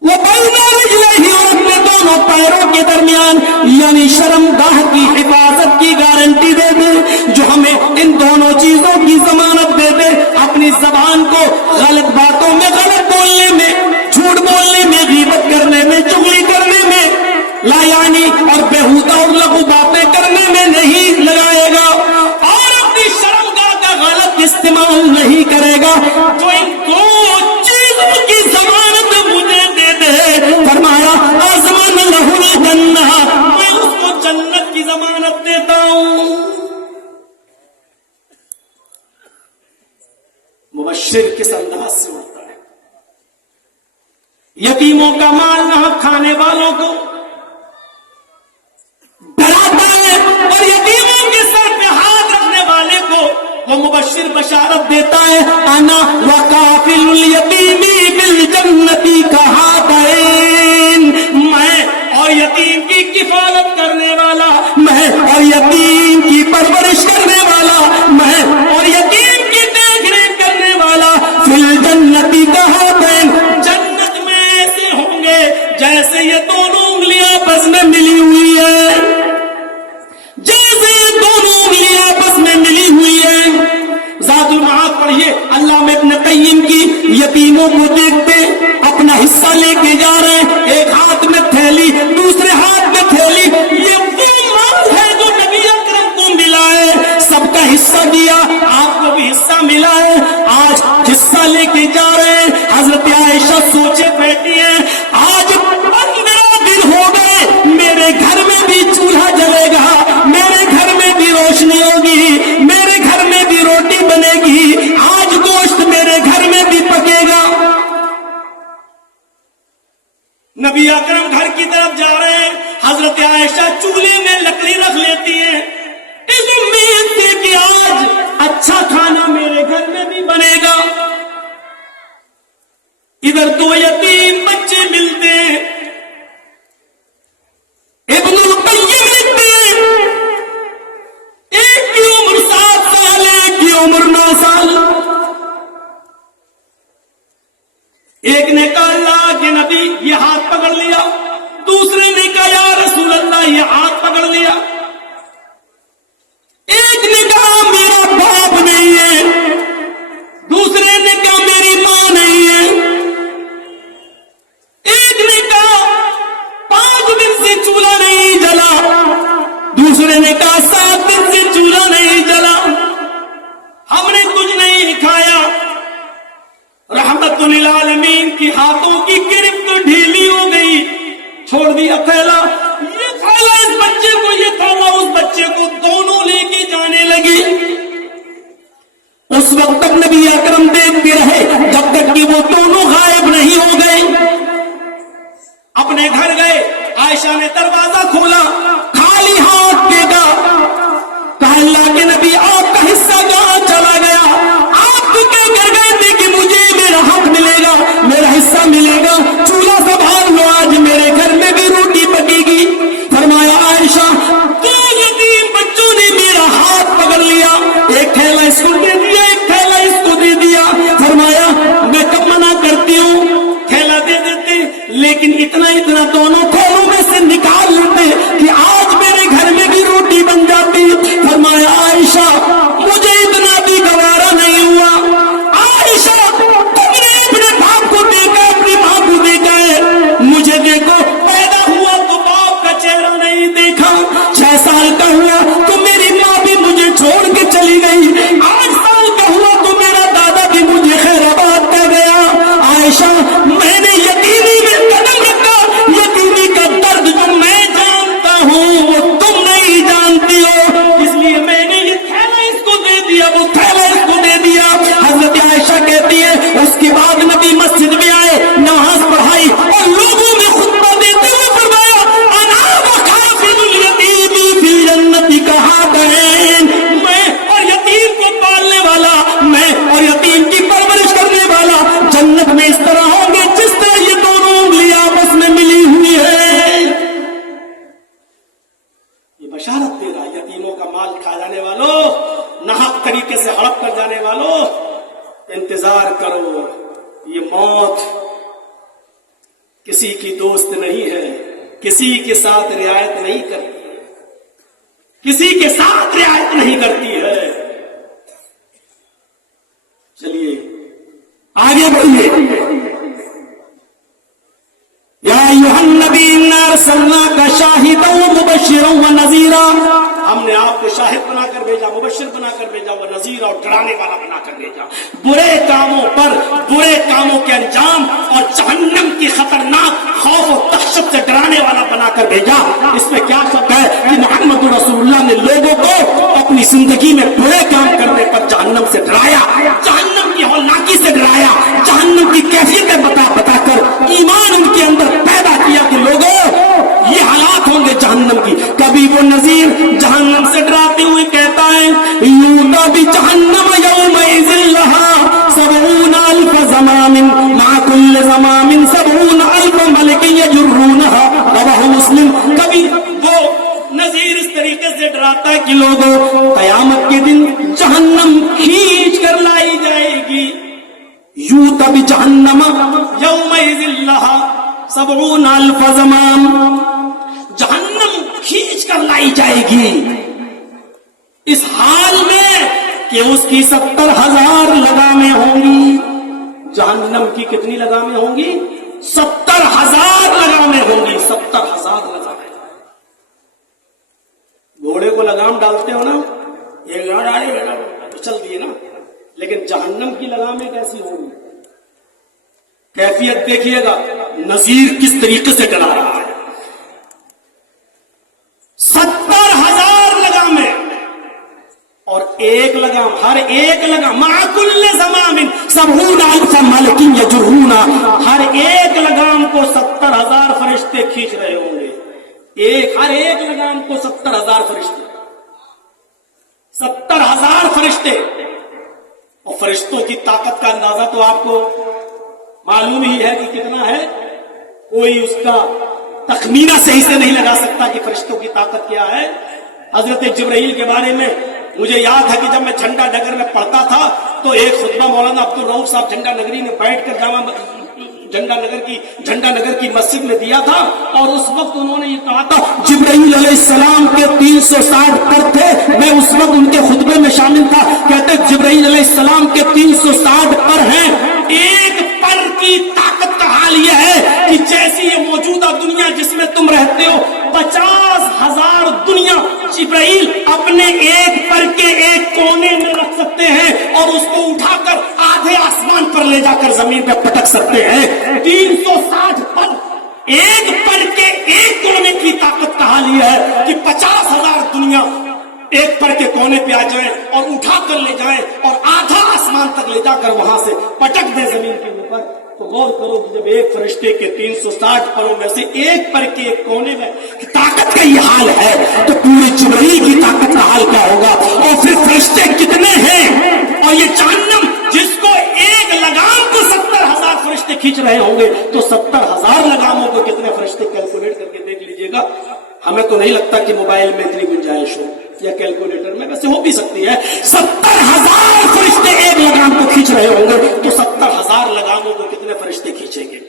वो बैना रिजलैहि, और अपने दोनों पैरों के दरमियान, यानी शर्मगाह की हिफाजत की गारंटी दे दे, जो हमें इन दोनों चीजों की जमानत दे दे। अपनी जबान को गलत बातों में गलत बोलने استعمال نہیں کرے گا جو ان دو چیزوں کی ضمانت مجھے دے دے، فرمایا اضمن لہ الجنہ، میں اس کو جنت کی ضمانت دیتا ہوں۔ مبشر کس انداز سے ہوتا ہے؟ یتیموں کا مال نہ کھانے والوں کو ڈراتا ہے، اور یتیموں کے سر پہ ہاتھ رکھنے والے کو وہ مبشر بشارت دیتا ہے، انا وکافل الیتیم بالجنت کہاتین، میں اور یتیم کی کفالت کرنے والا، میں اور یتیم کی پرورش کرنے والا، میں اور یتیم کی دیکھ ریکھ کرنے والا، فی الجنت کہاتین، جنت میں ایسے ہوں گے جیسے یہ دونوں انگلیاں آپس میں ملی ہوئی ہے، جیسے یہ دونوں انگلیاں آپس میں ملی ہوئی ہے۔ ذات المعاد پڑھیے، علامہ ابن قیم کی، یتیموں کو دیکھتے اپنا حصہ لے کے جا رہے ہیں، ایک ہاتھ میں تھیلی دوسرے ہاتھ میں تھیلی، یہ وہ مال ہے جو نبی اکرم کو ملا ہے، سب کا حصہ دیا، آپ کو بھی حصہ ملا ہے، آج حصہ لے کے جا رہے ہیں۔ حضرت عائشہ سوچے بیٹھی ہیں، آج 15 دن ہو گئے، میرے گھر میں بھی چولہا جلے گا، میرے گھر میں بھی روشنی ہوگی، میرے گھر میں بھی روٹی بنے گی، آج گوشت میرے گھر میں بھی پکے گا۔ نبی اکرم گھر کی طرف جا رہے ہیں، حضرت عائشہ چولہے میں لکڑی رکھ لیتی ہیں، اس امید سے کہ آج اچھا کھانا میرے گھر میں بھی بنے گا۔ ادھر دو یتیم بچے ملتے ہیں، ابن القیم لکھتے ہیں، ایک کی عمر 7 سال ہے، ایک کی عمر 9 سال۔ ایک نے کہا اللہ کے نبی یہ ہاتھ پکڑ لیا، دوسرے نے کہا یا رسول اللہ یہ ہاتھ پکڑ لیا، ایک نے کہا میرا باپ نہیں ہے، دوسرے نے کہا میری ماں نہیں ہے، ایک نے کہا 5 دن سے چولہا نہیں جلا، دوسرے نے کہا 7 دن سے چولہا نہیں جلا، ہم نے کچھ نہیں کھایا۔ رحمت للعالمین کی ہاتھوں کی گرفت ڈھیلی ہو گئی، چھوڑ دیا تھیلا، یہ تھیلا اس بچے کو، یہ تھیلا اس بچے کو، دونوں لے کے جانے لگی۔ اس وقت تک نبی اکرم دیکھتے رہے جب تک کہ وہ دونوں غائب نہیں ہو گئے۔ اپنے گھر گئے، عائشہ نے دروازہ کھولا، خالی ہاتھ دے گا، کہا اللہ کے نبی آپ کا حصہ کہاں چلا گیا؟ آپ تو کیا کر گئے تھے کہ مجھے میرا حق ملے گا، میرا حصہ ملے گا، چولہا سنبھال لو، آج میرے گھر میں بھی روٹی پکے گی۔ فرمایا عائشہ 2 یتیم بچوں نے میرا ہاتھ پکڑ لیا، ایک تھیلا اس کو دے دیا، ایک تھیلا اس کو دے دیا۔ فرمایا میں کب منع کرتی ہوں، تھیلا دے دیتے، لیکن اتنا دونوں تھیلوں میں سے نکال لیتے کہ آج میرے گھر میں بھی روٹی بن جاتی۔ فرمایا عائشہ مجھے اتنا بھی گوارا نہیں ہوا، عائشہ تم نے اپنے باپ کو دیکھا، اپنی ماں کو دیکھا ہے، مجھے دیکھو، پیدا ہوا تو باپ کا چہرہ نہیں دیکھا، 6 سال کا ہوا تو میری ماں بھی مجھے چھوڑ کے چلی گئی، 8 سال کا ہوا تو میرا دادا بھی مجھے خیر آباد کر گیا۔ عائشہ میں نے یتیمی میں قدم رکھا، یتیمی کا درد جو میں جانتا ہوں وہ تم نہیں جانتی ہو، اس لیے میں نے یہ تھیلا اس کو دے دیا، وہ تھیلا اس کو دے دیا۔ حضرت عائشہ کہتی ہے اس کے بعد نبی مسجد میں آئے، نماز پڑھائی اور لوگوں میں خطبہ دیتے ہوئے فرمایا انا وکافل الیتیم فی الجنت کہاتین، میں اور یتیم کو پالنے والا، میں اور یتیم کی پرورش کرنے والا جنت میں اس طرح ہوں گے جس طرح یہ دونوں انگلیاں آپس میں ملی ہوئی ہے۔ یہ بشارت دے رہا یتیموں کا مال کھا جانے والوں، ناحق طریقے سے ہڑپ کر جانے والوں، انتظار کرو، یہ موت کسی کی دوست نہیں ہے، کسی کے ساتھ رعایت نہیں کرتی ہے، کسی کے ساتھ رعایت نہیں کرتی ہے۔ چلیے آگے بڑھیے۔ یا ایھا النبی انا ارسلناک شاہدا ومبشرا ونذیرا، ہم نے آپ کو شاہد بنا کر بھیجا, مبشر بنا کر بھیجا, وہ نذیر اور ڈرانے والا بنا کر بھیجا. برے کاموں پر برے کاموں کے انجام اور جہنم کی خطرناک خوف و دہشت سے ڈرانے والا بنا کر بھیجا. اس میں کیا شک ہے کہ محمد رسول اللہ نے لوگوں کو اپنی زندگی میں برے کام کرنے پر جہنم سے ڈرایا, جہنم کی ہولناکی سے ڈرایا, جہنم کی کیفیتیں بتا بتا کر ایمان ان کے اندر پیدا کیا کہ لوگوں یہ حالات ہوں گے جہنم کی. کبھی وہ نذیر جہنم سے ڈراتے ہوئے کہتا ہے یوتا بھی جہنم یومئذ لہا 70,000 زمام مع كل زمام 70,000 ملک یجرونها, رواه مسلم. کبھی وہ نذیر اس طریقے سے ڈراتا ہے کہ لوگوں قیامت کے دن جہنم کھینچ کر لائی جائے گی. یوتا بھی جہنم یومئذ لہا 70,000 زمام, جہنم کھینچ کر لائی جائے گی اس حال میں کہ اس کی 70,000 لگامیں ہوں گی. جہنم کی کتنی لگامیں ہوں گی؟ 70,000 لگامیں ہوں گی. 70,000 لگامیں. گھوڑے کو لگام ڈالتے ہو نا, یہ ڈالے تو چل دیے نا, لیکن جہنم کی لگامیں کیسی ہوں گی؟ کیفیت دیکھیے گا. نذیر کس طریقے سے ڈرا رہا ہے. 70,000 لگامیں, اور ایک لگام, ہر ایک لگام مع كل زمام 70,000 ملک یجرونها, ہر ایک لگام کو 70,000 فرشتے کھینچ رہے ہوں گے. ہر ایک لگام کو 70,000 فرشتے, 70,000 فرشتے. اور فرشتوں کی طاقت کا اندازہ تو آپ کو معلوم ہی ہے کہ کتنا ہے. کوئی اس کا تخمینہ صحیح سے نہیں لگا سکتا کہ فرشتوں کی طاقت کیا ہے. حضرت جبرائیل کے بارے میں مجھے یاد ہے کہ جب میں جھنڈا نگر میں پڑھتا تھا تو ایک خطبہ مولانا عبدالرؤف صاحب جھنڈا نگری میں بیٹھ کر جھنڈا نگر کی مسجد میں دیا تھا, اور اس وقت انہوں نے یہ کہا تھا جبرائیل علیہ السلام کے 360 پر تھے. میں اس وقت ان کے خطبے میں شامل تھا. کہتے جبرائیل علیہ السلام کے 360 پر ہیں. ایک پر کی طاقت کا حال یہ ہے کہ جیسی یہ موجودہ دنیا جس میں تم رہتے ہو 50,000 دنیا جبرائیل اپنے ایک پر کے ایک کونے میں رکھ سکتے ہیں اور اس کو اٹھا کر آدھے آسمان پر لے جا کر زمین پہ پٹک سکتے ہیں. 360 پر, ایک پر کے ایک کونے کی طاقت کا حال یہ ہے کہ 50,000 دنیا ایک پر کے کونے پہ آ جائیں اور اٹھا کر لے جائیں اور آدھا آسمان تک لے جا کر وہاں سے پٹک دیں زمین کے اوپر. تو غور کرو کہ جب ایک فرشتے کے 360 پروں میں سے ایک پر کے ایک کونے میں طاقت کا یہ حال ہے تو پورے جبرائیل کی طاقت کا حال کیا ہوگا. اور پھر فرشتے کتنے ہیں, اور یہ جہنم جس کو ایک لگام کو 70,000 فرشتے کھینچ رہے ہوں گے تو 70,000 لگاموں کو کتنے فرشتے کیلکولیٹ کر کے دیکھ لیجئے گا. ہمیں تو نہیں لگتا کہ موبائل میں اتنی گنجائش ہو, یا کیلکولیٹر میں, ویسے ہو بھی سکتی ہے. 70,000 فرشتے ایک لگام کو کھینچ رہے ہوں گے تو 70,000 لگاموں کو کتنے فرشتے کھینچیں گے.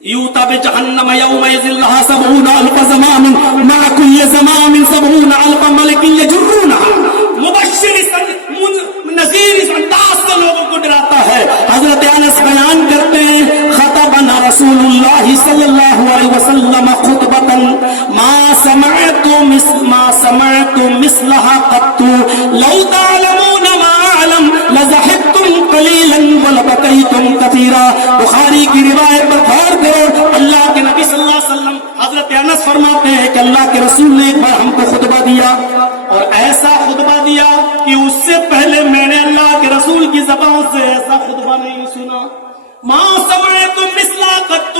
یوتا بجہنم یومئذ لہا 70,000 زمام مع كل زمام 70,000 ملک یجرونها. مبشر نذیر اس انداز سے لوگوں کو ڈراتا ہے. حضرت انس بیان کرتے ہیں خطبنا رسول اللہ صلی اللہ علیہ وسلم خطبۃ ما سمعت مثلها قط لو تعلمون ما اعلم لضحكتم قليلا ولبكيتم كثيرا. بخاری کی روایت پر غور کرو. اللہ کے نبی صلی اللہ علیہ وسلم حضرت انس فرماتے ہیں کہ اللہ کے رسول نے ایک بار ہم کو خطبہ دیا, اور ایسا خطبہ دیا کہ اس سے پہلے میں نے اللہ کے رسول کی زبان سے ایسا خطبہ نہیں سنا. ما سمعت مثلا قط,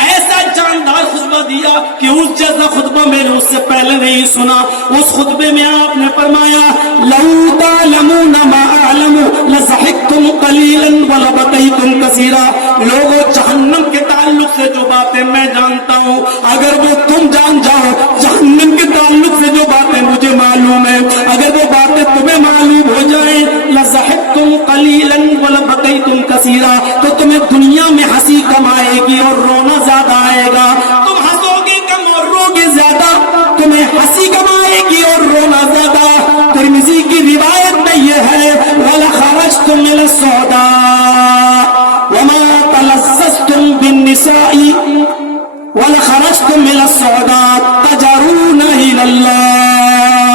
ایسا جاندار خطبہ دیا کہ اس جیسا خطبہ میں نے اس سے پہلے نہیں سنا. اس خطبے میں آپ نے فرمایا لو تعلمون ما اعلم لضحكتم قليلا ولبكيتم كثيرا. لوگوں جہنم کے تعلق سے جو باتیں میں جانتا ہوں اگر وہ تم جان جاؤ, جہنم کے تعلق سے جو باتیں مجھے معلوم ہیں اگر وہ باتیں تمہیں معلوم ہو جائیں لضحكتم قليلا ولبكيتم كثيرا, تو تمہیں دنیا میں ہنسی کم آئے گی اور رونا زیادہ آئے گا. تم ہنسو گے کم اور رو گے زیادہ, تمہیں ہنسی کم آئے گی اور رونا زیادہ. ترمذی کی روایت میں یہ ہے وَلَخَرَجْتُمْ مِنَ السُّعَدَاءِ وَمَا تَلَزَّزْتُمْ بِالنِّسَاءِ وَلَخَرَجْتُمْ مِنَ السُّعَدَاءِ تَجَرُونَ إِلَى اللَّهِ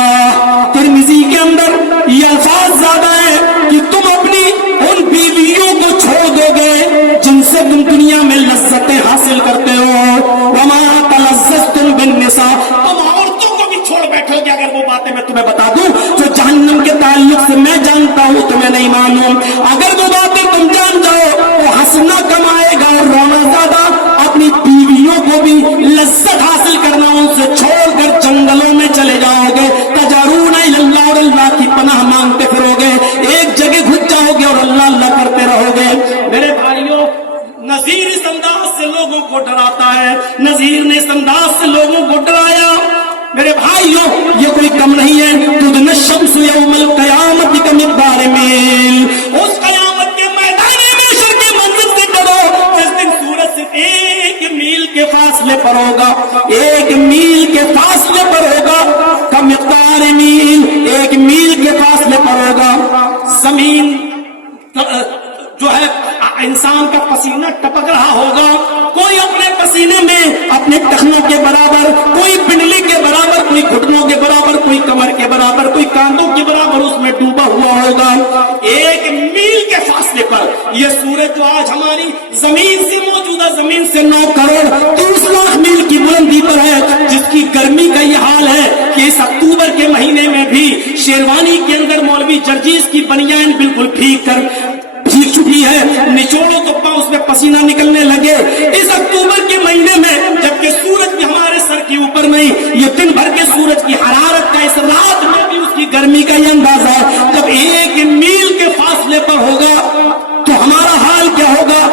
तुम्हें बता दूं जो जहन्नम के ताल्लुक से मैं जानता हूं तुम्हें नहीं मालूम। अगर वो बातें तुम जान जाओ तो हंसना कमाएगा और रोना ज्यादा। अपनी बीवियों को भी लज्जत हासिल करना उनसे छोड़कर जंगलों में चले जाओगे। तजरून इल्लल्लाह, और अल्लाह की पनाह मांगते फिरोगे। एक जगह घुस जाओगे और अल्लाह अल्लाह करते रहोगे। मेरे भाइयों, नजीर इस अंदाज से लोगों को डराता है, नजीर ने इस अंदाज से लोगों को डराया। मेरे भाइयों, ये कोई कम नहीं है। तुदन शम्स यौमल क़यामत का मिक़दार मील, उस क़यामत के मैदान महशर के मंज़िल से डरो जिस दिन सूरज सिर्फ 1 मील के फासले पर होगा। 1 मील के फासले पर होगा का मिक़दार मील, 1 मील के फासले पर होगा। जमीन जो है इंसान का पसीना टपक रहा होगा। कोई अपने पसीने में अपने टखनों के बराबर, कोई पिंडली के बराबर, कोई घुटनों के बराबर, कोई कमर के बराबर, कोई कांधों के बराबर उसमें डूबा हुआ होगा। 1 मील के फासले पर यह सूरज जो आज हमारी जमीन से, मौजूदा जमीन से 9 करोड़ 30 लाख मील की बुलंदी पर है, जिसकी गर्मी का यह हाल है कि इस अक्टूबर के महीने में भी शेरवानी के अंदर मौलवी जर्जीस की बनियान बिल्कुल भीग चुकी है। निचोड़ो तो पांव उसमें पसीना निकलने लगे। इस अक्टूबर के महीने में जबकि सूरज भी हमारे सर के ऊपर नहीं, ये दिन भर के सूरज की हरारत का, इस रात में भी उसकी गर्मी का ये अंदाजा है। जब 1 मील के फासले पर होगा तो हमारा हाल क्या होगा।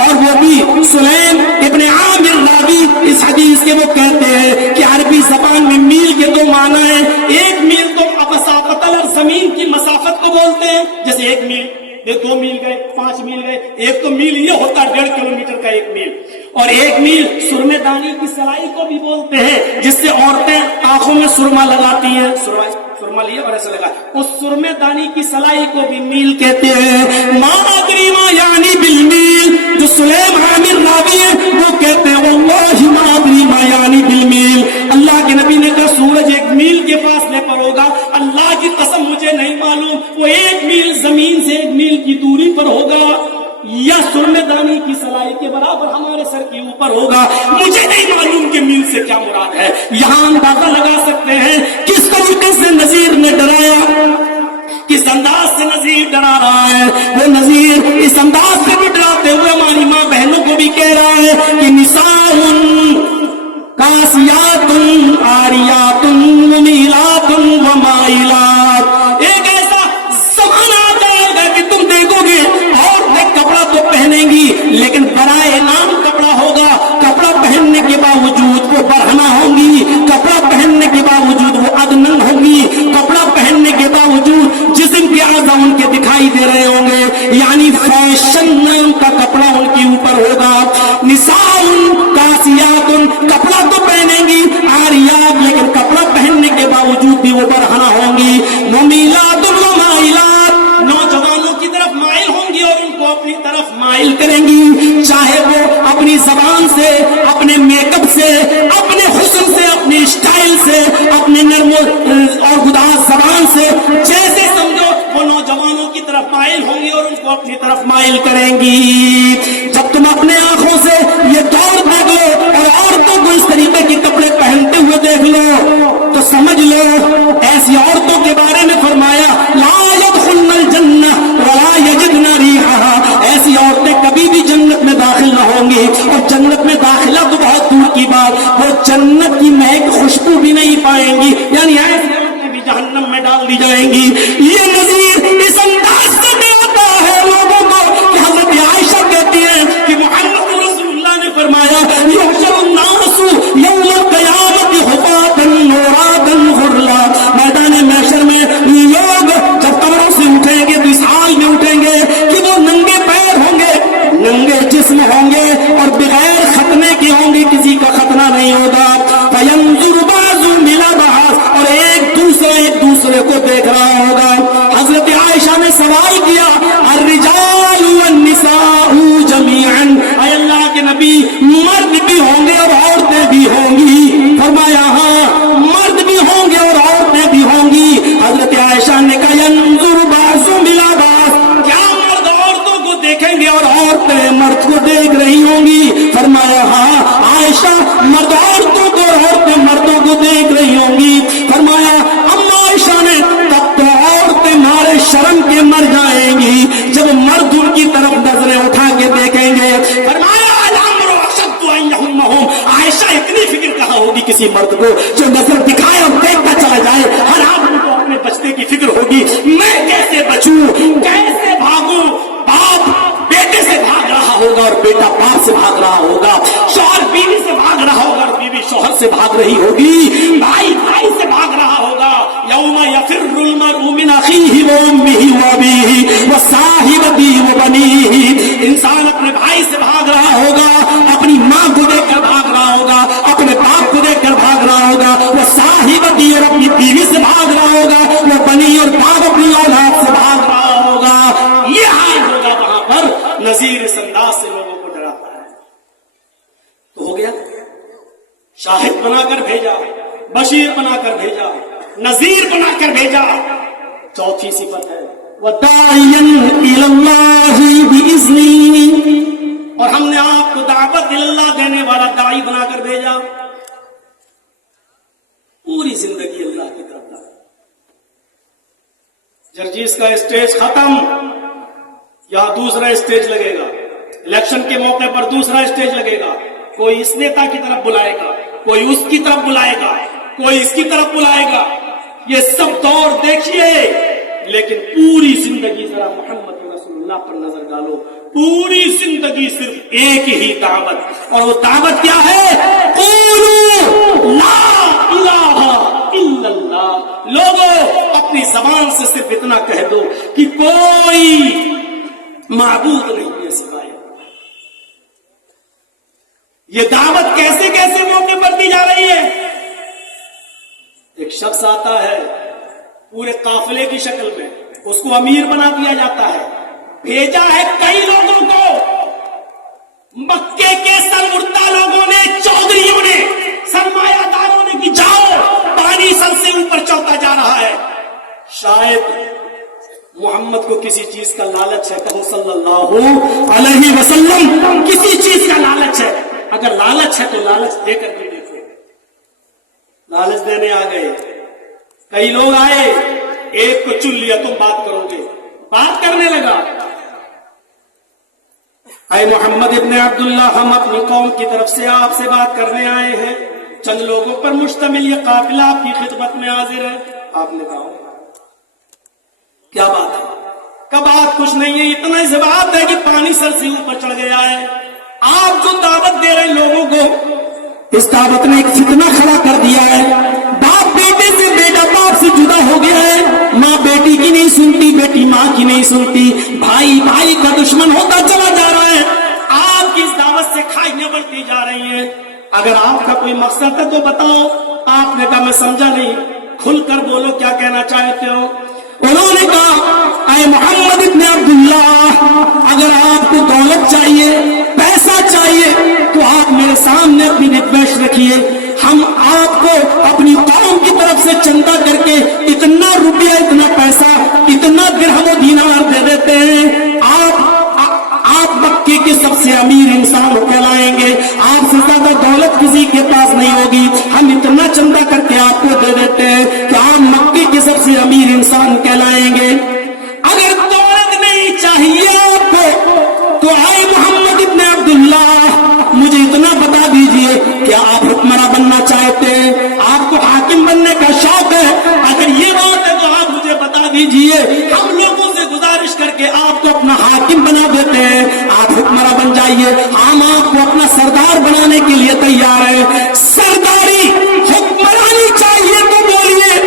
और वो भी सुलैम इब्ने आमिर रावी इस हदीस के वो कहते हैं कि अरबी जबान में मील के 2 माना है। 1 मील तो मसाफत और जमीन की मसाफत को बोलते हैं, जैसे 1 मील, 2 मील गए, 5 मील गए। एक तो मील ये होता है 1.5 किलोमीटर का 1 मील। और 1 मील सुरमेदानी की सलाई को भी बोलते हैं, जिससे औरतें आंखों में सुरमा लगाती हैं। सुरमा लिया और ऐसा लगा, उस सुरमेदानी की सलाई को भी मील कहते हैं। मादरीमा यानी बिल मील, जो सुलैम आमिर रावी है वो कहते हैं वल्लाहि मादरीमा यानी बिल मील। अल्लाह के नबी ने कहा सूरज 1 मील के फासले पर होगा। अल्लाह की कसम मुझे नहीं मालूम वो 1 मील जमीन से 1 मील की दूरी पर होगा या सुरमेदानी की सलाई के बराबर हमारे सर के ऊपर होगा। मुझे नहीं मालूम कि मील से क्या मुराद है। यहाँ अंदाजा लगा सकते हैं किस तरीके से नजीर ने डराया, किस अंदाज से नजीर डरा रहा है। वो नजीर इस अंदाज से भी डराते हुए हमारी माँ बहनों को भी कह रहा है कि निसाउन कासियातुन आरियातुन मुमीलातुन व माइलात। एक ऐसा ज़माना आ जाएगा कि तुम देखोगे औरतें कपड़ा तो पहनेंगी लेकिन बराए नाम कपड़ा होगा। कपड़ा पहनने के बावजूद वो बरहना होंगी, कपड़ा पहनने के बावजूद वो अदनन होंगी, कपड़ा पहनने के बावजूद जिस्म के आज़ा उनके दिखाई दे रहे होंगे। यानी फैशन नाम का कपड़ा उनके ऊपर होगा। निसाउन कासियातुन, कपड़ा तो पहनेंगी, आरियात, लेकिन कपड़ा पहनने के बावजूद भी वो बरहना होंगी। मुमीलातुन व माइलात, नौजवानों की तरफ माइल होंगी और उनको अपनी तरफ माइल करेंगी। चाहे वो अपनी जबान से, अपने मेकअप से, अपने हुस्न से, अपने स्टाइल से, अपने नर्म और गुदाज जबान से, जैसे समझो वो नौजवानों की तरफ माइल होंगी और उनको अपनी तरफ माइल करेंगी। जब तुम अपने आंखों से ये दौड़ देखो और औरतों को इस तरीके के कपड़े पहनते हुए देख लो तो समझ लो ऐसी औरतों के बारे में फरमाया ला यदखुलनल जन्नह वला यजिदना रिहा। ऐसी औरतें कभी भी जन्नत में दाखिल न होंगी, और जन्नत में दाखिला तो बहुत दूर की बात, वो जन्नत की महक खुशबू भी नहीं पाएंगी। यानी ऐसी औरतें भी जहन्नम में डाल दी जाएंगी। ये नजीर इस अंदाज से डराता है लोगों को कि हज़रत आयशा कहती है कि मुहम्मद रसूलुल्लाह ने फरमाया युहशरुन नासु यौमल क़यामति हुफ़ातन औरातन गुरला। मैदान महशर में लोग जब कब्रों से उठेंगे तो इस हाल में उठेंगे कि वो नंगे पैर होंगे, नंगे जिस्म होंगे और बगैर खतने के होंगे, किसी का खतना नहीं होगा। फयंजुरु बाज़ुहुम इला बाज़, और एक दूसरे को देख रहा होगा। हजरत आयशा ने सवाल किया अर्रिजालु वन्निसाउ जमीअन, ऐ अल्लाह के नबी मर्द भी होंगे और औरतें भी होंगी। फरमाया हाँ, मर्द भी होंगे और औरतें भी होंगी। हजरत आयशा ने कहा यंजुरु बाज़ुहुम इला बाज़, क्या मर्द औरतों को देखेंगे और औरतें मर्द को देख रही होंगी। फरमाया हाँ आयशा, मर्द औरतों को और औरतें मर्दों को देख रही होंगी। फरमाया अम्मा किसी मर्द को जो नजर दिखाए और देखता चला जाए। हर आदमी को अपने बचने की फिक्र होगी, मैं कैसे बचूं, कैसे भागूं। बाप बेटे से भाग रहा होगा और बेटा बाप से भाग रहा होगा, शौहर बीवी से भाग रहा होगा और बीवी शौहर से भाग रही होगी, भाई भाई से भाग रहा होगा। यौमा यफिर्रुल मर्'उ मिन अखीहि व उम्मिहि व अबीहि व साहिबतिहि व बनीहि। इंसान अपने भाई से भाग रहा होगा, अपनी माँ को देखकर भाग रहा होगा, अपने बाप को देखकर भाग रहा होगा, वो साहिबती और अपनी बीवी से भाग रहा होगा, वो बनी और बाप अपनी औलाद से भाग रहा होगा। ये हाल होगा वहां पर। नजीर इस अंदाज से लोगों को डराता है। तो हो गया, शाहिद बनाकर भेजा, बशीर बनाकर भेजा, नजीर बनाकर भेजा। चौथी सिफत है वदाइयन इलल्लाहि बिइज़्निही, और हमने आपको दावत इल्लाह देने वाला दाई बनाकर भेजा। पूरी जिंदगी अल्लाह की तरफ दावत। जर्जीस का स्टेज खत्म, यहां दूसरा स्टेज लगेगा। इलेक्शन के मौके पर दूसरा स्टेज लगेगा। कोई इस नेता की तरफ बुलाएगा, कोई उसकी तरफ बुलाएगा, कोई इसकी तरफ बुलाएगा। ये सब दौर देखिए, लेकिन पूरी जिंदगी जरा मोहम्मद रसूलुल्लाह पर नजर डालो। पूरी जिंदगी सिर्फ एक ही दावत, और वो दावत क्या है? क़ूलू ला इलाहा इल्लल्लाह। लोगों, अपनी जबान से सिर्फ इतना कह दो कि कोई माबूद नहीं है सिवाय। ये दावत कैसे कैसे मौके पर दी जा रही है? एक शख्स आता है पूरे काफिले की शक्ल में, उसको अमीर बना दिया जाता है। भेजा है कई लोगों को, मक्के के सरमुर्दा लोगों ने, चौधरियों ने, सरमायादारों ने कि जाओ, पानी सर से ऊपर चलता जा रहा है। शायद मोहम्मद को किसी चीज का लालच है, कहो सल्लल्लाहु अलैहि वसल्लम, किसी चीज का लालच है। अगर लालच है तो लालच देकर भी देखो। लालच देने आ गए, कई लोग आए, एक को चुन लिया, तुम बात करोगे, बात करने लगा। ऐ मोहम्मद इब्ने अब्दुल्लाह, हम अपनी कौम की तरफ से आपसे बात करने आए हैं। चंद लोगों पर मुश्तमिल ये काफिला आपकी खिदमत में हाजिर है। आपने कहा क्या बात है? का बात कुछ नहीं है, इतना इस बात है कि पानी सर से ऊपर चढ़ गया है। आप जो दावत दे रहे लोगों को, इस दावत ने एक फितना खड़ा कर दिया है। बाप बेटे से, बेटा बाप से जुदा हो गया है। माँ बेटी की नहीं सुनती, बेटी माँ की नहीं सुनती, भाई भाई का दुश्मन होता चला जा रहा है। आपकी इस दावत से खाइयां बढ़ती जा रही हैं। अगर आपका कोई मकसद है तो बताओ। आपने कहा मैं समझा नहीं, खुलकर बोलो क्या कहना चाहते हो। उन्होंने कहा ऐ मोहम्मद इब्ने अब्दुल्लाह, अगर आपको दौलत चाहिए, पैसा चाहिए, तो आप मेरे सामने अपनी रिक्वेस्ट रखिए। हम आपको अपनी कौम की तरफ से चंदा करके इतना रुपया, इतना पैसा, इतना दिरहम और दीनार दे देते हैं। आप मक्के के सबसे अमीर इंसान कहलाएंगे। आपसे ज्यादा दौलत किसी के पास नहीं होगी। हम इतना चंदा करके आपको दे देते हैं कि आप मक्के के सबसे अमीर इंसान कहलाएंगे। अगर दौलत नहीं चाहिए आपको तो आए मोहम्मद इब्ने अब्दुल्लाह, मुझे इतना बता दीजिए कि आप हुक्मरान बनना चाहते हैं, आपको हाकिम बनने का शौक है। अगर ये बात है तो आप मुझे बता दीजिए, हम लोगों से गुजारिश करके आपको अपना हाकिम बना देते हैं, आप हुक्मरान बन जाइए। हम आपको अपना सरदार बनाने के लिए तैयार है। सरदारी, हुक्मरानी चाहिए तो बोलिए,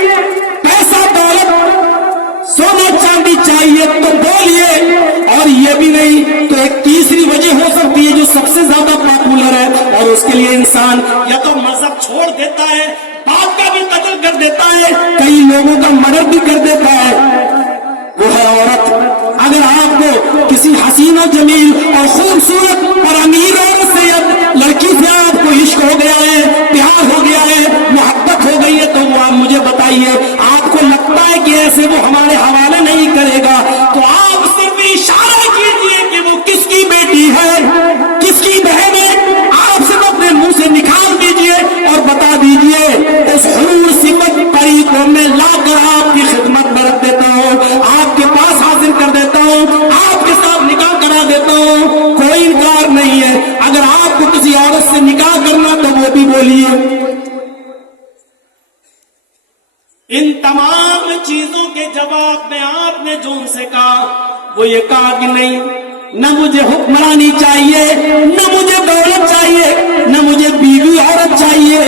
पैसा दौलत सोना चांदी चाहिए तो बोलिए। और ये भी नहीं तो एक तीसरी वजह हो सकती है जो सबसे ज्यादा पॉपुलर है, और उसके लिए इंसान या तो मजहब छोड़ देता है, बाप का भी कत्ल कर देता है, कई लोगों का मर्डर भी कर देता है, वो है औरत। अगर आपको किसी हसीन और जमील और खूबसूरत और अमीर औरत से या लड़की से आपको इश्क हो गया है, प्यार हो गया है, मोहब्बत हो गई है, तो वो आप मुझे बताइए। आपको लगता है कि ऐसे वो हमारे हवाले नहीं करेगा, तो आप सिर्फ इशारा कीजिए कि वो किसकी बेटी है, किसकी बहन है। आप सिर्फ अपने मुंह से निकाल दीजिए और बता दीजिए। उस हुरूर सिमत परी को मैं लाकर आपकी खिदमत में रख देता हूँ, आपके पास हाजिर कर देता हूँ, आपके साथ निकाह करा देता हूँ। कोई इनकार नहीं है। अगर आपको किसी औरत से निकाह करना तो वो भी बोलिए। में आपने जो उनसे कहा वो ये कहा कि नहीं, न मुझे हुक्मरानी चाहिए, न मुझे दौलत चाहिए, न मुझे बीवी औरत चाहिए,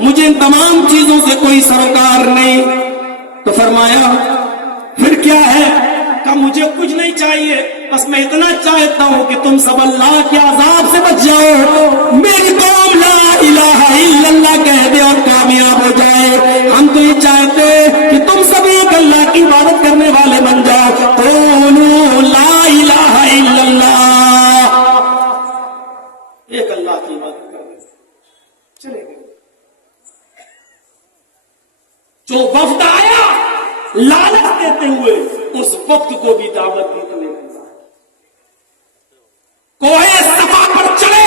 मुझे इन तमाम चीजों से कोई सरोकार नहीं। तो फरमाया फिर क्या है? कहा मुझे कुछ नहीं चाहिए, बस मैं इतना चाहता हूं कि तुम सब अल्लाह के अजाब से बच जाओ, मेरी कौम ला इलाहा इल्लल्लाह कह दे और कामयाब हो जाए। हम तो ये चाहते कि तुम सब एक अल्लाह की इबादत करने वाले बन जाओ। तो ला इलाहा इल्लल्लाह, एक अल्लाह की इबादत करने चले गए। जो वफ्द आया लालच देते हुए, उस वक्त को भी दावत दी तुम्हें। कोहे सफा पर चले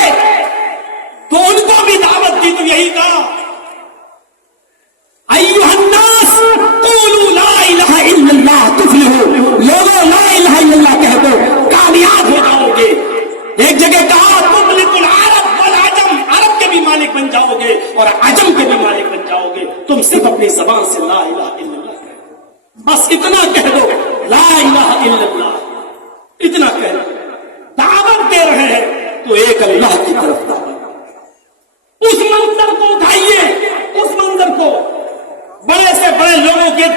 तो उनको भी दावत दी, तो यही कहा अय्युहन्नास क़ूलू ला इलाहा इल्लल्लाह तुफ्लिहू, लोगों ला इलाहा इल्लल्लाह कह दो कामयाब हो जाओगे। एक जगह कहा तुमलिकुल अरब वल अजम, अरब के भी मालिक बन जाओगे और अजम के भी मालिक बन जाओगे, तुम सिर्फ अपनी जबान से ला इलाहा इल्लल्लाह कह दो, बस इतना कह दो ला इलाहा इल्लल्लाह, इतना कह दो। दावत दे रहे हैं तो एक अल्लाह की तरफ दावत। उस मंजर को उठाइए, उस मंजर को, बड़े से बड़े लोगों के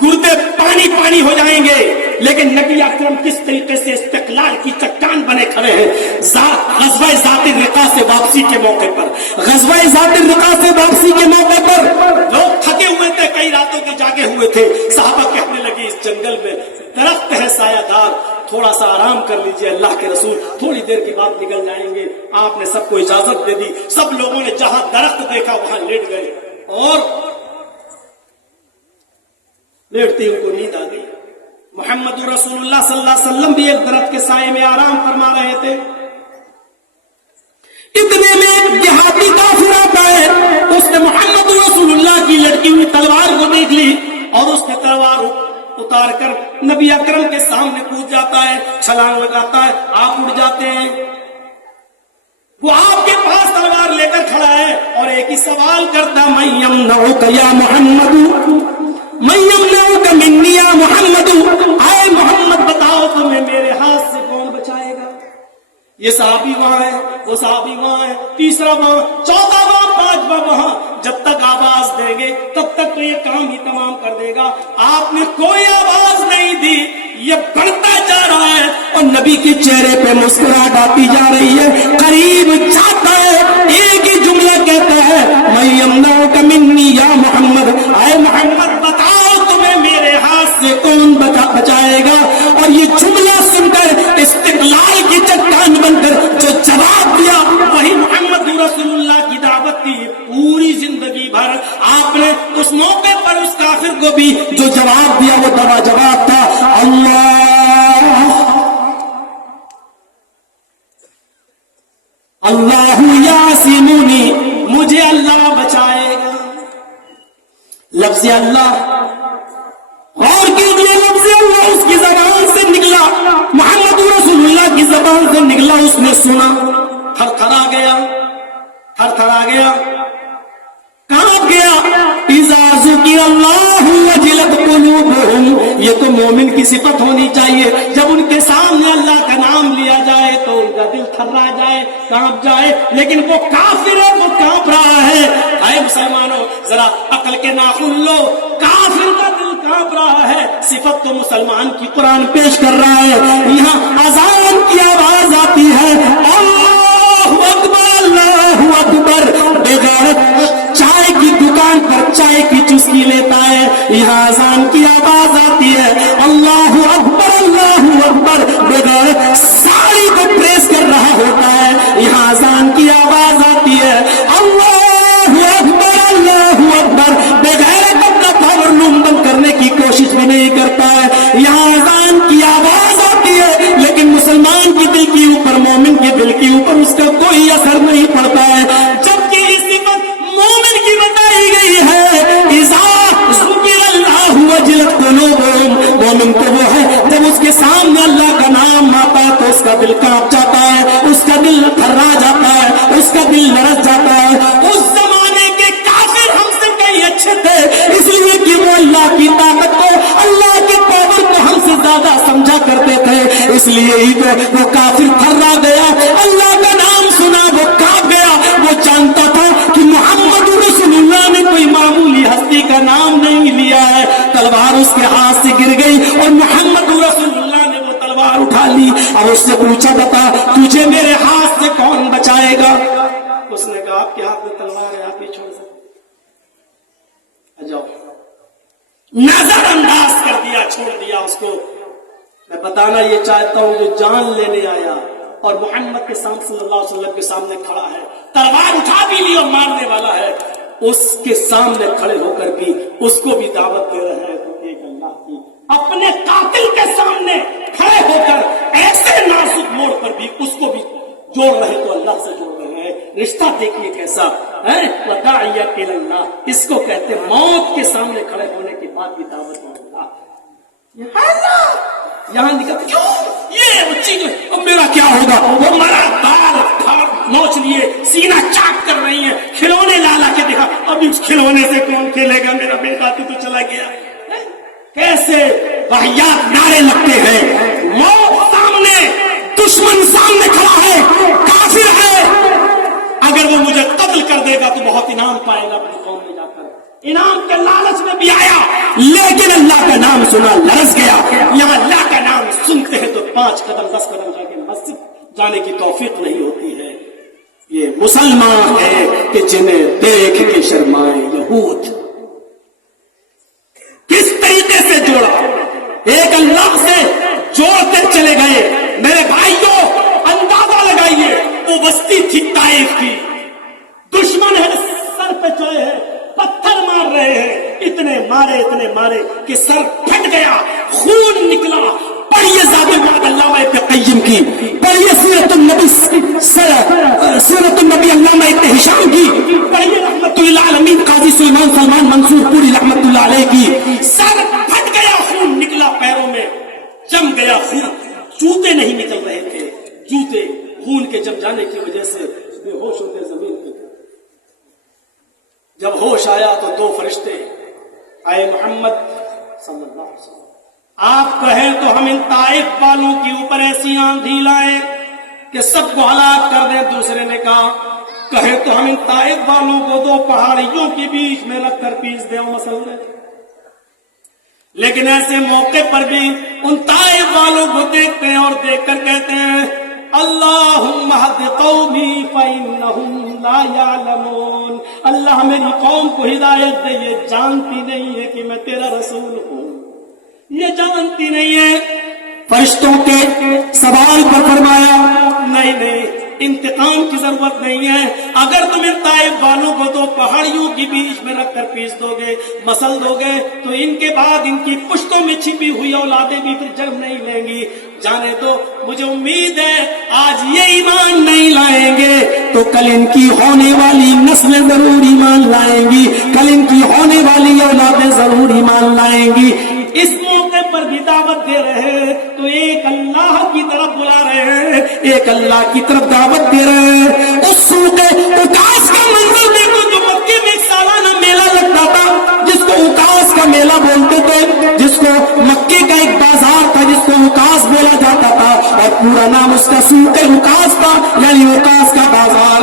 गुर्दे पानी पानी हो जाएंगे, लेकिन नबी अकरम किस तरीके से इस्तिकलाल की चट्टान बने खड़े हैं। ग़ज़वा ज़ातिर रिक़ा से वापसी के मौके पर, ग़ज़वा ज़ातिर रिक़ा से वापसी के मौके पर लोग थके हुए थे, कई रातों के जागे हुए थे। सहाबा कहने लगे इस जंगल में दरख्त है सायादार, थोड़ा सा आराम कर लीजिए, अल्लाह के रसूल थोड़ी देर के बाद निकल जाएंगे। आपने सबको इजाजत दे दी, सब लोगों ने जहां दरख्त देखा वहां लेट गए और लेटते ही उनको नींद आ गई। मोहम्मद रसूलुल्लाह सल्लल्लाहु अलैहि वसल्लम भी एक दरख्त के साए में आराम फरमा रहे थे। इतने में देहाती काफिर आता है, उसने मोहम्मद रसूलुल्लाह की लटकी हुई तलवार को देख ली और उसने तलवार उतार कर नबी अकरम के सामने कूद जाता है, छलांग लगाता है, आप उड़ जाते हैं। वो आपके पास तलवार लेकर खड़ा है और एक ही सवाल करता, मैं यमनऊका या मोहम्मद, मैं यमनऊका मिन्नी या मोहम्मद, आए मोहम्मद बताओ तुम्हें मेरे हाथ से कौन बचाएगा। ये सहाबी वहां है, वो सहाबी वहां है, तीसरा वहां, चौथा वहां, पांचवा वहां। जब तक आवाज देंगे तब तक तो ये काम ही तमाम कर देगा। आपने कोई आवाज नहीं दी, ये बढ़ता जा रहा है और नबी के चेहरे पे मुस्कुराहट आती जा रही है। करीब जाता है, एक ही जुमला कहता है, मैं यमनऊका मिन्नी या मोहम्मद, आए मोहम्मद बताओ तुम्हें मेरे हाथ से कौन बचाएगा। और ये जुमला सुनकर इस्तिकलाल की चट्टान बनकर जो जवाब दिया वही मोहम्मद रसूलुल्लाह की दावत थी। पूरी जिंदगी भर आपने उस मौके पर उस काफिर को भी जो जवाब दिया वो दवा जवाब था, अल्लाहु यासिमुनी, मुझे अल्लाह बचाएगा। लफ्ज़ अल्लाह और कीजिए, लफ्ज़ अल्लाह उसकी जबान से निकला, मोहम्मद रसूलुल्लाह की जबान से निकला, उसने सुना, थरथरा गया, थरथरा गया, कांप गया। इज़ा ज़ुकिर अल्लाहु वजिलत क़ुलूबुहुम, ये तो मोमिन की सिफत होनी चाहिए। जब उनके सामने अल्लाह का नाम लिया जाए तो उनका दिल थर्रा जाए, कांप जाए। लेकिन वो काफिर है, वो कांप रहा है। आए मुसलमानों, जरा अकल के नाखून लो, काफिर का दिल कांप रहा है। सिफत तो मुसलमान की कुरान पेश कर रहा है। यहाँ अज़ान की आवाज आती है, अल्लाहु अकबर, अल्लाहु अकबर। बेगैरत चाय की दुकान पर चाय की चुस्की लेता है, यहाँ अज़ान की आवाज आती है, अल्लाहु अकबर, अल्लाहु अकबर। बेगैरत साड़ी को प्रेस कर रहा होता है, यहाँ अज़ान की आवाज आती है, अल्लाहु अकबर, अल्लाहु अकबर। बेगैरत अपना पावर लूम बंद करने की कोशिश भी नहीं करता है, यहाँ अज़ान की आवाज आती है, लेकिन मुसलमान के दिल के ऊपर, मोमिन के दिल के ऊपर उसका कोई असर नहीं पड़ता है। जबकि इस सिफत मोमिन की बताई गई है, इज़ा ज़ुकिर अल्लाहु वजिलत क़ुलूबुहुम। मोमिन को वो है जब उसके सामने अल्लाह का नाम आता है तो उसका दिल कांप जाता है, उसका दिल थर्रा जाता है, उसका दिल लरस जाता है। उस जमाने के काफिर हमसे कहीं अच्छे थे, इसलिए कि वो अल्लाह की ताकत को, अल्लाह के पावर لیے ہی تو وہ کافر تھرا گیا، اللہ کا نام سنا وہ کانپ گیا. وہ جانتا تھا کہ محمد رسول اللہ نے کوئی معمولی ہستی کا نام نہیں لیا ہے. تلوار اس کے ہاتھ سے گر گئی اور محمد رسول اللہ نے وہ تلوار اٹھا لی اور اس سے پوچھا بتا تجھے میرے ہاتھ سے کون بچائے گا؟ اس نے کہا آپ کے ہاتھ میں تلوار ہے، آپ ہی چھوڑ سکتے. جاؤ، نظر انداز کر دیا، چھوڑ دیا اس کو. میں بتانا یہ چاہتا ہوں جو جان لینے آیا اور محمد کے سامنے صلی اللہ علیہ وسلم کے سامنے کھڑا ہے، تلوار اٹھا بھی لی اور مارنے والا ہے، اس کے سامنے کھڑے ہو کر بھی اس کو بھی دعوت دے رہے ہیں تو ایک اللہ کی. اپنے قاتل کے سامنے کھڑے ہو کر ایسے نازک موڑ پر بھی اس کو بھی جوڑ رہے تو اللہ سے جوڑ رہے ہیں. رشتہ دیکھیے کیسا ہے، وداعیہ الی اللہ، اس کو کہتے ہیں موت کے سامنے کھڑے ہونے کے بعد بھی دعوت دے اللہ. یہاں نکل کیوں یہ چیز اب میرا کیا ہوگا، وہ مرا دال نوچ لیے، سینہ چاک کر رہی ہیں، کھلونے لا لا کے دیکھا، اب اس کھلونے سے کون کھیلے گا، میرا بیٹا تو چلا گیا. کیسے واہیات نعرے لگتے ہیں. موت سامنے، دشمن سامنے کھڑا ہے، کافر ہے، اگر وہ مجھے قتل کر دے گا تو بہت انعام پائے گا اپنی قوم میں جا کر. انعام کے لالچ میں بھی آیا لیکن اللہ کا نام سنا لرز گیا. یہاں اللہ کا نام سنتے ہیں تو 5 قدم 10 قدم جا کے مسجد جانے کی توفیق نہیں ہوتی ہے. یہ مسلمان ہے کہ جنہیں دیکھ کے شرمائے یہود. کس طریقے سے جوڑا، ایک اللہ سے جوڑتے چلے گئے. میرے بھائیوں اندازہ لگائیے، وہ بستی تھی طائف کی، دشمن ہے سر پہ چڑھے ہیں، پتھر مار رہے ہیں، اتنے مارے کہ سر پھٹ گیا، خون نکلا. پڑھیے زاد المعاد علامہ ابن قیم کی، پڑھیے سیرت النبی علامہ ابن ہشام کی، پڑھیے رحمت اللہ عالمین قاضی سلمان منصور پوری رحمت اللہ علیہ کی. سر پھٹ گیا، خون نکلا پیروں میں، جم گیا خون، جوتے نہیں نکل رہے تھے، جوتے خون کے جم جانے کی وجہ سے بے ہوش ہوتے زمین پہ. جب ہوش آیا تو 2 فرشتے آئے، محمد صلی اللہ علیہ وسلم آپ کہیں تو ہم ان طائف والوں کے اوپر ایسی آندھی لائیں کہ سب کو ہلاک کر دیں. دوسرے نے کہا کہیں تو ہم ان طائف والوں کو 2 پہاڑیوں کے بیچ میں رکھ کر پیس دیں مسل دیں. لیکن ایسے موقع پر بھی ان طائف والوں کو دیکھتے ہیں اور دیکھ کر کہتے ہیں اللہم اہد قومی فإنہم لا یعلمون. اللہ میری قوم کو ہدایت دے، یہ جانتی نہیں ہے کہ میں تیرا رسول ہوں، یہ جانتی نہیں ہے. فرشتوں کے سوال پر فرمایا نہیں، انتقام کی ضرورت نہیں ہے. اگر تم ان طائف والوں کو 2 پہاڑیوں کے بیچ میں رکھ کر پیس دو گے، مسل دو گے، تو ان کے بعد ان کی پشتوں میں چھپی ہوئی اولادیں بھی پھر جنم نہیں لیں گی. جانے دو، مجھے امید ہے آج یہ ایمان نہیں لائیں گے تو کل ان کی ہونے والی نسلیں ضرور ایمان لائیں گی، کل ان کی ہونے والی اولادیں ضرور ایمان لائیں گی. اس موقع پر بھی دعوت دے رہے ہیں تو ایک اللہ کی طرف بلا رہے ہیں، ایک اللہ کی طرف دعوت دے رہے ہیں. اس سوق اکاس کا منظر دیکھو جو مکے میں ایک سالانہ میلہ لگتا تھا، جس کو اکاس کا میلہ بولتے تھے، جس کو مکے کا ایک بازار تھا جس کو اکاس بولا جاتا تھا، اور پورا نام اس کا سوق اکاس تھا، یعنی اکاس کا بازار.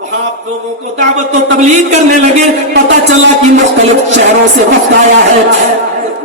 وہاں آپ لوگوں کو دعوت و تبلیغ کرنے لگے. پتہ چلا کہ مختلف شہروں سے وفد آیا ہے،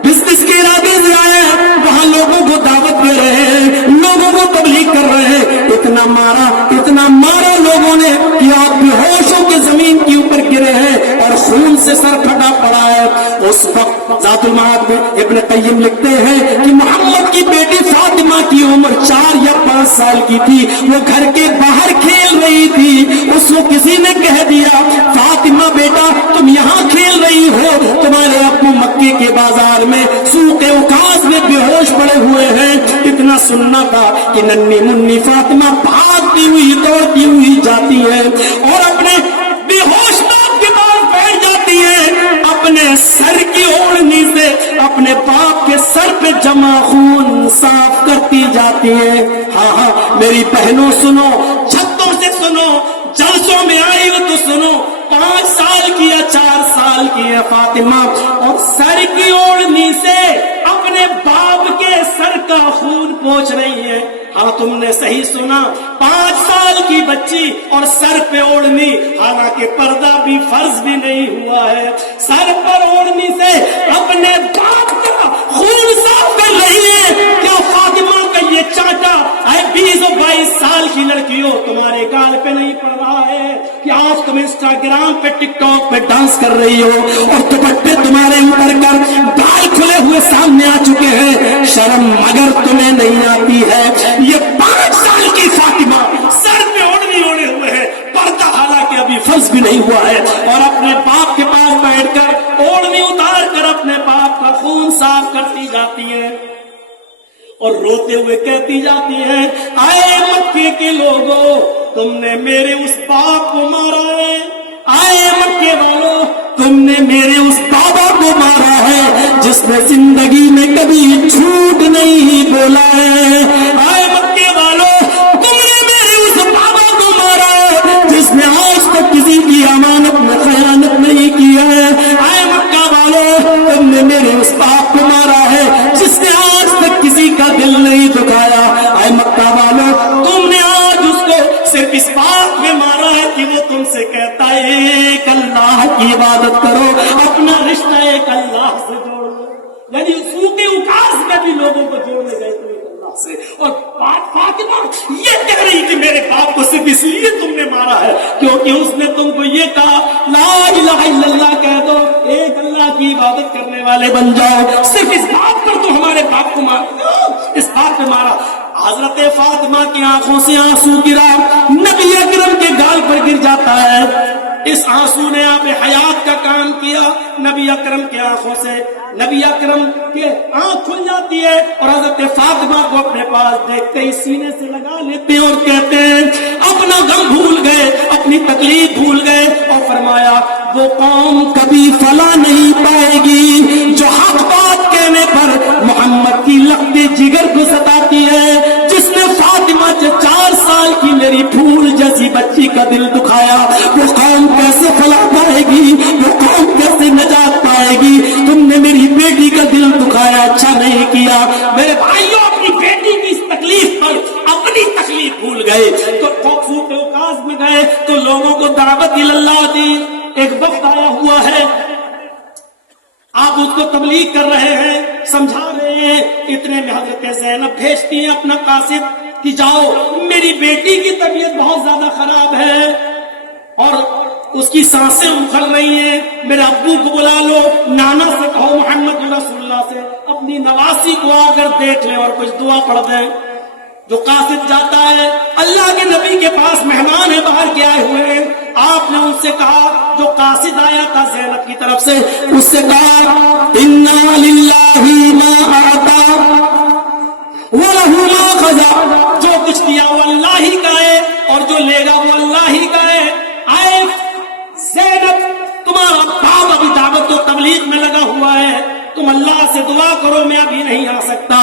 بزنس کے ارادے سے آئے ہیں، وہاں لوگوں کو دعوت دے رہے ہیں، لوگوں کو تبلیغ کر رہے ہیں. اتنا مارا لوگوں نے کہ آپ بے ہوش ہو کے زمین کے اوپر گرے ہیں اور خون سے سر پھٹا پڑا ہے. اس وقت ذات المعاد میں ابن قیم لکھتے ہیں کہ محمد کی بیٹی فاطمہ کی عمر 4 یا 5 سال کی تھی. وہ گھر کے باہر کھیل رہی تھی. اس کو کسی نے کہہ دیا فاطمہ بیٹا تم یہاں کھیل رہی ہو، تمہارے ابو مکے کے بازار میں سوق اکاس میں بے ہوش پڑے ہوئے ہیں. اتنا سننا تھا کہ ننھی منی فاطمہ بھاگتی ہوئی دوڑتی ہوئی جاتی ہے اور اپنے بے ہوش باپ کے پاس بیٹھ جاتی ہے، اپنے سر کی اوڑھنی سے اپنے باپ کے سر پہ جمع خون صاف کرتی جاتی ہے. ہاں میری بہنوں سنو، چھتوں سے سنو، جلسوں میں آئی ہو تو سنو. 5 سال کی یا 4 سال کی ہے فاطمہ، اور سر کی اوڑھنی سے اپنے باپ کے سر کا خون پوچھ رہی ہیں ہاں تم نے صحیح سنا 5 سال کی بچی اور سر پہ اوڑھنی حالانکہ پردہ بھی فرض بھی نہیں ہوا ہے سر پر اوڑھنی سے اپنے باپ کا خون صاف کر رہی ہے کیا فاطمہ کا یہ چاٹا 20 اور 22 سال کی لڑکیوں تمہارے گال پہ نہیں پڑ رہا ہے کہ آج تم انسٹاگرام پہ ٹک ٹاک پہ ڈانس کر رہی ہو اور دوپٹے تمہارے اوپر کر بال کھلے ہوئے سامنے آ چکے ہیں شرم مگر تمہیں نہیں آتی ہے یہ 5 سال کی فاطمہ سر پہ اوڑھنی اوڑھے ہوئے ہے پردہ حالانکہ ابھی فرض بھی نہیں ہوا ہے اور اپنے باپ کے پاس بیٹھ کر اوڑھنی اتار کر اپنے باپ کا خون صاف کرتی جاتی ہے اور روتے ہوئے کہتی جاتی ہے آئے مکے کے لوگوں تم نے میرے اس باپ کو مارا ہے آئے مکے والوں تم نے میرے اس بابا کو مارا ہے جس نے زندگی میں کبھی جھوٹ نہیں بولا ہے آئے مکے والوں تم نے میرے اس بابا کو مارا ہے جس نے آج تک کسی کی امانت میں خیانت نہیں کی ہے آئے مکہ والوں تم نے میرے اس باپ کو مارا ہے جس نے آج تک کسی کا دل نہیں دکھایا آئے مکہ والوں تم نے آج اس کو صرف اس بات میں مارا ہے کہ وہ تم سے کہتا ہے ایک اللہ کی عبادت کرو اپنا رشتہ ایک اللہ سے جوڑ لو یعنی سوکھے اکاس میں بھی لوگوں کو جوڑنے گئے تو ایک اللہ سے اور فاطمہ یہ کہہ رہی کہ میرے باپ کو صرف اس لیے تم نے مارا ہے کیونکہ اس نے تم کو یہ کہا لا الہ الا اللہ کہہ دو ایک اللہ کی عبادت کرنے والے بن جاؤ صرف اس بات پر تو ہمارے باپ کو مارا اس بات پہ مارا حضرت فاطمہ کی آنکھوں سے آنسو گرا نبی اکرم کے گال پر گر جاتا ہے اس آنسو نے آپ حیات کا کام کیا نبی اکرم کے آنکھوں سے نبی اکرم کے آنکھ کھل جاتی ہے اور حضرت فاطمہ کو اپنے پاس دیکھتے ہی سینے سے لگا لیتے ہیں اور کہتے ہیں اپنا غم بھول گئے اپنی تکلیف بھول گئے اور فرمایا وہ قوم کبھی فلاح نہیں پائے گی جو حق بات کہنے پر محمد کی لخت جگر کو ستاتی ہے جس نے فاطمہ سے 4 سال کی میری پھول جیسی بچی کا دل دکھایا وہ قوم کیسے فلاح پائے گی وہ قوم کیسے نجات پائے گی تم نے میری بیٹی کا دل دکھایا اچھا نہیں کیا میرے بھائیوں اپنی بیٹی کی اس تکلیف پر اپنی تکلیف بھول گئے تو سوتے اوقاز میں گئے تو لوگوں کو دعوت اللہ دی ایک وقت آیا ہوا ہے آپ اس کو تبلیغ کر رہے ہیں سمجھا رہے ہیں اتنے میں حضرت زینب بھیجتی ہیں اپنا قاصد کہ جاؤ میری بیٹی کی طبیعت بہت زیادہ خراب ہے اور اس کی سانسیں اکھڑ رہی ہیں میرے ابو کو بلا لو نانا سے کہو محمد رسول اللہ سے اپنی نواسی کو آ کر دیکھ لیں اور کچھ دعا پڑھ دیں جو قاصد جاتا ہے اللہ کے نبی کے پاس مہمان ہے باہر کے آئے ہوئے ہیں آپ نے ان سے کہا جو قاصد آیا تھا زینب کی طرف سے اس سے کہا انا للہ ما اعطا وَلَهُ مَا خَزَا جو کچھ دیا وہ اللہ ہی کا ہے اور جو لے گا وہ اللہ ہی کا ہے آئے زینب تمہارا باپ ابھی دعوت و تبلیغ میں لگا ہوا ہے تم اللہ سے دعا کرو میں ابھی نہیں آ سکتا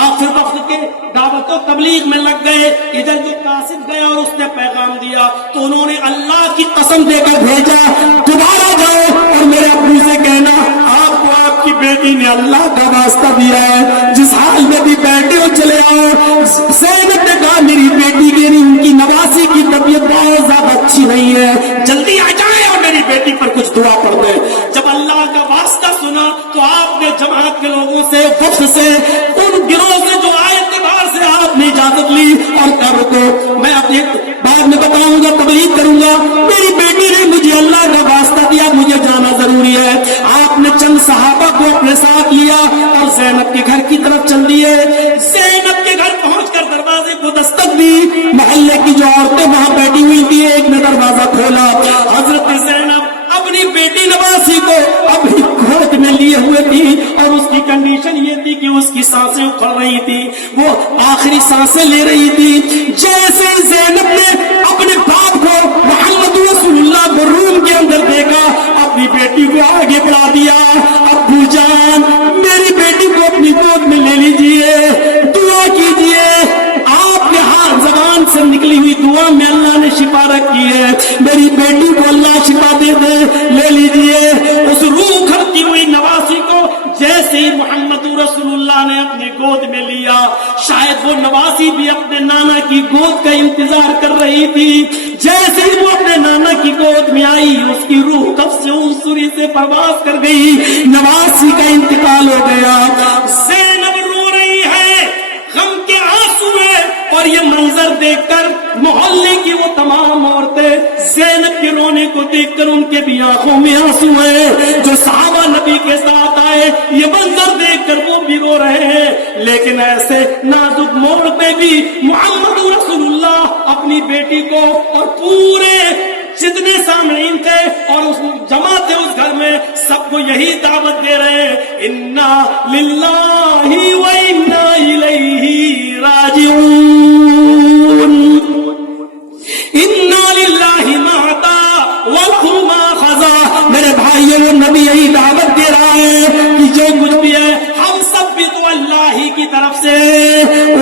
آخر وقت کے دعوت و تبلیغ میں لگ گئے ادھر جو قاصد گیا اور اس نے پیغام دیا تو انہوں نے اللہ کی قسم دے کر بھیجا دوبارہ جاؤ اور میرے ابو سے کہنا آپ کو آپ کی بیٹی نے اللہ کا واسطہ دیا ہے جس حال میں بھی بیٹھے ہو چلے آؤ زینب نے کہا میری بیٹی کے ان کی نواسی کی طبیعت بہت زیادہ اچھی نہیں ہے جلدی آ جائیں اور میری بیٹی پر کچھ دعا پڑھ دیں جب اللہ کا واسطہ سنا تو آپ نے جماعت کے لوگوں سے وفد سے ان گروہ سے جو آئے اعتبار سے آپ نے اجازت لی اور کہا رکو میں اپنے بعد میں بتاؤں گا تبلیغ کروں گا میری بیٹی نے مجھے اللہ کا واسطہ دیا مجھے جانا ضروری ہے آپ نے چند صحابہ کو اپنے ساتھ لیا اور زینب کے گھر کی طرف چل دیے زینب کے گھر پہنچ کر دروازے کو دستک دی محلے کی جو عورتیں وہاں بیٹھی ہوئی تھی ایک نے دروازہ کھولا حضرت زینب اپنی بیٹی نواسی کو ابھی گود میں لیے ہوئے تھی اور اس کی کنڈیشن یہ تھی کہ اس کی سانسیں اکھڑ رہی تھی وہ آخری سانسیں لے رہی تھی جیسے زینب نے اپنے باپ کو محمد رسول اللہ کو روم کے اندر دیکھا اپنی بیٹی کو آگے بڑھا دیا ابو جان میری بیٹی کو اپنی گود میں لے لیجئے دعا کیجئے آپ کے ہاتھ زبان سے نکلی ہوئی دعا میں اللہ نے شفا رکھی ہے میری بیٹی کو اللہ شفا دے دے لے لیجئے اس روح کھڑتی ہوئی نواسی کو جیسے ہی محمد رسول اللہ रसूलुल्लाह ने अपनी गोद में लिया। शायद वो नवासी भी अपने नाना की गोद का इंतजार कर रही थी। जैसे ही वो अपने नाना की गोद में आई, उसकी रूह कब से उसूरी से परवास कर गई। नवासी का इंतकाल हो गया। ज़ैनब रो रही है, गम के आंसू है, और ये मंजर देखकर मोहल्ले की वो तमाम औरतें ज़ैनब के रोने को देखकर उनके भी आंखों में आंसू है। जो सहाबा नबी के साथ आए, ये मंजर देखकर वो भी रो रहे हैं। लेकिन ऐसे नाजुक मोड़ पे भी मोहम्मद रसूलुल्लाह अपनी बेटी को और पूरे जितने सामईन थे और उस जमात थे उस घर में, सबको यही दावत दे रहे हैं, इन्ना लिल्लाहि व इन्ना इलैहि राजिऊन, इन्ना लिल्लाहि मा अता व लहु मा खज़ा। मेरे भाइयों, नबी यही दावत दे रहा है कि जो कुछ भी है हम सब भी तो अल्लाह ही की तरफ से व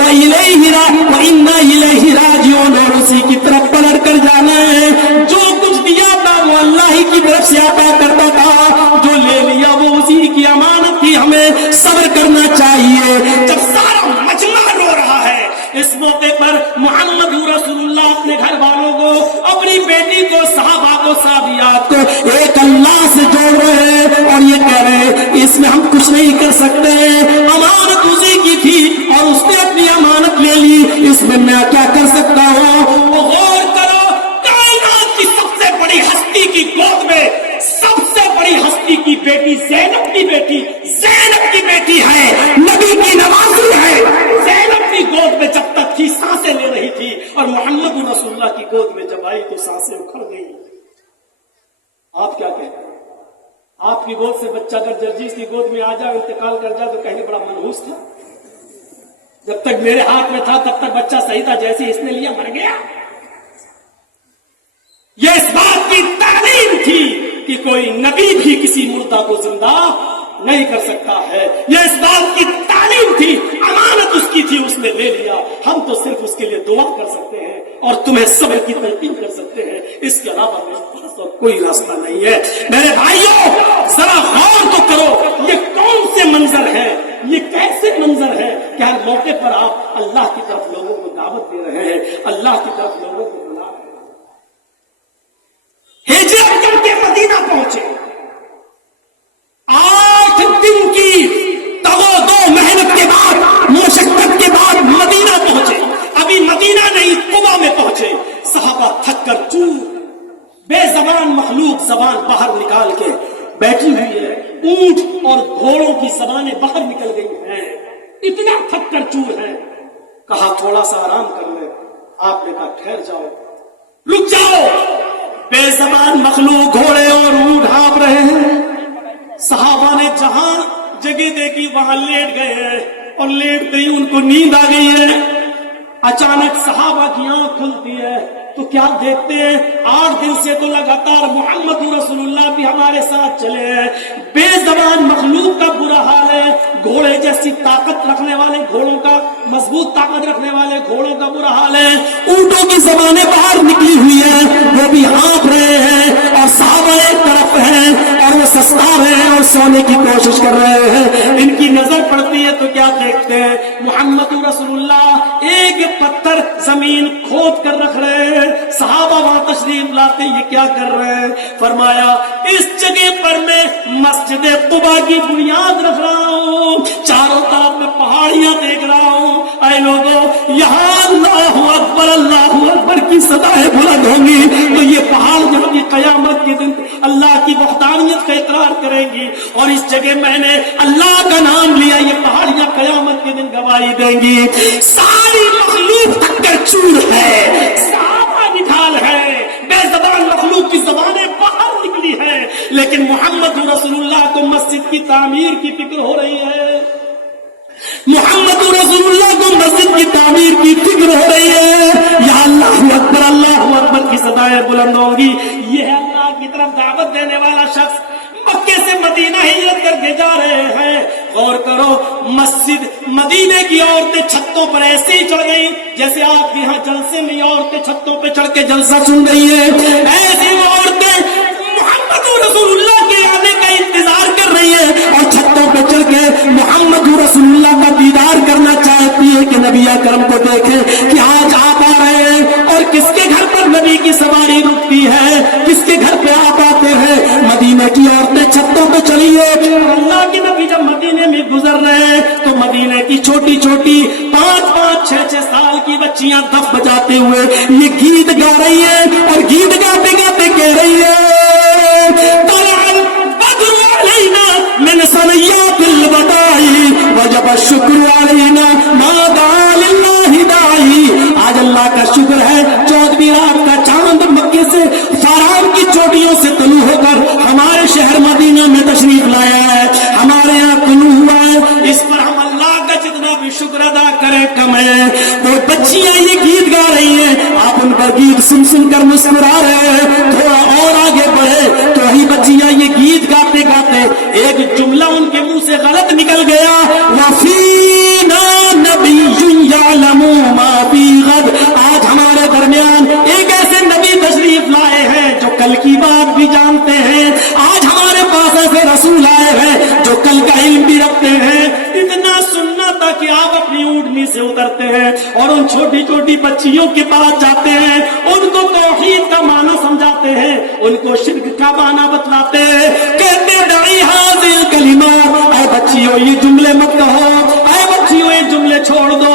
इन्ना इलैहि राजिऊन, और उसी की तरफ पलट कर जाना है। जो कुछ दिया था वो अल्लाह ही की तरफ से अता करता था, जो ले लिया वो उसी की अमानत थी। हमें सब्र करना चाहिए। जब सारा मजमा रो रहा है, इस मौके पर मोहम्मद रसूलुल्लाह अपने घर वालों को, अपनी बेटी को, सहाबा को, साहबियात को एक अल्लाह से जोड़ रहे हैं और ये कह रहे हैं इसमें हम कुछ नहीं कर सकते, अमानत उसी की थी और उसने अपनी अमानत ले ली, इसमें मैं क्या कर सकता हूँ। वो गौर करो, कायनात की सबसे बड़ी हस्ती की गोद में सबसे बड़ी हस्ती की बेटी ज़ैनब की बेटी, ज़ैनब की बेटी है, नबी की नवासी है। ज़ैनब की गोद में जब तक थी सांसें ले रही थी, और मोहम्मद रसूलुल्लाह की गोद में जब आई तो सांसें उखड़ गई। आप क्या कहते हैं? आपकी गोद से बच्चा अगर जर्जीस की गोद में आ जाए, इंतकाल कर जाए, तो कहेंगे बड़ा मनहूस था, जब तक मेरे हाथ में था तब तक बच्चा सही था, जैसे इसने लिया मर गया। यह इस बात की तालीम थी कि कोई नबी भी किसी मुर्दा को जिंदा नहीं कर सकता है। यह इस बात की तालीम थी, अमानत उसकी थी, उसने ले लिया। हम तो सिर्फ उसके लिए दुआ कर सकते हैं और तुम्हें सब्र की तलकीन कर सकते हैं, इसके अलावा मेरे पास और कोई रास्ता नहीं है। मेरे भाइयों, जरा गौर तो करो, ये कौन से मंजर है, ये कैसे मंजर है कि हर मौके पर आप अल्लाह की तरफ लोगों को दावत दे रहे हैं, अल्लाह की तरफ लोगों को बुला रहे हैं। हिजरत करके मदीना पहुंचे, 8 दिन की दो मेहनत के बाद, मुशक्कत के बाद मदीना पहुंचे। अभी मदीना नहीं, कुबा में पहुंचे। सहाबा थक कर चूर, बेजबान मखलूक जबान बाहर निकाल के बैठी हुई है। ऊंट और घोड़ों की जबानें बाहर निकल गई हैं, इतना थक कर चूर है। कहा थोड़ा सा आराम कर ले। आपने कहा ठहर जाओ, रुक जाओ। बेजबान मखलूक घोड़े और ऊंट हाँफ रहे हैं। सहाबा ने जहां जगह देखी वहां लेट गए हैं, और लेटते ही उनको नींद आ गई है। अचानक सहाबा की आंख खुलती है तो क्या देखते हैं, 8 दिन से तो लगातार मोहम्मद रसूलुल्लाह भी हमारे साथ चले हैं। बेजबान मखलूक का बुरा हाल है, घोड़े जैसी ताकत रखने वाले घोड़ों का, मजबूत ताकत रखने वाले घोड़ों का बुरा हाल है। ऊंटों की जबानें बाहर निकली हुई है, वो भी हाँफ रहे हैं, और सहाबा एक तरफ है और वो सस्ता रहे हैं और सोने की कोशिश कर रहे हैं। इनकी नजर पड़ती है तो क्या देखते हैं, मोहम्मद रसूलुल्लाह एक पत्थर जमीन खोद कर रख रहे हैं। सहाबा वहां तशरीफ लाते, ये क्या कर रहे हैं? फरमाया इस जगह पर मैं मस्जिद कुबा की बुनियाद रख रहा हूँ, चारों तरफ में पहाड़ियां देख रहा हूँ। ऐ लोगों, यहाँ अल्लाहू अकबर की सदाएं बुलंद होंगी तो ये पहाड़ जब भी कयामत के दिन अल्लाह की वहदानियत का इकरार करेंगी, और इस जगह मैंने अल्लाह का नाम लिया, ये पहाड़ियां कयामत के दिन गवाही देंगी। सारी मखलूक थककर चूर है, सारा निकाल है, बेजबान मखलूक की जबानें बाहर निकली है, लेकिन मोहम्मद रसूलुल्लाह को मस्जिद की तामीर की फिक्र हो रही है। मोहम्मद रसूलुल्लाह को मस्जिद की तामीर की फिक्र हो रही है। या अल्लाहू अकबर की सदाएं बुलंद होंगी। ये है अल्लाह की तरफ दावत देने वाला शख्स, मक्के से मदीना हिजरत करके जा रहे हैं। गौर करो, मस्जिद मदीने की औरतें छतों पर ऐसे ही चढ़ गई जैसे आप यहाँ जलसे में औरतें छतों पे चढ़ के जलसा सुन रही है। ऐसी औरतें मोहम्मद रसूलुल्लाह के आने का इंतजार कर रही है और छतों पे चढ़ کر کے محمد رسول اللہ کا دیدار کرنا چاہتی ہے کہ نبی اکرم کو دیکھیں کہ آج آپ آ رہے ہیں اور کس کے گھر پر نبی کی سواری رکتی ہے, کس کے گھر پہ آپ آتے ہیں. مدینے کی عورتیں چھتوں پہ چلی ہے. اللہ کے نبی جب مدینے میں گزر رہے ہیں تو مدینے کی چھوٹی چھوٹی 5-5, 6-6 سال کی بچیاں دف بجاتے ہوئے یہ گیت گا رہی ہیں اور گیت گاتے گاتے کہہ رہی ہے من ثنیات الوداع وجب الشکر علینا ما دعا للہ داعی. آج اللہ کا شکر ہے 14ویں رات کا چاند مکے سے فاران کی چوٹیوں سے طلوع ہو کر ہمارے شہر مدینہ میں تشریف لایا ہے, ہمارے یہاں طلوع ہوا ہے. اس پر ہم اللہ کا جتنا بھی شکر ادا کریں کم ہے. وہ بچیاں یہ گیت گا رہی ہیں, آپ ان کا گیت سن سن کر مسکرا رہے ہیں. تھوڑا اور آگے بڑھے تو وہی بچیاں یہ گیت گاتے گاتے ایک جملہ ان کے منہ سے غلط نکل گیا, وفینا نبی یعلم ما فی غد. آج ہمارے درمیان ایک ایسے نبی تشریف لائے ہیں جو کل کی بات بھی جانتے ہیں. آج ہمارے پاس ایسے رسول آئے ہیں جو کل کا علم بھی رکھتے ہیں. اتنا سننا تھا کہ آپ اپنی اونٹنی سے اترتے ہیں اور ان چھوٹی چھوٹی بچیوں کے پاس جاتے ہیں, ان کو توحید کا معنی سمجھاتے ہیں, ان کو شرک کا معنی بتلاتے ہیں. کہتے دائی حاضر کلمات, اے بچیوں یہ جملے مت کہو, اے بچیوں یہ جملے چھوڑ دو,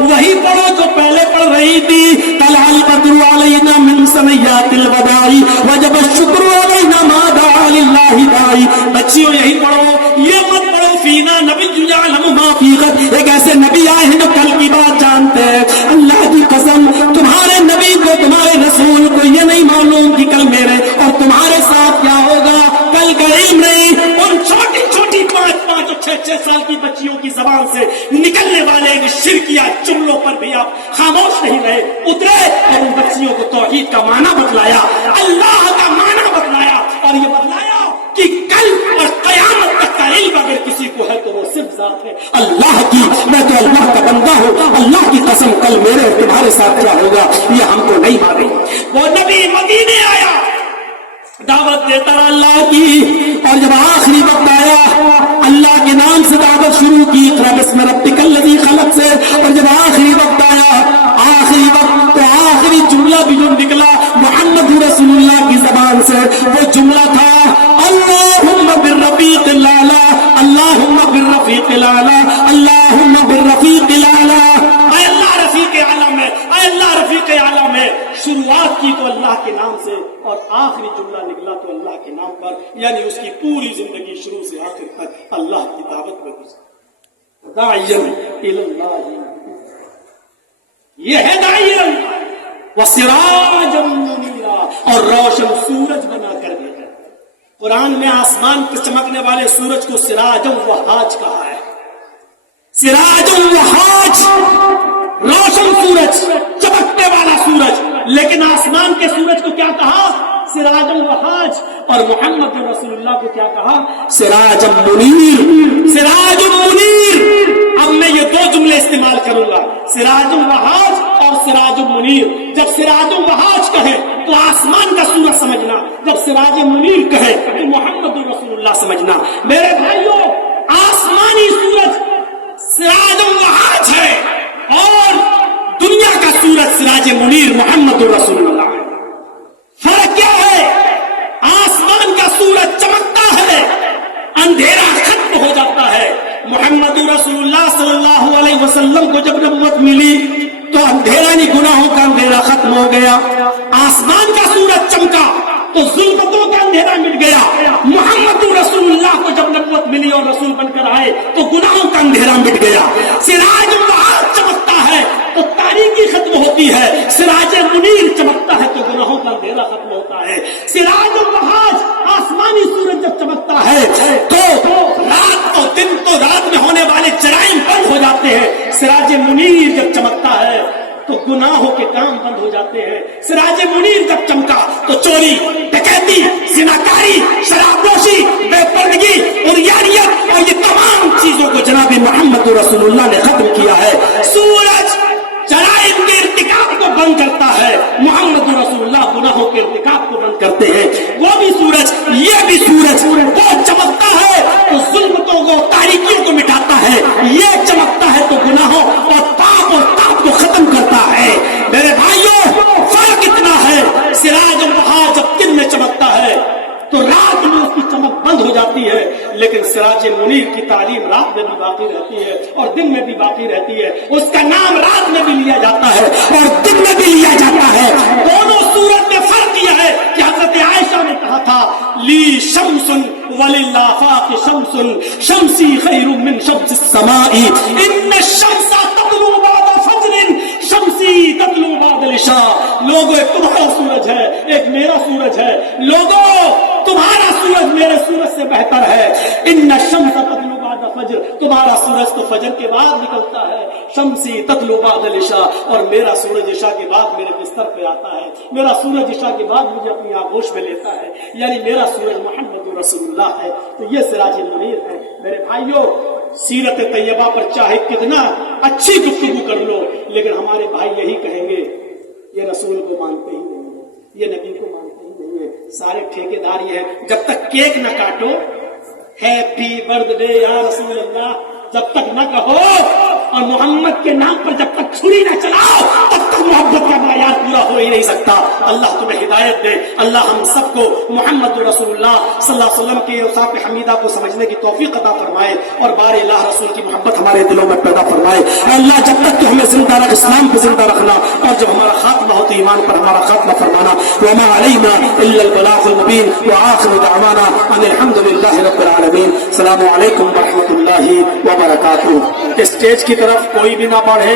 وہی پڑھو جو پہلے پڑھ رہی تھی. طلع البدر علینا من ثنیات الوداع وجب الشکر علینا ما دعا للہ داعی. بچیوں یہی پڑھو, یہ مت پڑھو فینا نبی یعلم ما فی غد. ایک ایسے نبی آئے ہیں جو کل کی بات جانتے ہیں. اللہ کی قسم تمہارے نبی کو, تمہارے رسول کو یہ نہیں معلوم کہ کل میرے اور تمہارے ساتھ کیا ہوگا. کل کا علم نہیں. ان چھوٹی چھوٹی 5-5 اور 6-6 سال کی بچیوں کی زبان سے نکلنے والے شرکیہ جملوں پر بھی آپ خاموش نہیں رہے, اترے اور ان بچیوں کو توحید کا معنی بتلایا, اللہ کا معنی بتلایا, اور یہ بتلایا کہ کل اور قیامت تک کا علم اگر کسی کو ہے تو وہ صرف ذات ہے اللہ کی. میں تو اللہ کا بندہ ہوں, اللہ کی قسم کل میرے اور تمہارے ساتھ کیا ہوگا یہ ہم کو نہیں معلوم. وہ نبی مدینے آیا, دعوت دیتا اللہ کی, اور جب آخری وقت آیا اللہ کے نام سے دعوت شروع کی, اقرأ باسم ربک الذی خلق سے. اور جب آخری وقت آیا, آخری وقت تو آخری جملہ بھی جو نکلا محمد رسول اللہ کی زبان سے وہ جملہ تھا اللہم بالرفیق الاعلی, اللہم بالرفیق الاعلی, اللہم بالرفیق الاعلی. اے اللہ رفیق اعلی میں, اے اللہ رفیق اعلی میں. شروعات کی تو اللہ کے نام سے اور آخری جملہ نکلا تو اللہ کے نام پر, یعنی اس کی پوری زندگی شروع سے آخر تک اللہ کی دعوت میں گزری. داعیا الی اللہ, یہ ہے داعیا وسراجا منیرا, اور روشن سورج بنا کر دیا. قرآن میں آسمان پر چمکنے والے سورج کو سراج وحاج کہا ہے. سراج وحاج, روشن سورج, چمکنے والا سورج. لیکن آسمان کے سورج کو کیا کہا؟ سراج وحاج. اور محمد رسول اللہ کو کیا کہا؟ سراج منیر. سراج منیر. اب میں یہ 2 جملے استعمال کروں گا, سراج وحاج اور سراج منیر. جب سراج وحاج کہے تو آسمان کا سورج سمجھنا, جب سراج منیر کہے تو محمد رسول اللہ سمجھنا. میرے بھائیوں, آسمانی سورج سراج وحاج ہے اور دنیا کا سورج سراج منیر محمد رسول اللہ ہے. فرق کیا ہے؟ آسمان کا سورج چمکتا ہے, اندھیرا ختم ہو جاتا ہے. محمد رسول اللہ صلی اللہ علیہ وسلم کو جب نبوت ملی تو اندھیرا نہیں, گناہوں کا اندھیرا ختم ہو گیا. آسمان کا سورج چمکا تو ظلمتوں کا اندھیرا مٹ گیا. محمد رسول اللہ کو جب نبوت ملی اور رسول بن کر آئے تو گناہوں کا اندھیرا مٹ گیا. سراج وحاج چمکتا ہے تو تاریکی ختم ہوتی ہے, سراج منیر چمکتا ہے تو گناہوں کا اندھیرا ختم ہوتا ہے. سراج وحاج آسمانی سورج جب چمکتا ہے تو رات اور دن تو رات میں ہونے والے جرائم بند ہو جاتے ہیں. سراج منیر جب چمکتا ہے تو گناہوں کے کام بند ہو جاتے ہیں. سراج منیر جب چمکا تو چوری, ڈکیتی, زناکاری, شراب نوشی, بے پردگی, عریانیت اور یہ تمام چیزوں کو جناب محمد رسول اللہ نے ختم کیا ہے. سورج جرائم کے ارتکاب کو بند کرتا ہے, محمد رسول اللہ گناہوں کے ارتکاب کو بند کرتے ہیں. وہ بھی سورج, یہ بھی سورج, وہ چمکتا ہے تو ظلمتوں کو रात में भी बाकी रहती है और दिन में भी बाकी रहती है। उसका नाम रात में भी लिया जाता है और दिन में भी लिया जाता है। दोनों सूरत में फर्क यह है कि हजरत आयशा ने कहा था ली शम्सुन वलिल्लाह फाक़ि शम्सुन शम्सी खैरुम मिन शम्सिस समाई इन्न शम्सा तत्लू बअद फज्रिन शम्सी तत्लू बअद इशा। लोगों, एक तुम्हारा सूरज है, एक मेरा सूरज है। लोगों, तुम्हारा सूरज मेरे सूरज से बेहतर है। इन्न शम्सा तत्लू बअद फज्र, तुम्हारा सूरज तो फजर के बाद निकलता है। शम्सी तत्लू बअद इशा, और मेरा सूरज इशा के बाद मेरे बिस्तर पे आता है। मेरा सूरज इशा के बाद मुझे अपनी आगोश में लेता है, यानी मेरा सूरज मोहम्मद रसूलुल्लाह है। तो ये सिराज मुनीर है। मेरे भाइयों, सीरत तैयबा पर चाहे कितना अच्छी गुफ्तगू कर लो, लेकिन हमारे भाई यही कहेंगे ये रसूल को मानते ही नहीं है, ये नबी को मानते ही नहीं है। सारे ठेकेदार ये है, जब तक केक न काटो हैप्पी बर्थडे या रसूल अल्लाह जब तक न कहो और मोहम्मद के नाम पर जब तक छुरी न चलाओ, तब तक मोहब्बत का मायार पूरा हो ही नहीं सकता। अल्लाह तुम्हें हिदायत दे। अल्लाह हम सबको मोहम्मद रसूलुल्लाह सल्लल्लाहु अलैहि वसल्लम के औसाफ हमीदा को समझने की तौफीक अता फरमाए और बारे इलाह रसूल की मोहब्बत हमारे दिलों में पैदा फरमाए। अल्लाह जब तक तो हमें जिंदा रख, इस्लाम पे जिंदा रखना, और जब हमारा खात्मा हो तो ईमान पर हमारा खात्मा फरमाना। वमा अलैना इल्लल बलागुल मुबीन व आखिरु दअवाना अनिल हम्दुलिल्लाहि रब्बिल आलमीन। अस्सलामु अलैकुम व रहमतुल्लाहि व बरकातुहू। स्टेज की तरफ कोई भी ना बढ़े।